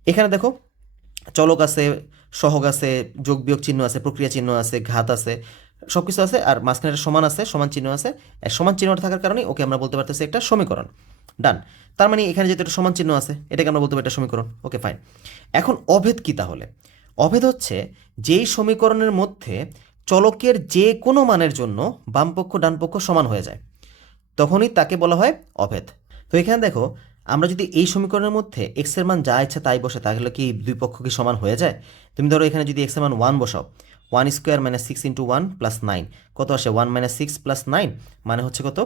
এখানে দেখো, চলক আছে, সহগ আছে, যোগ বিয়োগ চিহ্ন আছে, প্রক্রিয়া চিহ্ন আছে, ঘাত আছে, সব কিছু আছে আর মাঝখানে একটা সমান আছে, সমান চিহ্ন আছে। সমান চিহ্নটা থাকার কারণে ওকে আমরা বলতে পারতেছি একটা সমীকরণ। ডান। তার মানে এখানে যেহেতু একটা সমান চিহ্ন আছে, এটাকে আমরা বলতে পারি একটা সমীকরণ। Okay fine. এখন অভেদ কি তাহলে? অভেদ হচ্ছে যেই সমীকরণের মধ্যে চলকের যে কোনো মানের জন্য বামপক্ষ ডানপক্ষ সমান হয়ে যায়, তখনই তাকে বলা হয় অভেদ। তো এখানে দেখো, আমরা যদি এই সমীকরণের মধ্যে এক্স এর মান যা ইচ্ছা তাই বসে, তাহলে কি দুই পক্ষ কি সমান হয়ে যায়? তুমি ধরো এখানে যদি এক্স এর মান 1 বসাও, 1² - 6 × 1 + 9 কত আসে? 1 - 6 + 9 মানে হচ্ছে কত?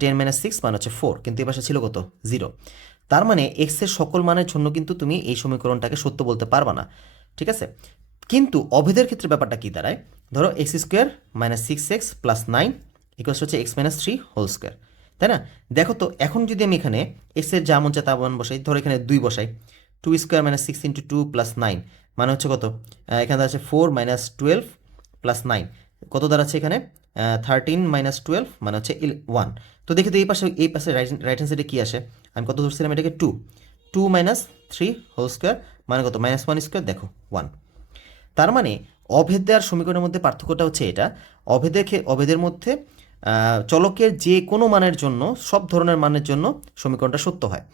10 - 6 মানে হচ্ছে 4, কিন্তু এই পাশে ছিল কত? 0। তার মানে এক্স এর সকল মানের জন্য কিন্তু তুমি এই সমীকরণটাকে সত্য বলতে পারবা না, ঠিক আছে? কিন্তু অভেদের ক্ষেত্রে ব্যাপারটা কি দাঁড়ায়? ধরো x² - 6x + 9 হচ্ছে x - 3 হোল স্কোয়ার, তাই না? দেখো তো, এখন যদি আমি এখানে এক্স এর যা মন চায় তা মান বসাই, ধরো এখানে 2 বসাই, 2² - 6 × 2 + 9 মানে হচ্ছে কত? এখানে দাঁড়াচ্ছে 4 - 12 + 9 কত দাঁড়াচ্ছে এখানে? 13 - 12 মানে হচ্ছে 1। তো দেখি তো এই পাশে রাইট হ্যান্ড সাইডে কী আসে? আমি কত ধরছিলাম এটাকে? 2। 2 - 3 হোল স্কোয়ার মানে কত? -1², দেখো 1। তার মানে অভেদ দেওয়ার সমীকরণের মধ্যে পার্থক্যটা হচ্ছে এটা, অভেদের মধ্যে চলকের যে কোনো মানের জন্য, সব ধরনের মানের জন্য সমীকরণটা সত্য হয়।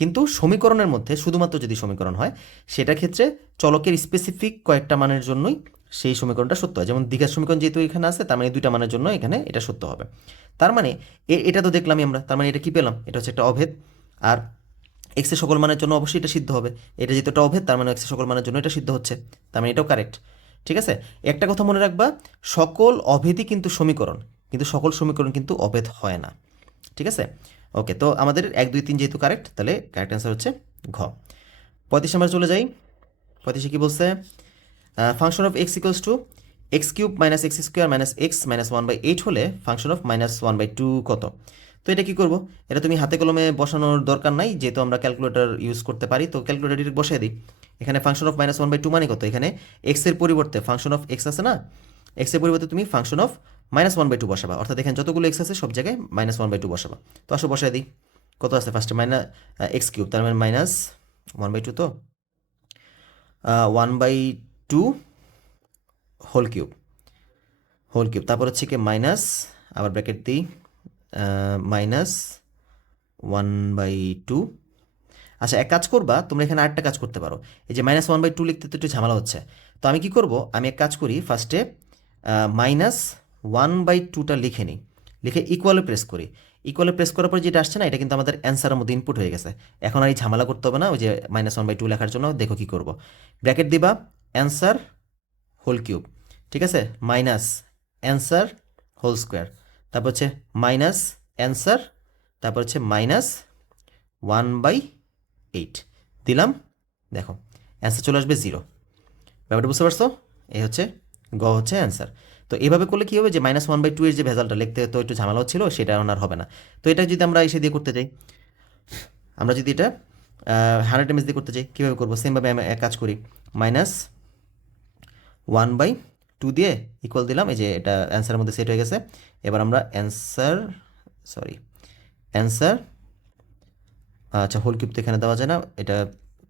কিন্তু সমীকরণের মধ্যে শুধুমাত্র যদি সমীকরণ হয়, সেটার ক্ষেত্রে চলকের স্পেসিফিক কয়েকটা মানের জন্যই সেই সমীকরণটা সত্য হয়। যেমন দ্বিঘাত সমীকরণ যেহেতু এখানে আছে, তার মানে দুইটা মানের জন্য এখানে এটা সত্য হবে। তার মানে এটা তো দেখলামই আমরা, তার মানে এটা কি পেলাম? এটা হচ্ছে একটা অভেদ। আর এক্সের সকল মানের জন্য অবশ্যই এটা সিদ্ধ হবে। এটা যেহেতু একটা অভেদ, তার মানে এক্সের সকল মানের জন্য এটা সিদ্ধ হচ্ছে, তার মানে এটাও কারেক্ট। ঠিক আছে? একটা কথা মনে রাখবা, সকল অভেদই কিন্তু সমীকরণ, কিন্তু সকল সমীকরণ কিন্তু অভেদ হয় না। ঠিক আছে? ওকে, তো আমাদের 1 2 3 যেহেতু কারেক্ট, তাহলে কারেক্ট অ্যান্সার হচ্ছে ঘ। 35 নাম্বার চলে যাই। 35 কি বলছে? Function of x equals two x³ - x² - x -1/8 হলে ফাংশন অফ -1/2 কত? তো এটা কি করব? এটা তুমি হাতে কলমে বসানোর দরকার নাই, যেহেতু আমরা ক্যালকুলেটর ইউজ করতে পারি, তো ক্যালকুলেটর ডিরেক্ট বসিয়ে দিই। এখানে ফাংশন অফ -1/2 মানে কত? এখানে এক্স এর পরিবর্তে ফাংশন অফ এক্স আছে না, এক্স এর পরিবর্তে তুমি ফাংশন অফ -1/2 বসাবা, অর্থাৎ এখানে যতগুলো এক্স আছে সব জায়গায় -1/2 বসাবা। তো আসো বসাই দিই। কত আছে ফার্স্টে? x³ তার মানে -1/2, তো 1/2 হোল কিউব, তারপর হচ্ছে কি মাইনাস, আবার ব্র্যাকেট দিই, -1/2। আচ্ছা, এক কাজ করবা তোমরা, এখানে আরেকটা কাজ করতে পারো। এই যে -1/2 লিখতে তো একটু ঝামেলা হচ্ছে, তো আমি কি করব? আমি এক কাজ করি, ফার্স্টে -1/2টা লিখে নিই, লিখে ইকুয়ালে প্রেস করি। ইকুয়ালে প্রেস করার পর যেটা আসছে না, এটা কিন্তু আমাদের অ্যান্সারের মধ্যে ইনপুট হয়ে গেছে। এখন আর এই ঝামেলা করতে হবে না ওই যে -1/2 লেখার জন্য। দেখো কি করব, ব্র্যাকেট দিবা, অ্যান্সার হোল কিউব, ঠিক আছে, মাইনাস অ্যান্সার হোল স্কোয়ার, তারপর হচ্ছে মাইনাস অ্যান্সার, তারপর হচ্ছে -1/8 দিলাম। দেখো অ্যান্সার চলে আসবে 0। ব্যাপারটা বুঝতে পারছো? এই হচ্ছে হচ্ছে অ্যান্সার। তো এভাবে করলে কী হবে, যে -1/2 এর যে ভেজালটা লিখতে তো একটু ঝামেলা হচ্ছিল, সেটা আর হবে না। তো এটা যদি আমরা এসে দিয়ে করতে যাই, আমরা যদি এটা 100 mS দিয়ে করতে চাই, কীভাবে করবো? সেমভাবে আমি এক কাজ করি, -1/2 দিয়ে ইকুয়াল দিলাম, এই যে এটা অ্যান্সারের মধ্যে সেট হয়ে গেছে। এবার আমরা অ্যান্সার আচ্ছা, হোল কিউব তো এখানে দেওয়া যায় না, এটা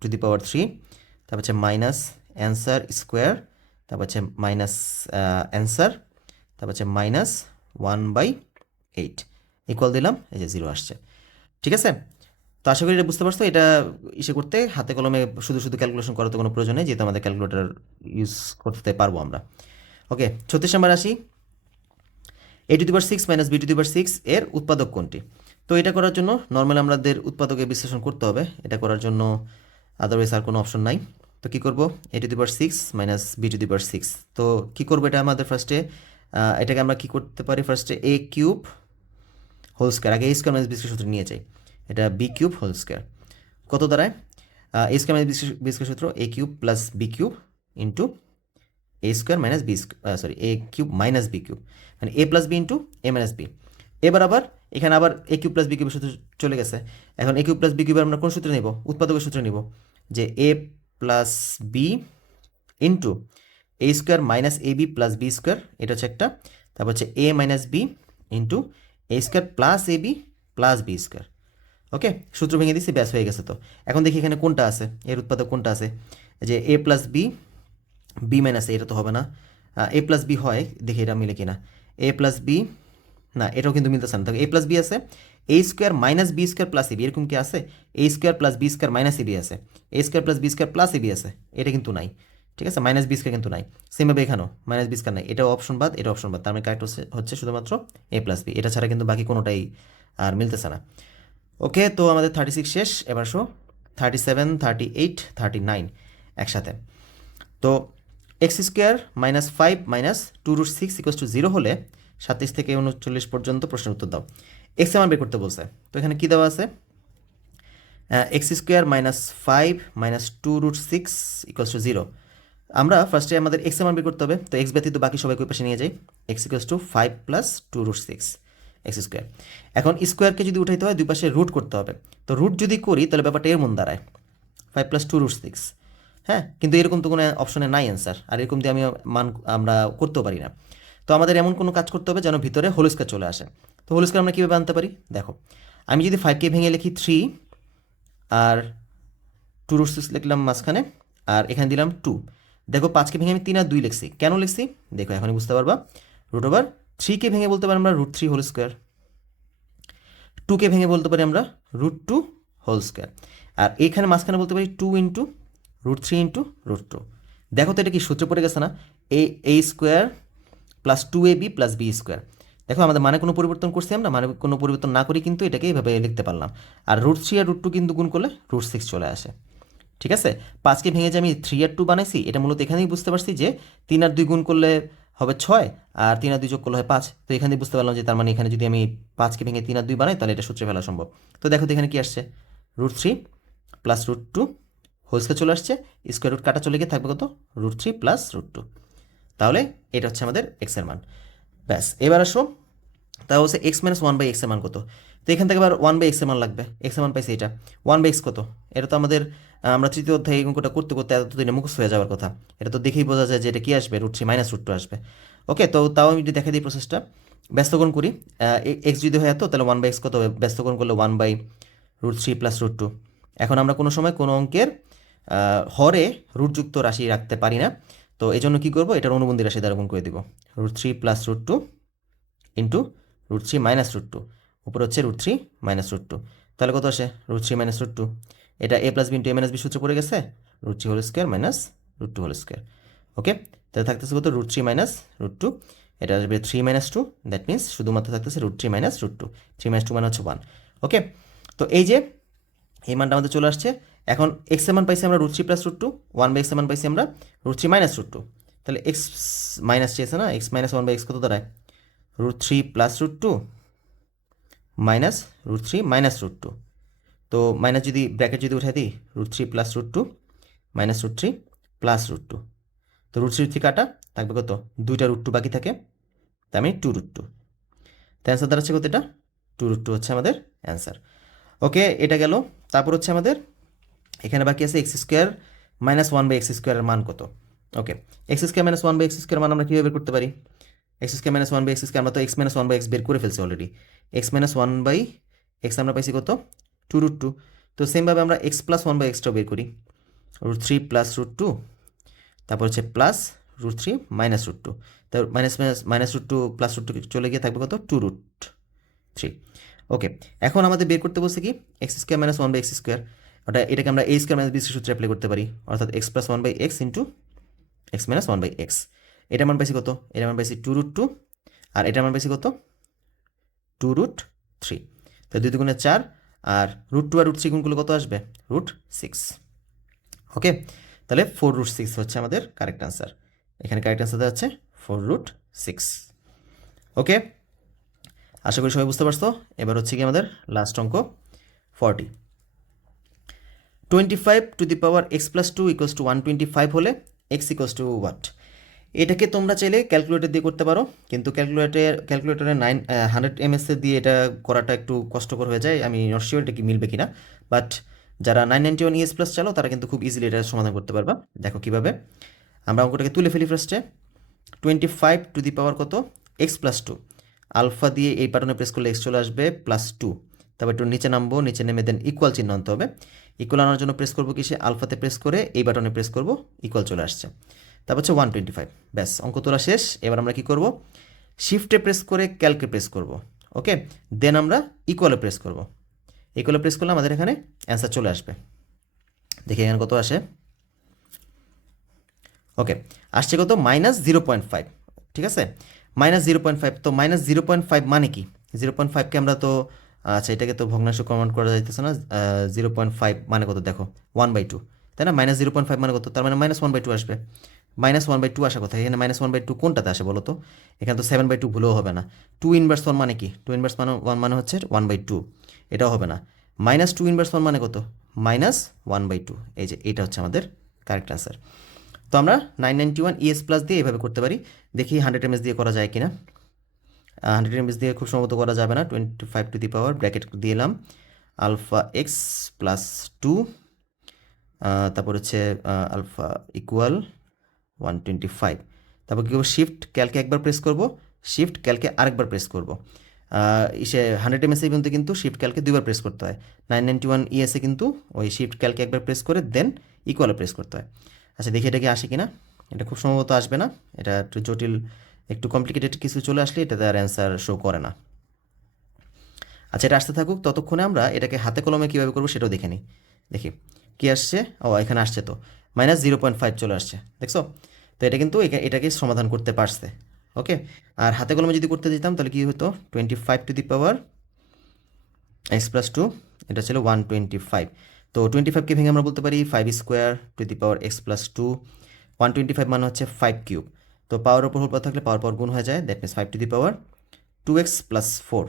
⁻3, তারপর হচ্ছে মাইনাস অ্যান্সার স্কোয়ার, তারপর হচ্ছে মাইনাস অ্যান্সার, তারপর হচ্ছে -1/8 ইকুয়াল দিলাম, এই যে 0 আসছে। ঠিক আছে? তো আশা করি এটা বুঝতে পারছো। এটা ইসে করতে হাতে কলমে শুধু শুধু ক্যালকুলেশন করার তো কোনো প্রয়োজন নেই, যেহেতু আমাদের ক্যালকুলেটর ইউজ করতে পারবো আমরা। ওকে, 36 নাম্বার আসি। a⁶ - b⁶ এর উৎপাদক কোনটি? তো এটা করার জন্য নর্মালি আমাদের উৎপাদকে বিশ্লেষণ করতে হবে। এটা করার জন্য আদারওয়াইজ আর কোনো অপশন নাই। তো কী করবো? a⁶ - b⁶ তো কী করবো? এটা আমাদের ফার্স্টে এটাকে আমরা কী করতে পারি? ফার্স্টে a³ হোল স্কোয়ার, আগে a² - b² সূত্র নিয়ে যাই। এটা b³ হোল স্কোয়ার কত দাঁড়ায়? a² - b² সূত্র a³ + b³ into a² - b, a³ - b³ মানে a + b into a - b। এবার আবার এখানে আবার a³ + b³ সূত্র চলে গেছে। এখন a³ + b³ আমরা কোন সূত্রে নেব? উৎপাদকের সূত্রে নেব, যে a + b into a² - ab + b², এটা হচ্ছে একটা। তারপর হচ্ছে a - b into a² + ab + b²। ওকে, সূত্র ভেঙে দিচ্ছি, ব্যাস হয়ে গেছে। তো এখন দেখি এখানে কোনটা আছে, এর উৎপাদক কোনটা আছে, যে a + b, b - a, এটা তো হবে না, এ প্লাস বি হয়, দেখি এটা মিলে কিনা। এ প্লাস বি, না এটাও কিন্তু মিলতেছে না। দেখো এ প্লাস বি আছে, A square minus B square plus AB, এরকম কি আছে? A square plus B square minus AB আছে, A square plus B square plus AB আছে, এটা কিন্তু নাই। ঠিক আছে, মাইনাস বি স্কোয়ার কিন্তু নাই। সেমভাবে এখানেও মাইনাস বি স্কোয়ার নাই, এটাও অপশন বাদ, এটা অপশন বাদ, তার মানে কারেক্ট হচ্ছে শুধুমাত্র এ প্লাস বি, এটা ছাড়া কিন্তু বাকি কোনোটাই আর মিলতেছে না। ওকে, তো আমাদের 36 শেষ, এবার শো 37, 38, 39 একসাথে। তো x square minus 5 minus 2√6 equals to 0 হলে 27 থেকে 39 পর্যন্ত প্রশ্নের উত্তর দাও। এক্স এর মান বের করতে বলছে, তো এখানে কি দেওয়া আছে? X square minus 5 minus 2√6 equals to 0। আমরা ফার্স্টে আমাদের এক্স এর মান বের করতে হবে, তো এক্স ব্যতীত বাকি সবাই ওই পাশে নিয়ে যাই। X equals two 5 plus 2√6 x square. এখন স্কোয়ারকে যদি উঠাইতে হয় দুই পাশে রুট করতে হবে, তো রুট যদি করি তাহলে ব্যাপারটা এর মন দাঁড়ায় 5 প্লাস 2√6। হ্যাঁ, কিন্তু এরকম তো কোনো অপশনে নাই অ্যান্সার, আর এরকম দিয়ে আমরা করতেও পারি না। তো আমাদের এমন কোনো কাজ করতে হবে যেন ভিতরে হোল স্কোয়ার চলে আসে। তো হোল স্কোয়ার আমরা কীভাবে আনতে পারি? দেখো, আমি যদি 5কে ভেঙে লিখি 3 আর 2√6 লিখলাম মাঝখানে, আর এখানে দিলাম 2। দেখো 5কে ভেঙে আমি 3 আর 2 লিখছি, কেন লিখছি দেখো এখনই বুঝতে পারবা। √3কে ভেঙে বলতে পারি আমরা √3 হোল স্কোয়ার, 2কে ভেঙে বলতে পারি আমরা √2 হোল স্কোয়ার, আর এইখানে মাঝখানে বলতে পারি 2 ইন্টু √3 ইন্টু √2। দেখো তো এটা কি সূত্রে পড়ে গেছে না? A square plus 2ab plus B square. দেখো আমাদের মানে কোনো পরিবর্তন করছি আমরা, মানে কোনো পরিবর্তন না করি কিন্তু এটাকে এইভাবে লিখতে পারলাম। আর √3 আর √2 কিন্তু গুণ করলে √6 চলে আসে। ঠিক আছে, 5কে ভেঙে যে আমি 3 আর 2 বানাইছি, এটা মূলত এখানেই বুঝতে পারছি যে 3 আর 2 গুণ করলে হবে 6, আর 3 আর 2 যোগ করলে হয় 5। তো এখানেই বুঝতে পারলাম যে তার মানে এখানে যদি আমি 5কে ভেঙে 3 আর 2 বানাই তাহলে এটা সূত্রে ফেলা সম্ভব। তো দেখো তো এখানে কি আসছে? √3 প্লাস √2 হোল স্কোয়ার চলে আসছে, স্কোয়ার রুট কাটা চলে গিয়ে থাকবে কত? √3 প্লাস √2। তাহলে এটা হচ্ছে আমাদের এক্সের মান। ব্যাস, এবার আসো, তা হচ্ছে এক্স মাইনাস 1/x এর মান কত? তো এখান থেকে আবার 1/x এর মান লাগবে। এক্স এর মান পাইছি এটা, 1/x কত? এটা তো আমাদের আমরা তৃতীয় অধ্যায়ে এই অঙ্কটা করতে করতে এতদিনে মুখস্থ হয়ে যাওয়ার কথা। এটা তো দেখেই বোঝা যায় যে এটা কি আসবে, √3 মাইনাস √2 আসবে। ওকে, তো তাও আমি যদি দেখা দিই প্রসেসটা, ব্যস্তকরণ করি। এক্স যদি হয় এত, তাহলে 1/x কত হবে? ব্যস্তকরণ করলে 1/√3 প্লাস √2। এখন আমরা কোনো সময় কোনো অঙ্কের হরে রুটযুক্ত রাশি রাখতে পারি না, তো এই জন্য কী করবো, এটার অনুবন্ধী রাশি দ্বারা গুণ করে দিব। √3 প্লাস √2 ইন্টু √3 মাইনাস √2, উপরে হচ্ছে √3 মাইনাস √2, তাহলে কত আসে? √3 মাইনাস √2। এটা a plus B into a minus B সূত্রে পড়ে গেছে, √3 whole square minus √2 whole square. Okay, তাহলে থাকতেছে কত? √3 মাইনাস √2, এটা আসবে 3 মাইনাস 2, দ্যাট মিনস শুধুমাত্র থাকতেছে √3 মাইনাস √2, 3 মাইনাস 2 মানে হচ্ছে 1। ওকে, তো এই যে এই মানটা আমাদের চলে আসছে। এখন এক্স এর মান পাইছি আমরা √3 প্লাস √2, 1/x এর মান পাইছি আমরা √3 মাইনাস √2, তাহলে এক্স মাইনাস চেয়েছে না, এক্স মাইনাস 1/x কত দাঁড়ায়? √3 প্লাস √2 মাইনাস √3 মাইনাস √2। তো মাইনাস যদি ব্র্যাকেট যদি উঠাই দিই, √3 প্লাস √2 মাইনাস √3 প্লাস √2, তো √3 কাটা থাকবে কত? 2টা √2 বাকি থাকে, তাই আমি 2√2। তাই অ্যান্সার দাঁড়াচ্ছে কত? এটা 2√2 হচ্ছে আমাদের অ্যান্সার। ওকে, এটা গেল। তারপর হচ্ছে আমাদের এখানে বাকি আছে এক্স স্কোয়ার মাইনাস 1/x স্কোয়ারের মান কত? Okay, X square minus 1/x square মান আমরা কীভাবে বের করতে পারি? X square minus 1/x square, আমরা তো এক্স মাইনাস 1/x বের করে ফেলছি অলরেডি। এক্স মাইনাস 1/x আমরা পাইছি কত? 2√2। তো সেমভাবে আমরা এক্স প্লাস 1/xটাও বের করি, √3 প্লাস √2, তারপর হচ্ছে প্লাস √3 মাইনাস √2, তারপর মাইনাস √2 প্লাস √2 চলে গিয়ে থাকবে কত? 2√3। ওকে, এখন আমাদের বের করতে বলছে কি x square minus 1/x square, এটাকে আমরা a স্কোয়ার মাইনাস b সূত্রে অ্যাপ্লাই করতে পারি, অর্থাৎ x plus 1/x into x minus 1/x। এটা মান পাইছি কত? এটা মান পাইছি 2√2, আর এটা মান পাইছি কত? 2√3। তো 2 দুগুণে 4, আর √2 আর √3 গুণ করলে কত আসবে? √6। ওকে, তাহলে 4√6 হচ্ছে আমাদের কারেক্ট আনসার। এখানে কারেক্ট আনসার হচ্ছে 4√6। ওকে, আশা করি সবাই বুঝতে পারছো। এবার হচ্ছে কি আমাদের লাস্ট অঙ্ক 40। 25 to the power x plus 2 equals to 125 হলে এক্স ইকুয়ালস টু হোয়াট? এটাকে তোমরা চাইলে ক্যালকুলেটর দিয়ে করতে পারো, কিন্তু ক্যালকুলেটরে 100 ms দিয়ে এটা করাটা একটু কষ্টকর হয়ে যায়। আমি নট শিওর এটা কি মিলবে কিনা, বাট যারা 991 ES প্লাস চালো তারা কিন্তু খুব ইজিলি এটা সমাধান করতে পারবা। দেখো কীভাবে, আমরা অঙ্কটাকে তুলে ফেলি ফার্স্টে। 25 টু দি পাওয়ার কত? এক্স প্লাস 2, আলফা দিয়ে এই বাটনে প্রেস করলে এক্স চলে আসবে প্লাস 2, তারপর একটু নিচে নামবো, নিচে নেমে দেন ইকুয়াল চিহ্ন আনতে হবে। ইকুয়াল আনার জন্য প্রেস করবো কিসে? আলফাতে প্রেস করে এই বাটনে প্রেস করবো, ইকুয়াল চলে আসছে। তারপর হচ্ছে 125। ব্যাস, অঙ্ক তোলা শেষ। এবার আমরা কি করব, শিফটে প্রেস করে ক্যালকে প্রেস করব। ওকে, দেন আমরা ইকুয়ালে প্রেস করব। ইকুয়ালে প্রেস করলে আমাদের এখানে অ্যান্সার চলে আসবে। দেখি এখানে কত আসে। ওকে, আসছে কত, -0.5। ঠিক আছে, -0.5। তো -0.5 মানে কি, 0.5কে আমরা তো, আচ্ছা এটাকে তো ভগ্নাংশ কনভার্ট করা যাইতেছে না। 0.5 মানে কত দেখো, 1/2, তাই না? -0.5 মানে কত, তার মানে -1/2 আসবে। -1/2 আসা কোথায়, এখানে -1/2 কোনটাতে আসে বলো তো? এখানে তো 7/2 ভুলেও হবে না। 2 ইনভার্স 1 মানে কি, 2 ইনভার্স 1 মানে হচ্ছে 1/2, এটাও হবে না। -2 ইনভার্স 1 মানে কত, -1/2। এই যে এটা হচ্ছে আমাদের কারেক্ট অ্যান্সার। তো আমরা 991 ES প্লাস দিয়ে এভাবে করতে পারি। দেখি 100 mS দিয়ে করা যায় কিনা। 100 mS দিয়ে খুব সম্ভবত করা যাবে না। 25 ব্র্যাকেট দিলাম, আলফা এক্স প্লাস 2, তারপর হচ্ছে আলফা ইকুয়াল 125। তারপর কী করবো, শিফট ক্যালকে একবার প্রেস করব, শিফট ক্যালকে আরেকবার প্রেস করব। সে 100 mS কিন্তু শিফট ক্যালকে দুইবার প্রেস করতে হয়। 991 ES কিন্তু ওই শিফট ক্যালকে একবার প্রেস করে দেন ইকুয়ালে প্রেস করতে হয়। আচ্ছা দেখি এটা কি আসে কিনা। এটা খুব সম্ভবত আসবে না, এটা একটু জটিল, একটু কমপ্লিকেটেড কিছু চলে আসলে এটাতে আর অ্যান্সার শো করে না। আচ্ছা এটা আসতে থাকুক, ততক্ষণে আমরা এটাকে হাতে কলমে কীভাবে করবো সেটাও দেখে নিই। দেখি কী আসছে। ও এখানে আসছে তো, -0.5 চলে আসছে, দেখছো? তো এটা কিন্তু এটাকে সমাধান করতে পারছে। ওকে, আর হাতে কলমে যদি করতে দিতাম তাহলে কী হতো, 25 to the power x plus 2, এটা ছিল 125। তো 25কে ভেঙে আমরা বলতে পারি 5 square to the power x plus 2। 125 মানে হচ্ছে 5 কিউব। তো পাওয়ার ওপর হোল পাওয়ার থাকলে পাওয়ার পাওয়ার গুণ হয়ে যায়, that means 5 to the power 2x plus 4।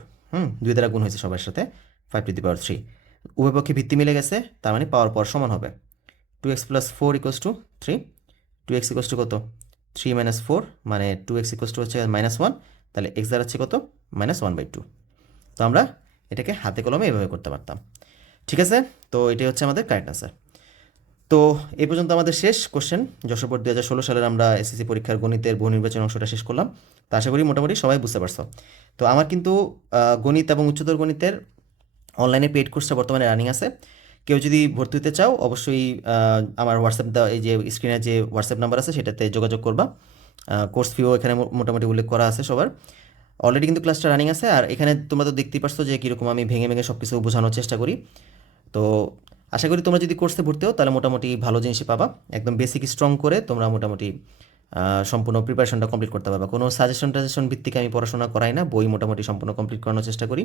দুই দ্বারা গুণ হয়েছে সবার সাথে, 5 টু দি পাওয়ার 3। উভয় পক্ষে ভিত্তি মিলে গেছে, তার মানে পাওয়ার পাওয়ার সমান হবে। 2x plus 4 = 3। 2x equals to কত, 3 - 4, মানে 2x ইকোয়াস টু হচ্ছে -1, তাহলে x দাঁড়াচ্ছে কত, -1/2। তো আমরা এটাকে হাতে কলমে এভাবে করতে পারতাম। ঠিক আছে, তো এটাই হচ্ছে আমাদের কারেক্ট আনসার। তো এই পর্যন্ত আমাদের শেষ কোশ্চেন। যশোর বোর্ড 2016 সালের আমরা এসএসসি পরীক্ষার গণিতের বহু নির্বাচন অংশটা শেষ করলাম। তো আশা করি মোটামুটি সবাই বুঝতে পারছো। তো আমার কিন্তু গণিত এবং উচ্চতর গণিতের অনলাইনে পেইড কোর্সটা বর্তমানে রানিং আছে। কেউ যদি ভর্তি হতে চাও অবশ্যই আমার হোয়াটসঅ্যাপ এই যে স্ক্রিনে যে হোয়াটসঅ্যাপ নাম্বার আছে সেটাতে যোগাযোগ করবা। কোর্স ফিও এখানে মোটামুটি উল্লেখ করা আছে সবার। অলরেডি কিন্তু ক্লাসটা রানিং আছে, আর এখানে তোমরা তো দেখতেই পারছো যে কীরকম আমি ভেঙে ভেঙে সব কিছু বোঝানোর চেষ্টা করি। তো আশা করি তোমরা যদি কোর্সে ভর্তি হও তাহলে মোটামুটি ভালো জিনিসই পাবা। একদম বেসিক স্ট্রং করে তোমরা মোটামুটি সম্পূর্ণ প্রিপারেশনটা কমপ্লিট করতে পারবা। কোনো সাজেশন ভিত্তিকে আমি পড়াশোনা করাই না, বই মোটামুটি সম্পূর্ণ কমপ্লিট করানোর চেষ্টা করি।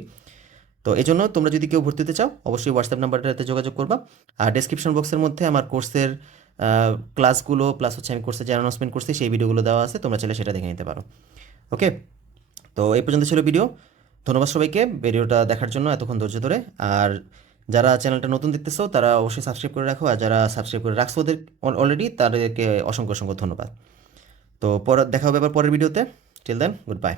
তো এই জন্য তোমরা যদি কেউ ভর্তি হতে চাও অবশ্যই হোয়াটসঅ্যাপ নাম্বারটাতে যোগাযোগ করবা। আর ডেসক্রিপশন বক্সের মধ্যে আমার কোর্সের ক্লাসগুলো প্লাস হচ্ছে আমি কোর্সে যে অ্যানাউন্সমেন্ট করছি সেই ভিডিওগুলো দেওয়া আছে, তোমরা চাইলে সেটা দেখে নিতে পারো। ওকে, তো এই পর্যন্ত ছিল ভিডিও। ধন্যবাদ সবাইকে ভিডিওটা দেখার জন্য এতক্ষণ ধৈর্য ধরে। আর যারা চ্যানেলটা নতুন দেখতেছো তারা অবশ্যই সাবস্ক্রাইব করে রাখো, আর যারা সাবস্ক্রাইব করে রাখছো ওদের অলরেডি তাদেরকে অসংখ্য অসংখ্য ধন্যবাদ। তো দেখা হবে আবার পরের ভিডিওতে। Till then, good by.